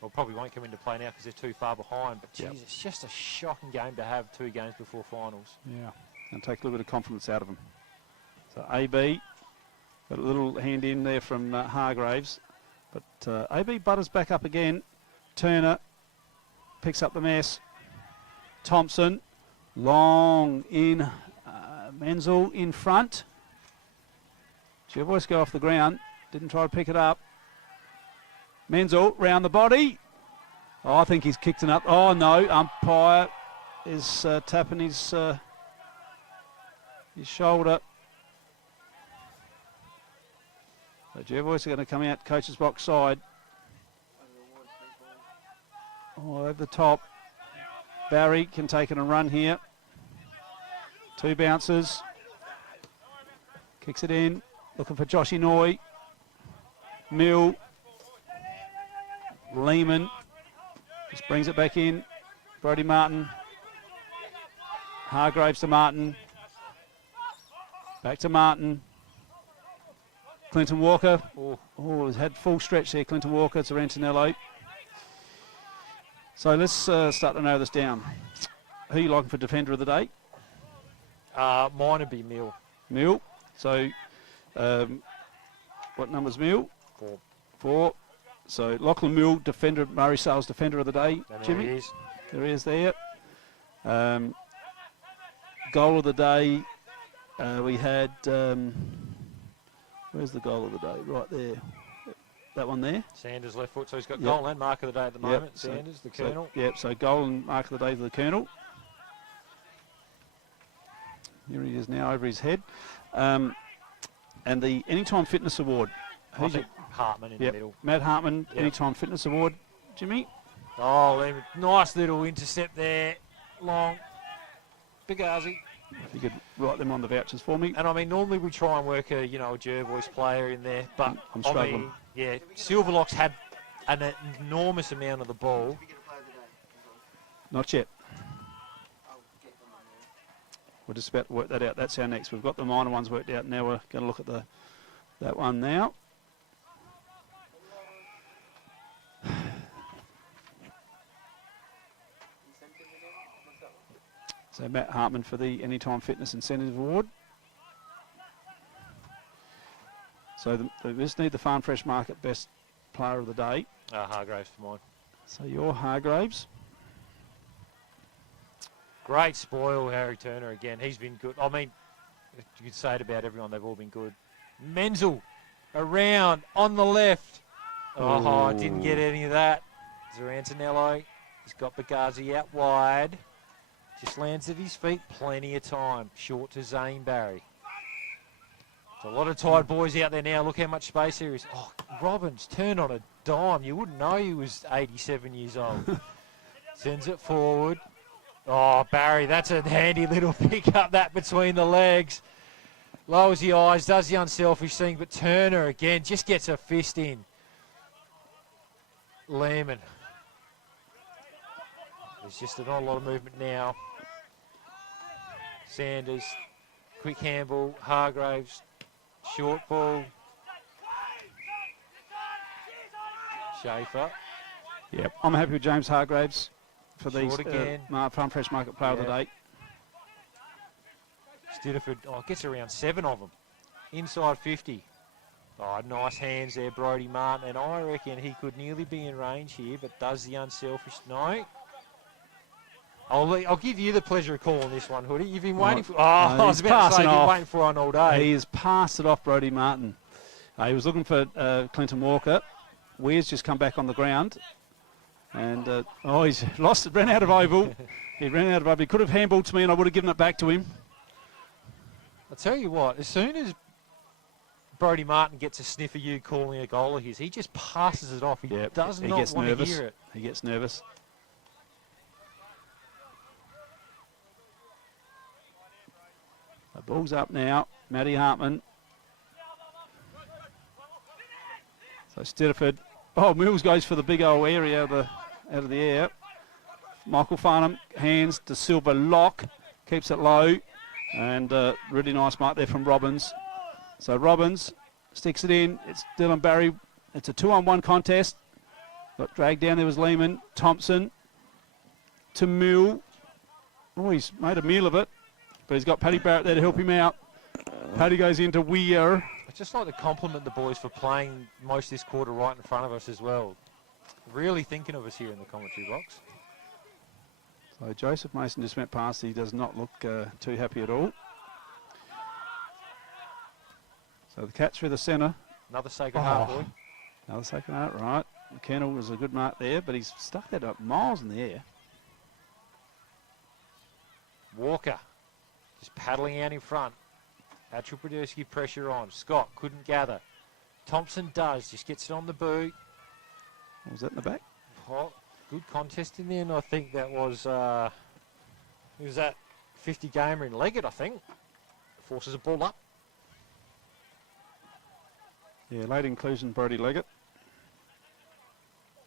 well, probably won't come into play now because they're too far behind. But geez, it's just a shocking game to have 2 games before finals. Yeah, and take a little bit of confidence out of them. So AB got a little hand in there from Hargraves, but AB butters back up again. Turner picks up the mess. Thompson, long in. Menzel in front. Jervois go off the ground. Didn't try to pick it up. Menzel round the body. Oh, I think he's kicked it up. Oh no, umpire is tapping his shoulder. So Jervois are going to come out coach's box side. Oh, over the top. Barry can take it and run here. 2 bounces. Kicks it in. Looking for Joshy Noy. Mill. Lehman. Just brings it back in. Brody Martin. Hargraves to Martin. Back to Martin. Clinton Walker. Oh, he's had full stretch there, Clinton Walker to Antonello. So let's start to narrow this down. Who are you liking for defender of the day? Mine would be Mill. Mill. So what number's Mill? 4. 4. So Lachlan Mill, defender, Murray Sales defender of the day. And Jimmy. there he is. There he is there. Goal of the day. We had, where's the goal of the day? Right there. That one there. Sanders left foot, so he's got goal and mark of the day at the moment. Sanders, the Colonel. So goal and mark of the day for the Colonel. Here he is now over his head. And the Anytime Fitness Award. I think Hartman in the middle. Matt Hartman, Anytime Fitness Award. Jimmy? Oh, nice little intercept there. Long. Bigazzi. If you could write them on the vouchers for me. And I mean, normally we try and work a Jervois player in there, but I'm struggling. I mean, yeah, Silverlock's had an enormous amount of the ball. Not yet. We're just about to work that out. That's our next. We've got the minor ones worked out. Now we're going to look at that one now. So Matt Hartman for the Anytime Fitness Incentive Award. So they just need the Farm Fresh Market Best Player of the Day. Hargraves for mine. So you're Hargraves. Great spoil, Harry Turner again. He's been good. I mean, you could say it about everyone. They've all been good. Menzel around on the left. Oh, didn't get any of that. Antonello. He's got Bagazi out wide. Just lands at his feet. Plenty of time. Short to Zane Barry. There's a lot of tired boys out there now. Look how much space there is. Oh, Robbins turned on a dime. You wouldn't know he was 87 years old. Sends it forward. Oh, Barry, that's a handy little pick up that between the legs. Lowers the eyes, does the unselfish thing, but Turner again just gets a fist in. Lehman. There's just not a lot of movement now. Sanders, quick handball, Hargraves, short ball. Schaefer. Yep, I'm happy with James Hargraves for Short these again. Farm Fresh Market Player of the Day. Stitterford, gets around 7 of them. Inside 50. Oh, nice hands there, Brodie Martin. And I reckon he could nearly be in range here, but does the unselfish? No. I'll give you the pleasure of calling this one, Hoodie. You've been waiting for... I was about to say, you've been waiting for one all day. He has passed it off, Brodie Martin. He was looking for Clinton Walker. Weir's just come back on the ground. And, he's lost it, ran out of oval. He ran out of oval. He could have handballed to me and I would have given it back to him. I'll tell you what, as soon as Brodie Martin gets a sniff of you calling a goal of his, he just passes it off. He does not gets want nervous. to hear it. He gets nervous. The ball's up now. Matty Hartman. So Stitterford. Oh, Mills goes for the big old area out of the air. Michael Farnham, hands to Silver Lock. Keeps it low. And really nice mark there from Robbins. So Robbins sticks it in. It's Dylan Barry. It's a 2-on-1 contest. Got dragged down. There was Lehman. Thompson to Mill. Oh, he's made a meal of it. But he's got Paddy Barrett there to help him out. Paddy goes into Weir. I'd just like to compliment the boys for playing most of this quarter right in front of us as well. Really thinking of us here in the commentary box. So Joseph Mason just went past. He does not look too happy at all. So the catch through the centre. Another Sacred Heart boy. Another Sacred Heart, right. McKenna was a good mark there, but he's stuck that up miles in the air. Walker just paddling out in front. Atrupadurski pressure on. Scott couldn't gather. Thompson does, just gets it on the boot. What was that in the back? Oh, good contest in there, and I think that was, who was that 50 gamer in Leggett, I think. Forces a ball up. Yeah, late inclusion, Brodie Leggett.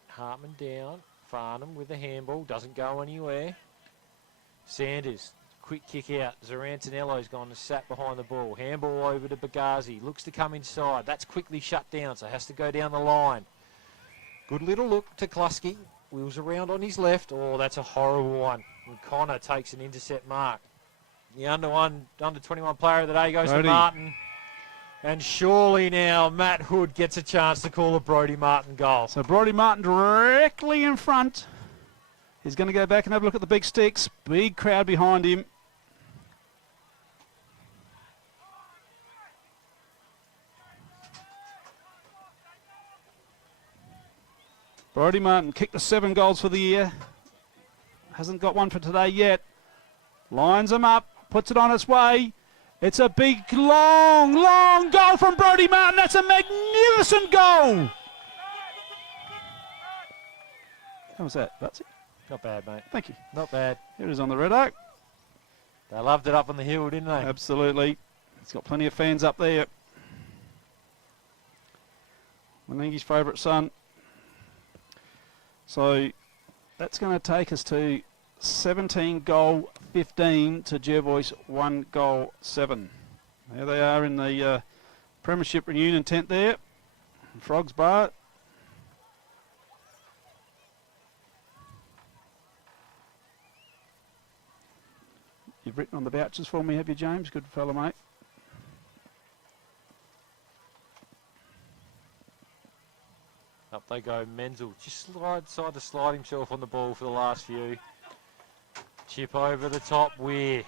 Hartman down. Farnham with the handball, doesn't go anywhere. Sanders, quick kick out. Zarantinello's gone and sat behind the ball. Handball over to Bagazi, looks to come inside. That's quickly shut down, so has to go down the line. Good little look to Klusky. Wheels around on his left. Oh, that's a horrible one. And Connor takes an intercept mark. The under 21 player of the day goes to Martin. And surely now Matt Hood gets a chance to call a Brodie Martin goal. So Brodie Martin directly in front. He's going to go back and have a look at the big sticks. Big crowd behind him. Brodie Martin kicked the 7 goals for the year. Hasn't got one for today yet. Lines them up, puts it on its way. It's a big, long goal from Brodie Martin. That's a magnificent goal. How was that, Butsy? Not bad, mate. Thank you. Not bad. Here it is on the Red Oak. They loved it up on the hill, didn't they? Absolutely. It's got plenty of fans up there. Menengi's favourite son. So that's going to take us to 17 goal 15 to Jervois 1 goal 7. There they are in the Premiership reunion tent there. Frogs Bar. You've written on the vouchers for me, have you, James? Good fellow, mate. Up they go, Menzel. Just tried to slide himself on the ball for the last few. Chip over the top, Weir.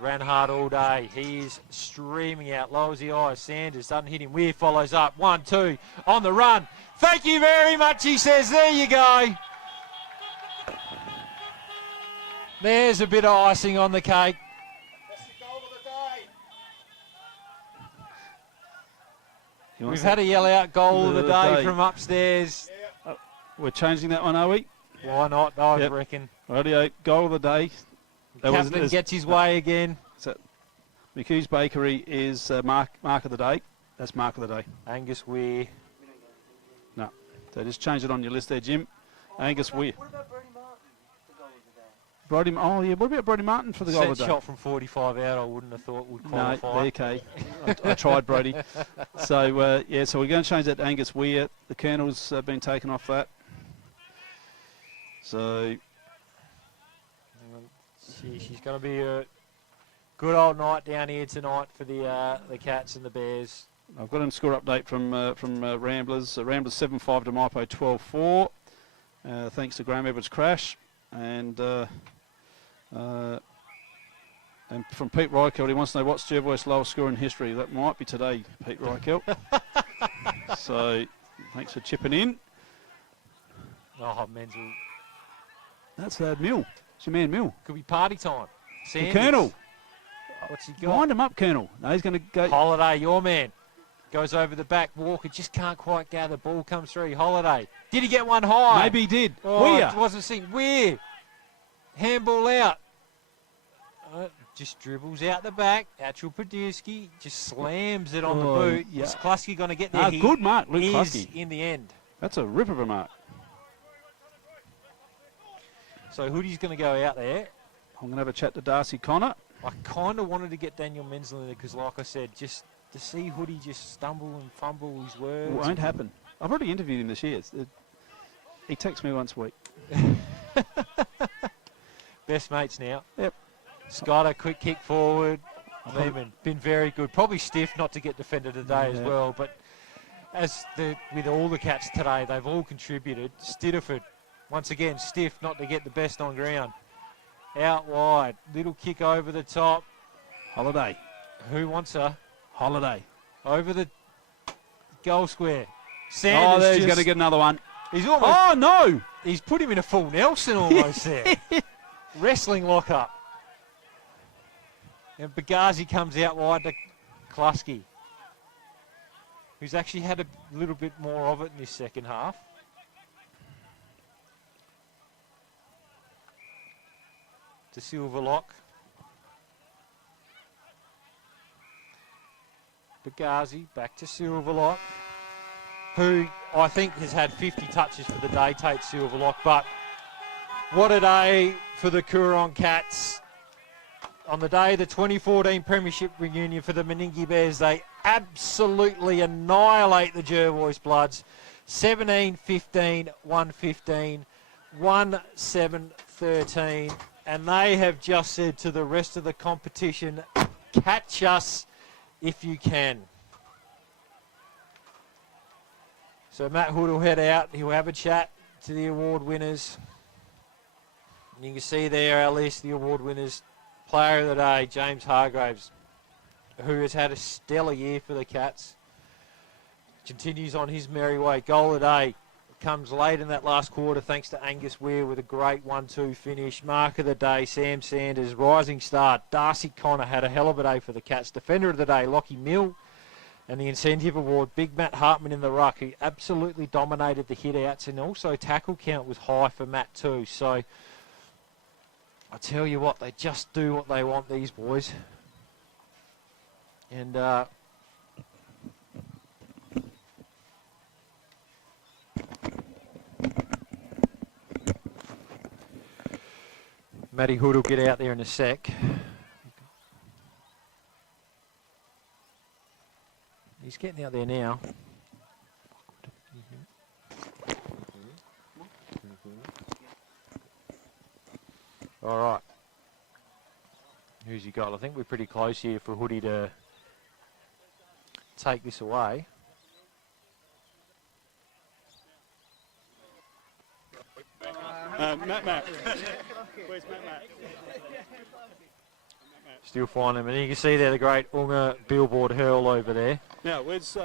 Ran hard all day. He is streaming out, lowers the eyes. Sanders doesn't hit him. Weir follows up. 1-2 on the run. Thank you very much, he says. There you go. There's a bit of icing on the cake. We've had a yell out goal of the day from upstairs. We're changing that one, are we? Why not? I reckon. Radio, goal of the day. Captain gets his way again. So McHugh's Bakery is mark of the day. That's mark of the day. Angus Weir. No. So just change it on your list there, Jim. Angus Weir. Brody, oh yeah, what about Brody Martin for the goal of the day? Shot from 45 out, I wouldn't have thought would qualify. No, okay. I tried, Brody. So, yeah, so we're going to change that to Angus Weir. The Colonel's been taken off that. So... She's going to be a good old night down here tonight for the Cats and the Bears. I've got a score update from Ramblers. Ramblers 7-5 to Maipo 12-4. Thanks to Graham Edwards' crash. And from Pete Reichelt, he wants to know what's Jervois' lowest score in history. That might be today, Pete Reichelt. So, thanks for chipping in. Oh, Menzel. That's Mill. It's your man, Mill. Could be party time. The Colonel. What's he got? Wind him up, Colonel. No, he's going to go. Holiday, your man. Goes over the back. Walker just can't quite gather. Ball comes through. Holiday. Did he get one high? Maybe he did. Oh, Weir. it wasn't seen. Weir. Handball out. Just dribbles out the back. Achel Podierski just slams it on the boot. Yeah. Is Kluski going to get there? Good mark, Luke is Kluski. In the end. That's a rip of a mark. So Hoodie's going to go out there. I'm going to have a chat to Darcy Connor. I kind of wanted to get Daniel Menzel in there because, like I said, just to see Hoodie just stumble and fumble his words. It won't happen. I've already interviewed him this year. He texts me once a week. Best mates now. Yep. Scott, a quick kick forward. Lehman, been very good. Probably stiff not to get defended today as well, but with all the Cats today, they've all contributed. Stitterford, once again, stiff not to get the best on ground. Out wide, little kick over the top. Holiday. Who wants her? Holiday. Over the goal square. Sanders there he's going to get another one. He's almost. Oh, no! He's put him in a full Nelson almost there. Wrestling lock-up. And Bagazi comes out wide to Kluski, who's actually had a little bit more of it in this second half. To Silverlock. Bagazi back to Silverlock, who I think has had 50 touches for the day, Tate Silverlock. But what a day for the Coorong Cats. On the day of the 2014 Premiership reunion for the Meningie Bears, they absolutely annihilate the Jervois Bloods. 17-15, 1-15, 1-7-13. And they have just said to the rest of the competition, catch us if you can. So Matt Hood will head out. He'll have a chat to the award winners. And you can see there our list, the award winners. Player of the day, James Hargraves, who has had a stellar year for the Cats. Continues on his merry way. Goal of the day comes late in that last quarter thanks to Angus Weir with a great 1-2 finish. Mark of the day, Sam Sanders. Rising star, Darcy Connor had a hell of a day for the Cats. Defender of the day, Lockie Mill. And the incentive award, Big Matt Hartman in the ruck, who absolutely dominated the hit-outs, and also tackle count was high for Matt too. So I tell you what, they just do what they want, these boys. And Matty Hood will get out there in a sec. He's getting out there now. All right. Who's he got? I think we're pretty close here for Hoodie to take this away. Matt. Where's Matt? Still finding him. And you can see there the great Unga billboard hurl over there. Now, where's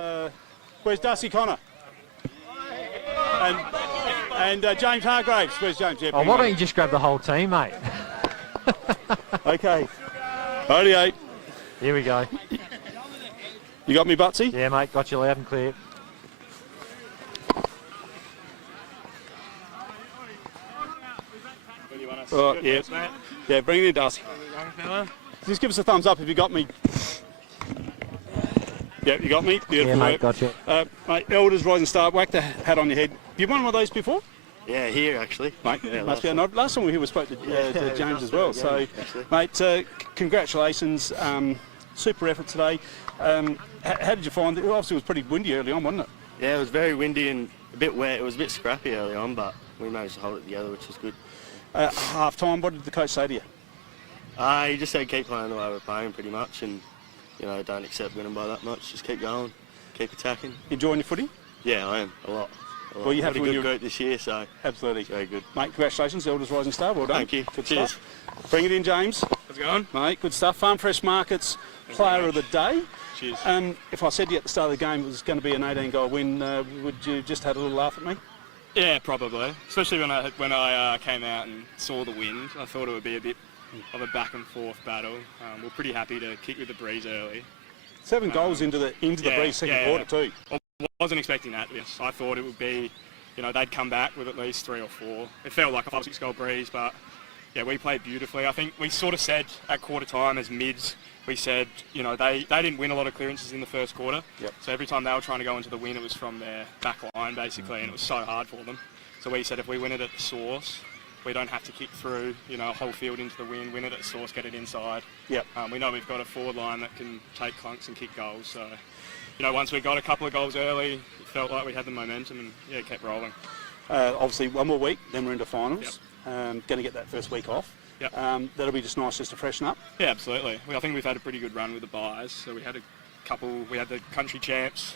Darcy Connor? And James Hargraves. Where's James? Yeah, why don't you just grab the whole team, mate? Okay. Radio. Here we go. You got me, Butsy? Yeah, mate. Got you loud and clear. Yeah, bring it in, Darcy. Just give us a thumbs up if you got me. Yeah, you got me. Beautiful Yeah, mate, work. gotcha. Mate, Elders, Rising Star, whack the hat on your head. Have you won one of those before? Yeah, here actually. Mate, Yeah, must be a nod. Last time we were here, we spoke to James as well. So, mate, congratulations. Super effort today. How did you find it? Obviously, it was pretty windy early on, wasn't it? Yeah, it was very windy and a bit wet. It was a bit scrappy early on, but we managed to hold it together, which was good. Half time, what did the coach say to you? He just said keep playing the way we're playing pretty much, and don't accept winning by that much. Just keep going, keep attacking. Enjoying your footy? Yeah, I am a lot. Well, you have a good group this year, so absolutely it's very good. Mate, congratulations, Elders Rising Star. Well done. Thank you. Good Cheers. Stuff. Bring it in, James. How's it going? Mate, good stuff. Farm Fresh Markets Player of the Day. Cheers. If I said to you at the start of the game it was going to be an 18-goal win, would you just had a little laugh at me? Yeah, probably. Especially when I came out and saw the wind. I thought it would be a bit of a back and forth battle. We're pretty happy to kick with the breeze early. 7 goals into the breeze second quarter too. I wasn't expecting that. Yes, I thought it would be, they'd come back with at least 3 or 4. It felt like a 5 or 6 goal breeze, but yeah, we played beautifully. I think we sort of said at quarter time as mids, we said, they didn't win a lot of clearances in the first quarter. Yep. So every time they were trying to go into the win, it was from their back line basically, and it was so hard for them. So we said if we win it at the source, we don't have to kick through, a whole field into the win it at the source, get it inside. Yep. We know we've got a forward line that can take clunks and kick goals. So, once we got a couple of goals early, it felt like we had the momentum and it kept rolling. Obviously, one more week, then we're into finals. Yep. Going to get that first week off. Yep. That'll be just nice just to freshen up. Yeah, absolutely. I think we've had a pretty good run with the buys. So we had the country champs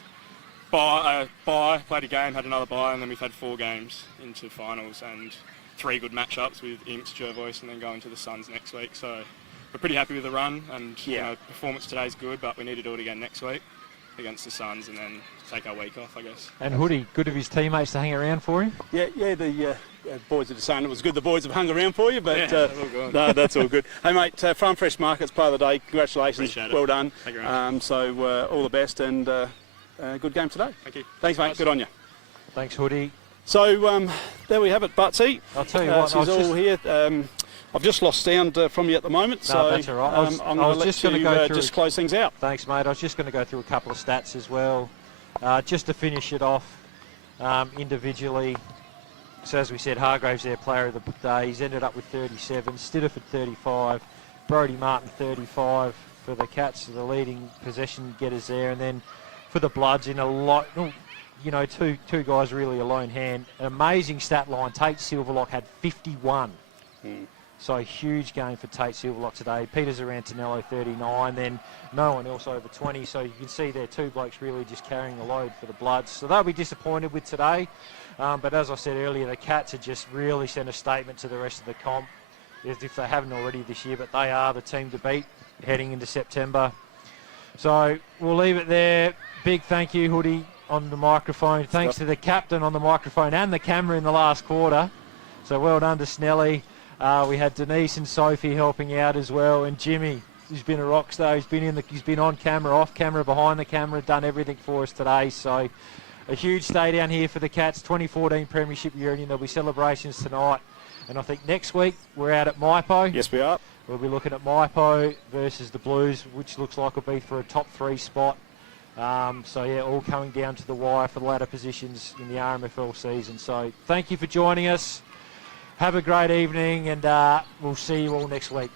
bye, played a game, had another bye, and then we've had 4 games into finals and 3 good matchups with Imps, Jervois, and then going to the Suns next week. So we're pretty happy with the run, and performance today's good, but we need to do it again next week against the Suns and then take our week off, I guess. And Hoodie, good of his teammates to hang around for him? Yeah, the boys are just saying it was good the boys have hung around for you, but all good. No, that's all good. Hey mate, Farm Fresh Markets Player of the Day, congratulations, Appreciate it. well done. Thank you very much. All the best and good game today. Thank you. Thanks mate, Nice. good on you. Thanks, Hoodie. So there we have it, Butsy. I'll tell you what, she's all here. I've just lost sound from you at the moment, so that's all right. I'm going to let you just close things out. Thanks, mate. I was just going to go through a couple of stats as well, just to finish it off individually. So as we said, Hargraves their player of the day. He's ended up with 37, Stiddiford 35, Brodie Martin 35 for the Cats, the leading possession getters there, and then for the Bloods in a lot. Two guys really a lone hand. An amazing stat line. Tate Silverlock had 51. So a huge game for Tate Silverlock today. Peter Zarantinello 39, then no one else over 20. So you can see there 2 blokes really just carrying the load for the Bloods. So they'll be disappointed with today. But as I said earlier, the Cats have just really sent a statement to the rest of the comp, as if they haven't already this year, but they are the team to beat heading into September. So we'll leave it there. Big thank you, Hoodie, on the microphone. Thanks to the captain on the microphone and the camera in the last quarter. So well done to Snelly. We had Denise and Sophie helping out as well, and Jimmy, who's been a rock star. He's been on camera, off camera, behind the camera, done everything for us today. So a huge day down here for the Cats. 2014 Premiership Reunion. There'll be celebrations tonight, and I think next week we're out at Maipo. Yes, we are. We'll be looking at Maipo versus the Blues, which looks like will be for a top 3 spot. So yeah, all coming down to the wire for the ladder positions in the RMFL season. So thank you for joining us. Have a great evening, and we'll see you all next week.